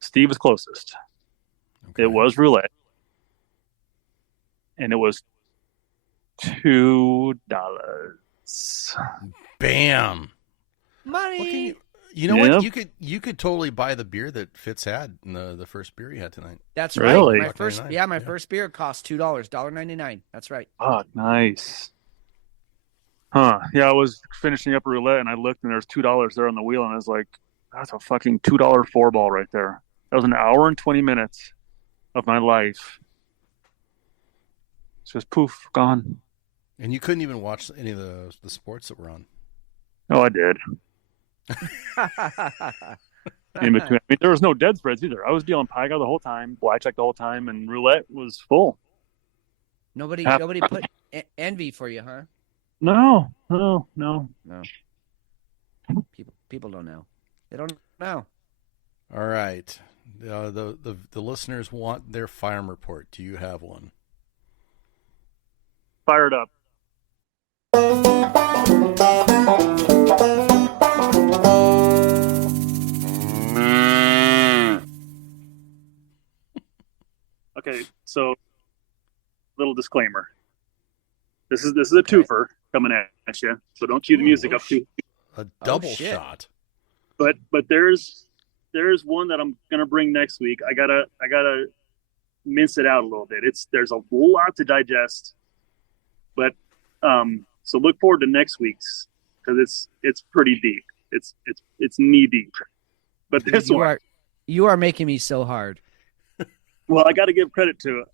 Steve was closest. Okay. It was roulette, and it was $2. Bam. Money. You know what? You could totally buy the beer that Fitz had in the first beer he had tonight. That's Really? right. My first beer cost $2, $1.99. That's right. Oh, nice. Huh. Yeah, I was finishing up roulette, and I looked, and there was $2 there on the wheel, and I was like, that's a fucking $2 4-ball right there. That was an hour and 20 minutes of my life. It's just poof, gone. And you couldn't even watch any of the sports that were on. Oh, I did. In between, I mean, there was no dead spreads either. I was dealing pie the whole time, blackjack the whole time, and roulette was full. Nobody put envy for you, huh? No. People don't know. They don't know. All right. The listeners want their farm report. Do you have one? Fired up. Okay, so little disclaimer. This is a twofer coming at you, so don't cue the music up too. A double shot. But there's one that I'm gonna bring next week. I gotta mince it out a little bit. There's a lot to digest, but so look forward to next week's, because it's pretty deep. it's knee deep. But this one, you are making me so hard. well, I got to give credit to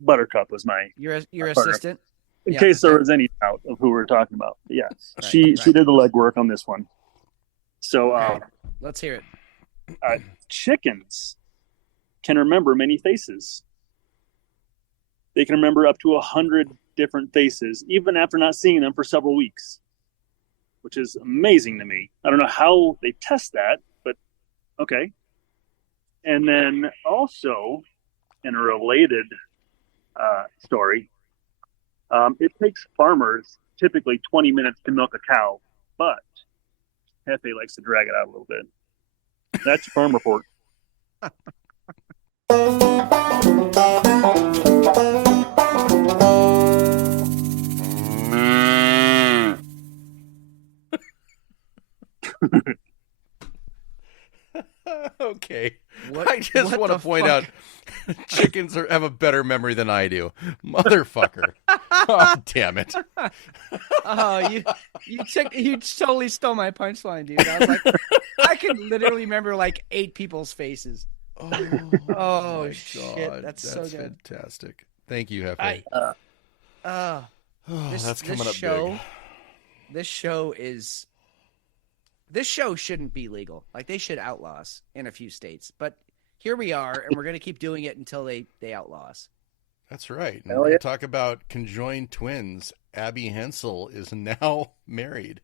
Buttercup was my Your partner. assistant. In case there was any doubt of who we were talking about. But yeah, Right, she did the legwork on this one. So Let's hear it. chickens can remember many faces. They can remember up to 100 different faces, even after not seeing them for several weeks, which is amazing to me. I don't know how they test that, but okay. And then also, in a related story, it takes farmers typically 20 minutes to milk a cow, but Hefe likes to drag it out a little bit. That's your farm report. Okay. What- I just what want to the point fuck? out chickens have a better memory than I do. Motherfucker. Oh, damn it. Oh, you totally stole my punchline, dude. I was like, I can literally remember like 8 people's faces. Oh, my shit, God. that's so good. Fantastic. Thank you, Hefe. This coming up show, big. This show shouldn't be legal. Like, they should outlaw us in a few states. But here we are, and we're going to keep doing it until they outlaw us. That's right. And Hell we're yeah. going to talk about conjoined twins. Abby Hensel is now married.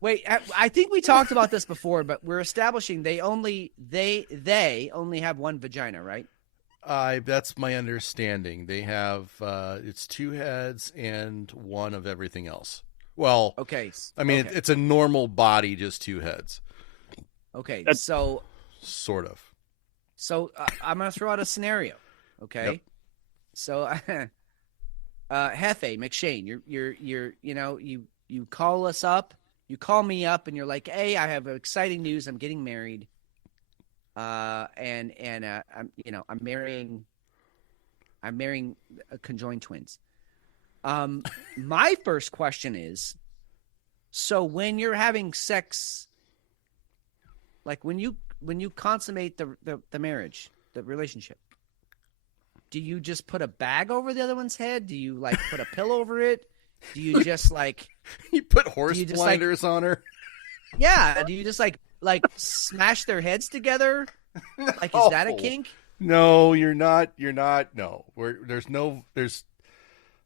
Wait, I think we talked about this before, but we're establishing they only have one vagina, right? That's my understanding. They have it's 2 heads and 1 of everything else. Well, Okay. I mean, okay. it's a normal body, just 2 heads, Okay, That's- so I'm gonna throw out a scenario. Okay, Yep. so Hefe McShane, you call us up, you call me up, and you're like, hey, I have exciting news. I'm getting married, and I'm marrying conjoined twins. My first question is, so when you're having sex, like when you consummate the marriage, the relationship, do you just put a bag over the other one's head? Do you like put a pillow over it? Do you just like You put horse Do you just, blinders on her? yeah? Do you just like smash their heads together? Like, is that a No. kink? No, you're not. No,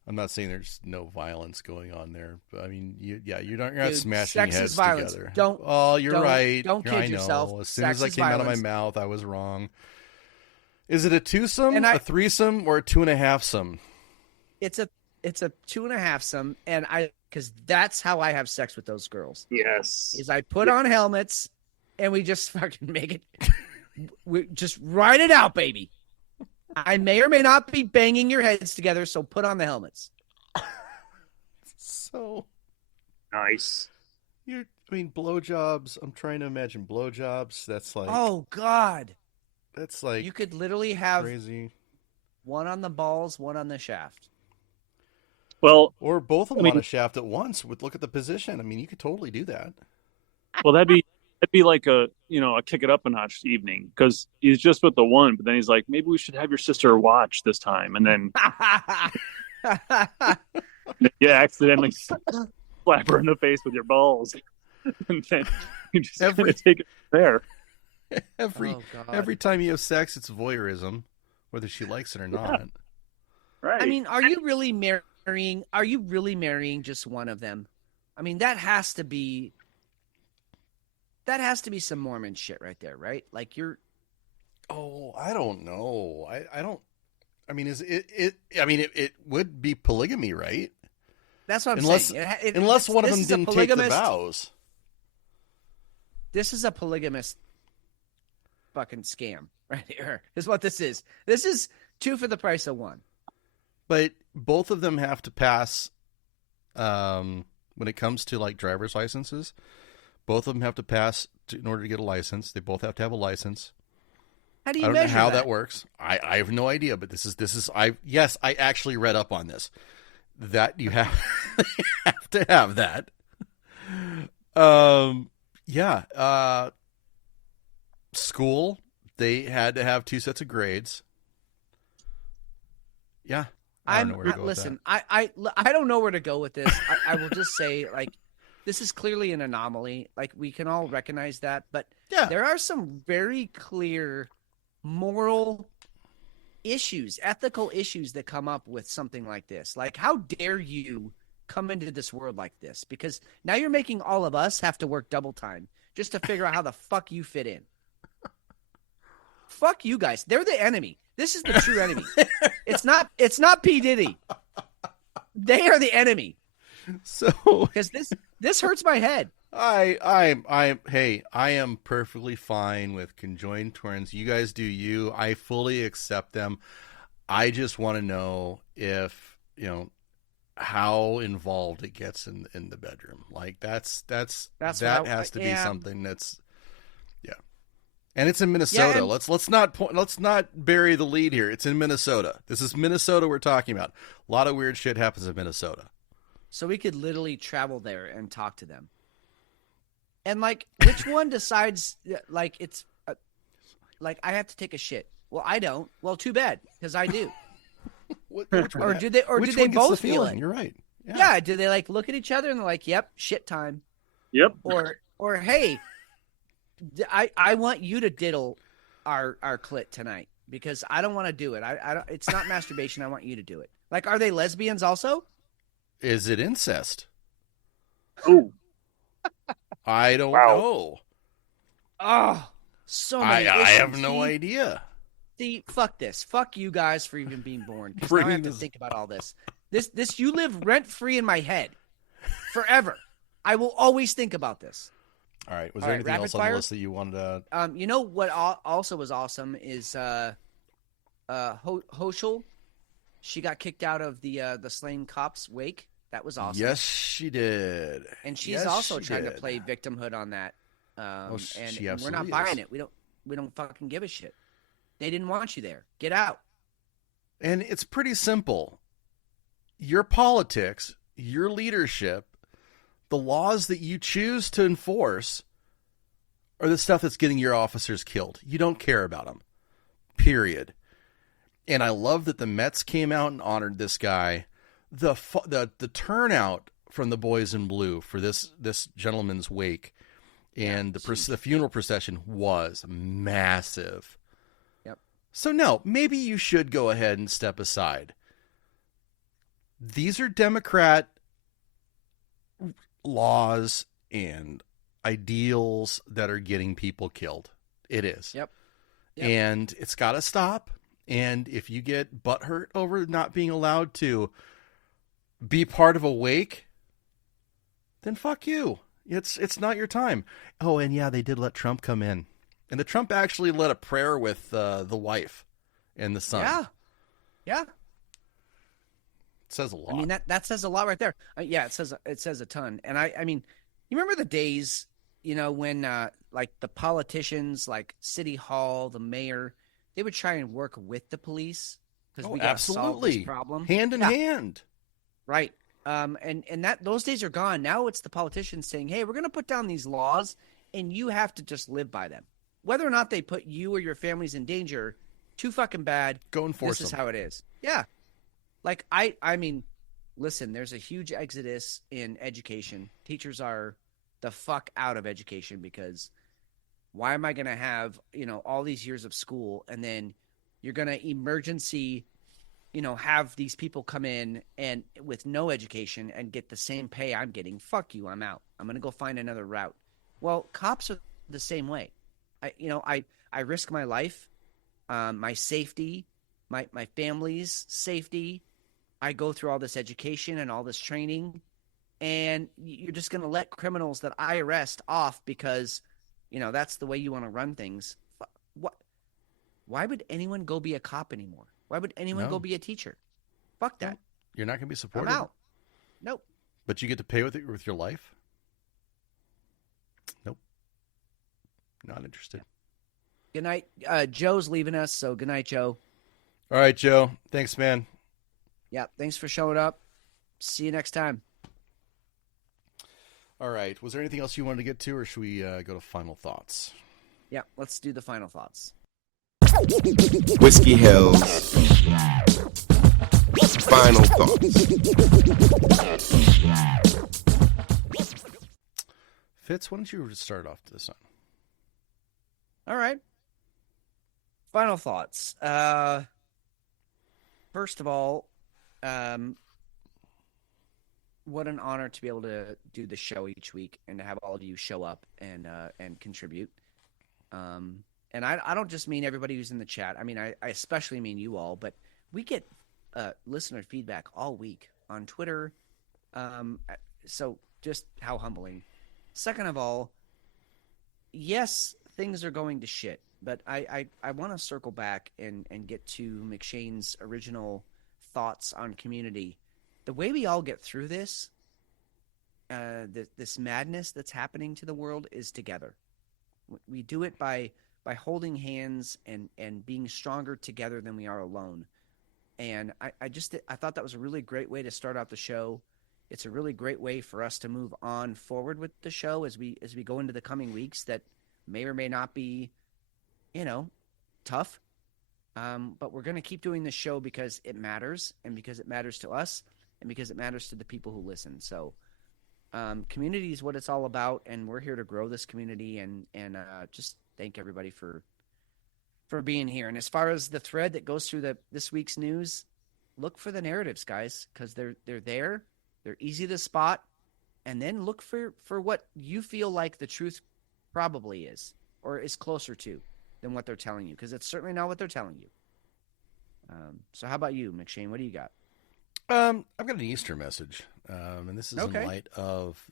I'm not saying there's no violence going on there, but I mean, you're not Dude, smashing sex is heads violence. together. Don't- Oh, you're don't- right. don't kid I know. yourself. As soon Sex as I is came out of my violence. mouth, I was wrong. Is it a twosome, And a threesome, or a 2.5-some? It's a 2.5-some, and because that's how I have sex with those girls. Yes. Is I put on helmets and we just fucking make it. We just ride it out, baby. I may or may not be banging your heads together, so put on the helmets. So, Nice. blowjobs. I'm trying to imagine blowjobs. That's like, Oh God, that's like you could literally have crazy. one on the balls, one on the shaft. Well, Or both of them I mean- on a shaft at once. Look at the position. I mean, you could totally do that. that'd be like a kick it up a notch evening, because he's just with the one, but then he's like, maybe we should have your sister watch this time, and then you accidentally slap her in the face with your balls, and then you just Every- take it there. Every Oh, God. every time you have sex, it's voyeurism, whether she likes it or not. Right. I mean, are you really marrying? Are you really marrying just one of them? I mean, that has to be some Mormon shit right there, right? Like you're. Oh, I don't know. I don't. I mean, is it? I mean, it would be polygamy, right? That's what I'm Unless saying. unless one of this them is a didn't take the polygamist- vows. This is a polygamist fucking scam right here. Is what this is. This is 2 for the price of 1. But both of them have to pass. When it comes to like driver's licenses, both of them have to pass in order to get a license. They both have to have a license. How do you I don't know measure how that works. I have no idea, but this is I actually read up on this. that you have, you have to have that. Yeah. School, they had to have 2 sets of grades. Yeah. I don't know where to go with that. Listen, I don't know where to go with this. I will just say, like, this is clearly an anomaly. Like, we can all recognize that, but Yeah. there are some very clear moral issues, ethical issues that come up with something like this. Like, how dare you come into this world like this? Because now you're making all of us have to work double time just to figure out how the fuck you fit in. Fuck you guys. They're the enemy. This is the true enemy. It's not P. Diddy. They are the enemy. So Because this hurts my head. I am perfectly fine with conjoined twins. You guys do you. I fully accept them. I just want to know if, how involved it gets in the bedroom. Like that has to be something that's, yeah. And it's in Minnesota. Yeah, and Let's not bury the lead here. It's in Minnesota. This is Minnesota we're talking about. A lot of weird shit happens in Minnesota. So we could literally travel there and talk to them. And, like, which one decides, like, it's, like, I have to take a shit? Well, I don't. Well, too bad, because I do. Or did they both feel it? You're right. Yeah. Do they, like, look at each other and they're like, yep, shit time. Yep. Or hey, I want you to diddle our clit tonight because I don't want to do it. I don't. It's not masturbation. I want you to do it. Like, are they lesbians also? Is it incest? Oh, I don't know. Oh, so many I issues. have no idea. See, fuck this. Fuck you guys for even being born. Because now I have to think about all this. This you live rent free in my head forever. I will always think about this. All right. Was there anything else on the list that you wanted to? You know what also was awesome is Hochul. She got kicked out of the slain cops wake. That was awesome. Yes, she did. And she's also trying to play victimhood on that. And we're not buying it. We don't fucking give a shit. They didn't want you there. Get out. And it's pretty simple. Your politics, your leadership, the laws that you choose to enforce are the stuff that's getting your officers killed. You don't care about them. Period. And I love that the Mets came out and honored this guy. The turnout from the boys in blue for this gentleman's wake and the funeral procession was massive. Yep. So no, maybe you should go ahead and step aside. These are Democrat laws and ideals that are getting people killed. It is. Yep. And it's got to stop. And if you get butthurt over not being allowed to be part of a wake, then fuck you. It's not your time. Oh, and yeah, they did let Trump come in. And the Trump actually led a prayer with the wife and the son. Yeah. Yeah. It says a lot. I mean, that says a lot right there. Yeah, it says a ton. And I mean, you remember the days, when like the politicians, like City Hall, the mayor, they would try and work with the police because we got to solve this problem. Hand in hand. Right. And those days are gone. Now it's the politicians saying, hey, we're going to put down these laws and you have to just live by them. Whether or not they put you or your families in danger, too fucking bad. Go enforce them. This is them. how it is. Yeah. Like, I mean, listen, there's a huge exodus in education. Teachers are the fuck out of education because why am I going to have, all these years of school and then you're going to emergency, have these people come in and with no education and get the same pay I'm getting? Fuck you. I'm out. I'm going to go find another route. Well, cops are the same way. I risk my life, my safety, my family's safety. I go through all this education and all this training, and you're just going to let criminals that I arrest off because, that's the way you want to run things. What? Why would anyone go be a cop anymore? Why would anyone go be a teacher? Fuck that. You're not going to be supported. I'm out. Nope. But you get to pay with your life? Nope. Not interested. Good night. Joe's leaving us, so good night, Joe. All right, Joe. Thanks, man. Yeah, thanks for showing up. See you next time. All right. Was there anything else you wanted to get to, or should we go to final thoughts? Yeah, let's do the final thoughts. Whiskey Hill's final thoughts. Fitz, why don't you start off this one? All right. Final thoughts. First of all, what an honor to be able to do the show each week and to have all of you show up and contribute. And I don't just mean everybody who's in the chat. I mean, I especially mean you all, but we get listener feedback all week on Twitter. So just how humbling. Second of all, yes, things are going to shit, but I want to circle back and get to McShane's original thoughts on community. The way we all get through this, this madness that's happening to the world is together. We do it by holding hands and being stronger together than we are alone. And I thought that was a really great way to start out the show. It's a really great way for us to move on forward with the show as we go into the coming weeks that may or may not be, tough. But we're going to keep doing this show because it matters, and because it matters to us, and because it matters to the people who listen. So community is what it's all about, and we're here to grow this community and just thank everybody for being here. And as far as the thread that goes through this week's news, look for the narratives, guys, because they're there. They're easy to spot. And then look for what you feel like the truth probably is or is closer to than what they're telling you, because it's certainly not what they're telling you. So how about you, McShane? What do you got? I've got an Easter message, and this is in light of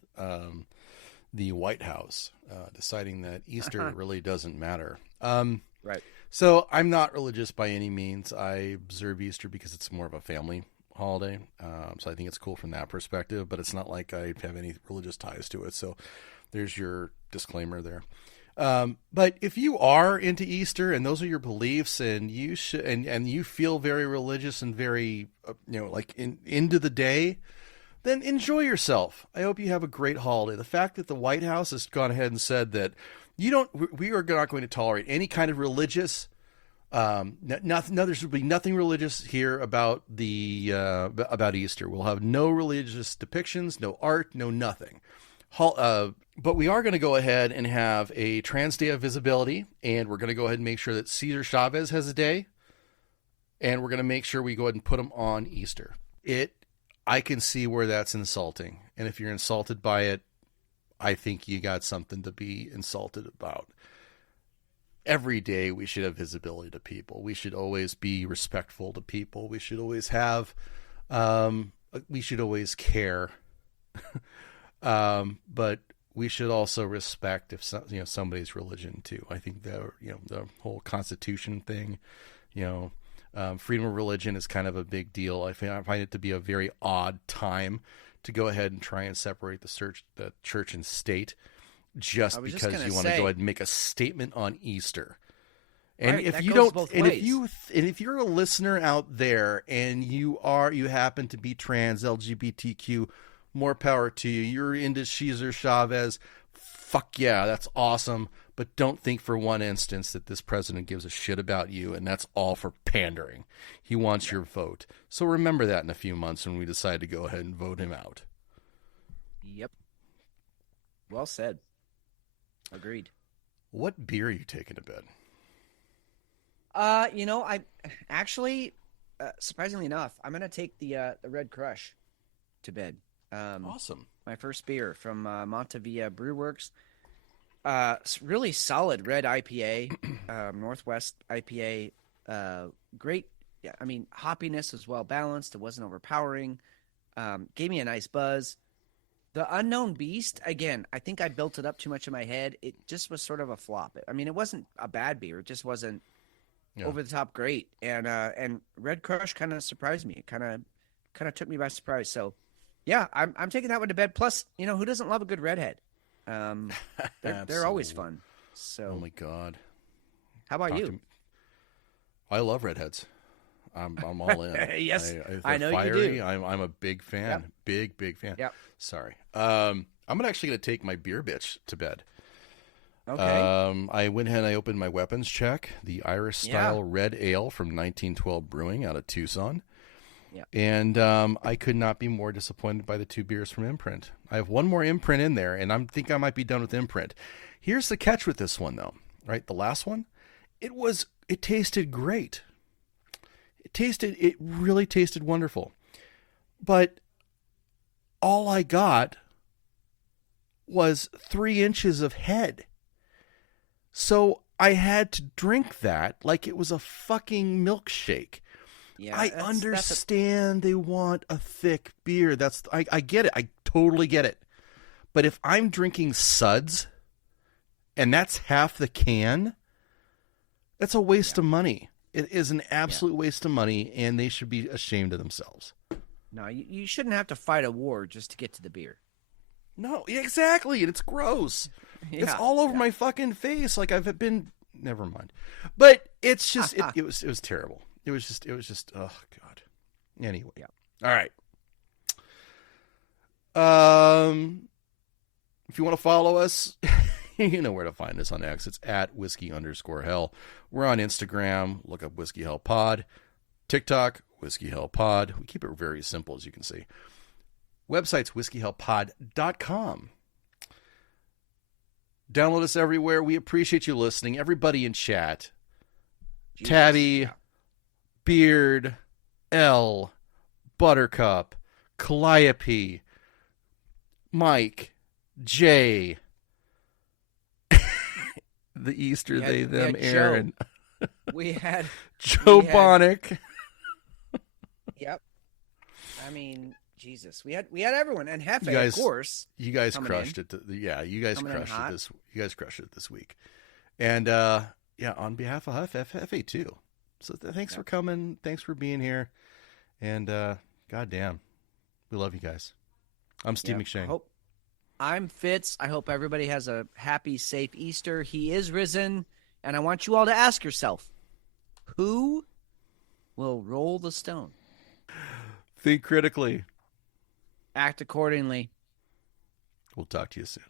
the White House deciding that Easter really doesn't matter. Right. So I'm not religious by any means. I observe Easter because it's more of a family holiday. So I think it's cool from that perspective, but it's not like I have any religious ties to it. So there's your disclaimer there. But if you are into Easter and those are your beliefs and you should, and you feel very religious and very, into the day, then enjoy yourself. I hope you have a great holiday. The fact that the White House has gone ahead and said that we are not going to tolerate any kind of religious, there should be nothing religious here about about Easter. We'll have no religious depictions, no art, no nothing. But we are going to go ahead and have a Trans Day of Visibility, and we're going to go ahead and make sure that Cesar Chavez has a day, and we're going to make sure we go ahead and put him on Easter. I can see where that's insulting, and if you're insulted by it, I think you got something to be insulted about. Every day we should have visibility to people. We should always be respectful to people. We should always have, we should always care. But we should also respect if somebody's religion too. I think the whole Constitution thing, freedom of religion is kind of a big deal. I find it to be a very odd time to go ahead and try and separate the church and state just because you want to go ahead and make a statement on Easter. And right, if you don't, and if you're a listener out there and you happen to be trans, LGBTQ, more power to you. You're into Cesar Chavez. Fuck yeah, that's awesome. But don't think for one instance that this president gives a shit about you, and that's all for pandering. He wants your vote. So remember that in a few months when we decide to go ahead and vote him out. Yep. Well said. Agreed. What beer are you taking to bed? I actually, surprisingly enough, I'm going to take the Red Crush to bed. Awesome. My first beer from Montevilla Brew Works. Really solid red IPA, Northwest IPA. Great. Yeah, I mean, hoppiness was well balanced. It wasn't overpowering. Gave me a nice buzz. The Unknown Beast, again, I think I built it up too much in my head. It just was sort of a flop. I mean, it wasn't a bad beer. It just wasn't over the top great. And Red Crush kind of surprised me. It kind of took me by surprise. So, yeah, I'm taking that one to bed. Plus, who doesn't love a good redhead? They're always fun. So, oh my God. How about you? I love redheads. I'm all in. Yes, if I they're know you fiery, do. I'm a big fan. Yep. Big fan. Yep. Sorry. I'm actually gonna take my beer bitch to bed. Okay. I went ahead and I opened my weapons check, the Irish style red ale from 1912 Brewing out of Tucson. Yeah. And I could not be more disappointed by the 2 beers from Imprint. I have one more Imprint in there, and I think I might be done with Imprint. Here's the catch with this one, though. Right, the last one, it tasted great. It really tasted wonderful. But all I got was 3 inches of head. So I had to drink that like it was a fucking milkshake. Yeah, I understand they want a thick beer. I get it. I totally get it. But if I'm drinking suds and that's half the can, that's a waste of money. It is an absolute waste of money, and they should be ashamed of themselves. No, you shouldn't have to fight a war just to get to the beer. No, exactly. And it's gross. Yeah, it's all over my fucking face. Like I've been, never mind. But it's just, it was terrible. It was just, oh God. Anyway. Yeah. All right. If you want to follow us, you know where to find us on X. It's at @whiskey_hell. We're on Instagram. Look up Whiskey Hell Pod. TikTok, Whiskey Hell Pod. We keep it very simple, as you can see. Website's whiskeyhellpod.com. Download us everywhere. We appreciate you listening. Everybody in chat. Jesus. Tabby, Beard, L, Buttercup, Calliope, Mike, Jay, the Easter, they, them, Aaron. We had Joe Bonnick. Yep. I mean, Jesus, we had everyone, and Hefe, guys, of course. You guys crushed it. You guys crushed it this. You guys crushed it this week, and on behalf of Hefe too. So thanks for coming. Thanks for being here, and goddamn, we love you guys. I'm Steve McShane. I'm Fitz. I hope everybody has a happy, safe Easter. He is risen, and I want you all to ask yourself, who will roll the stone? Think critically. Act accordingly. We'll talk to you soon.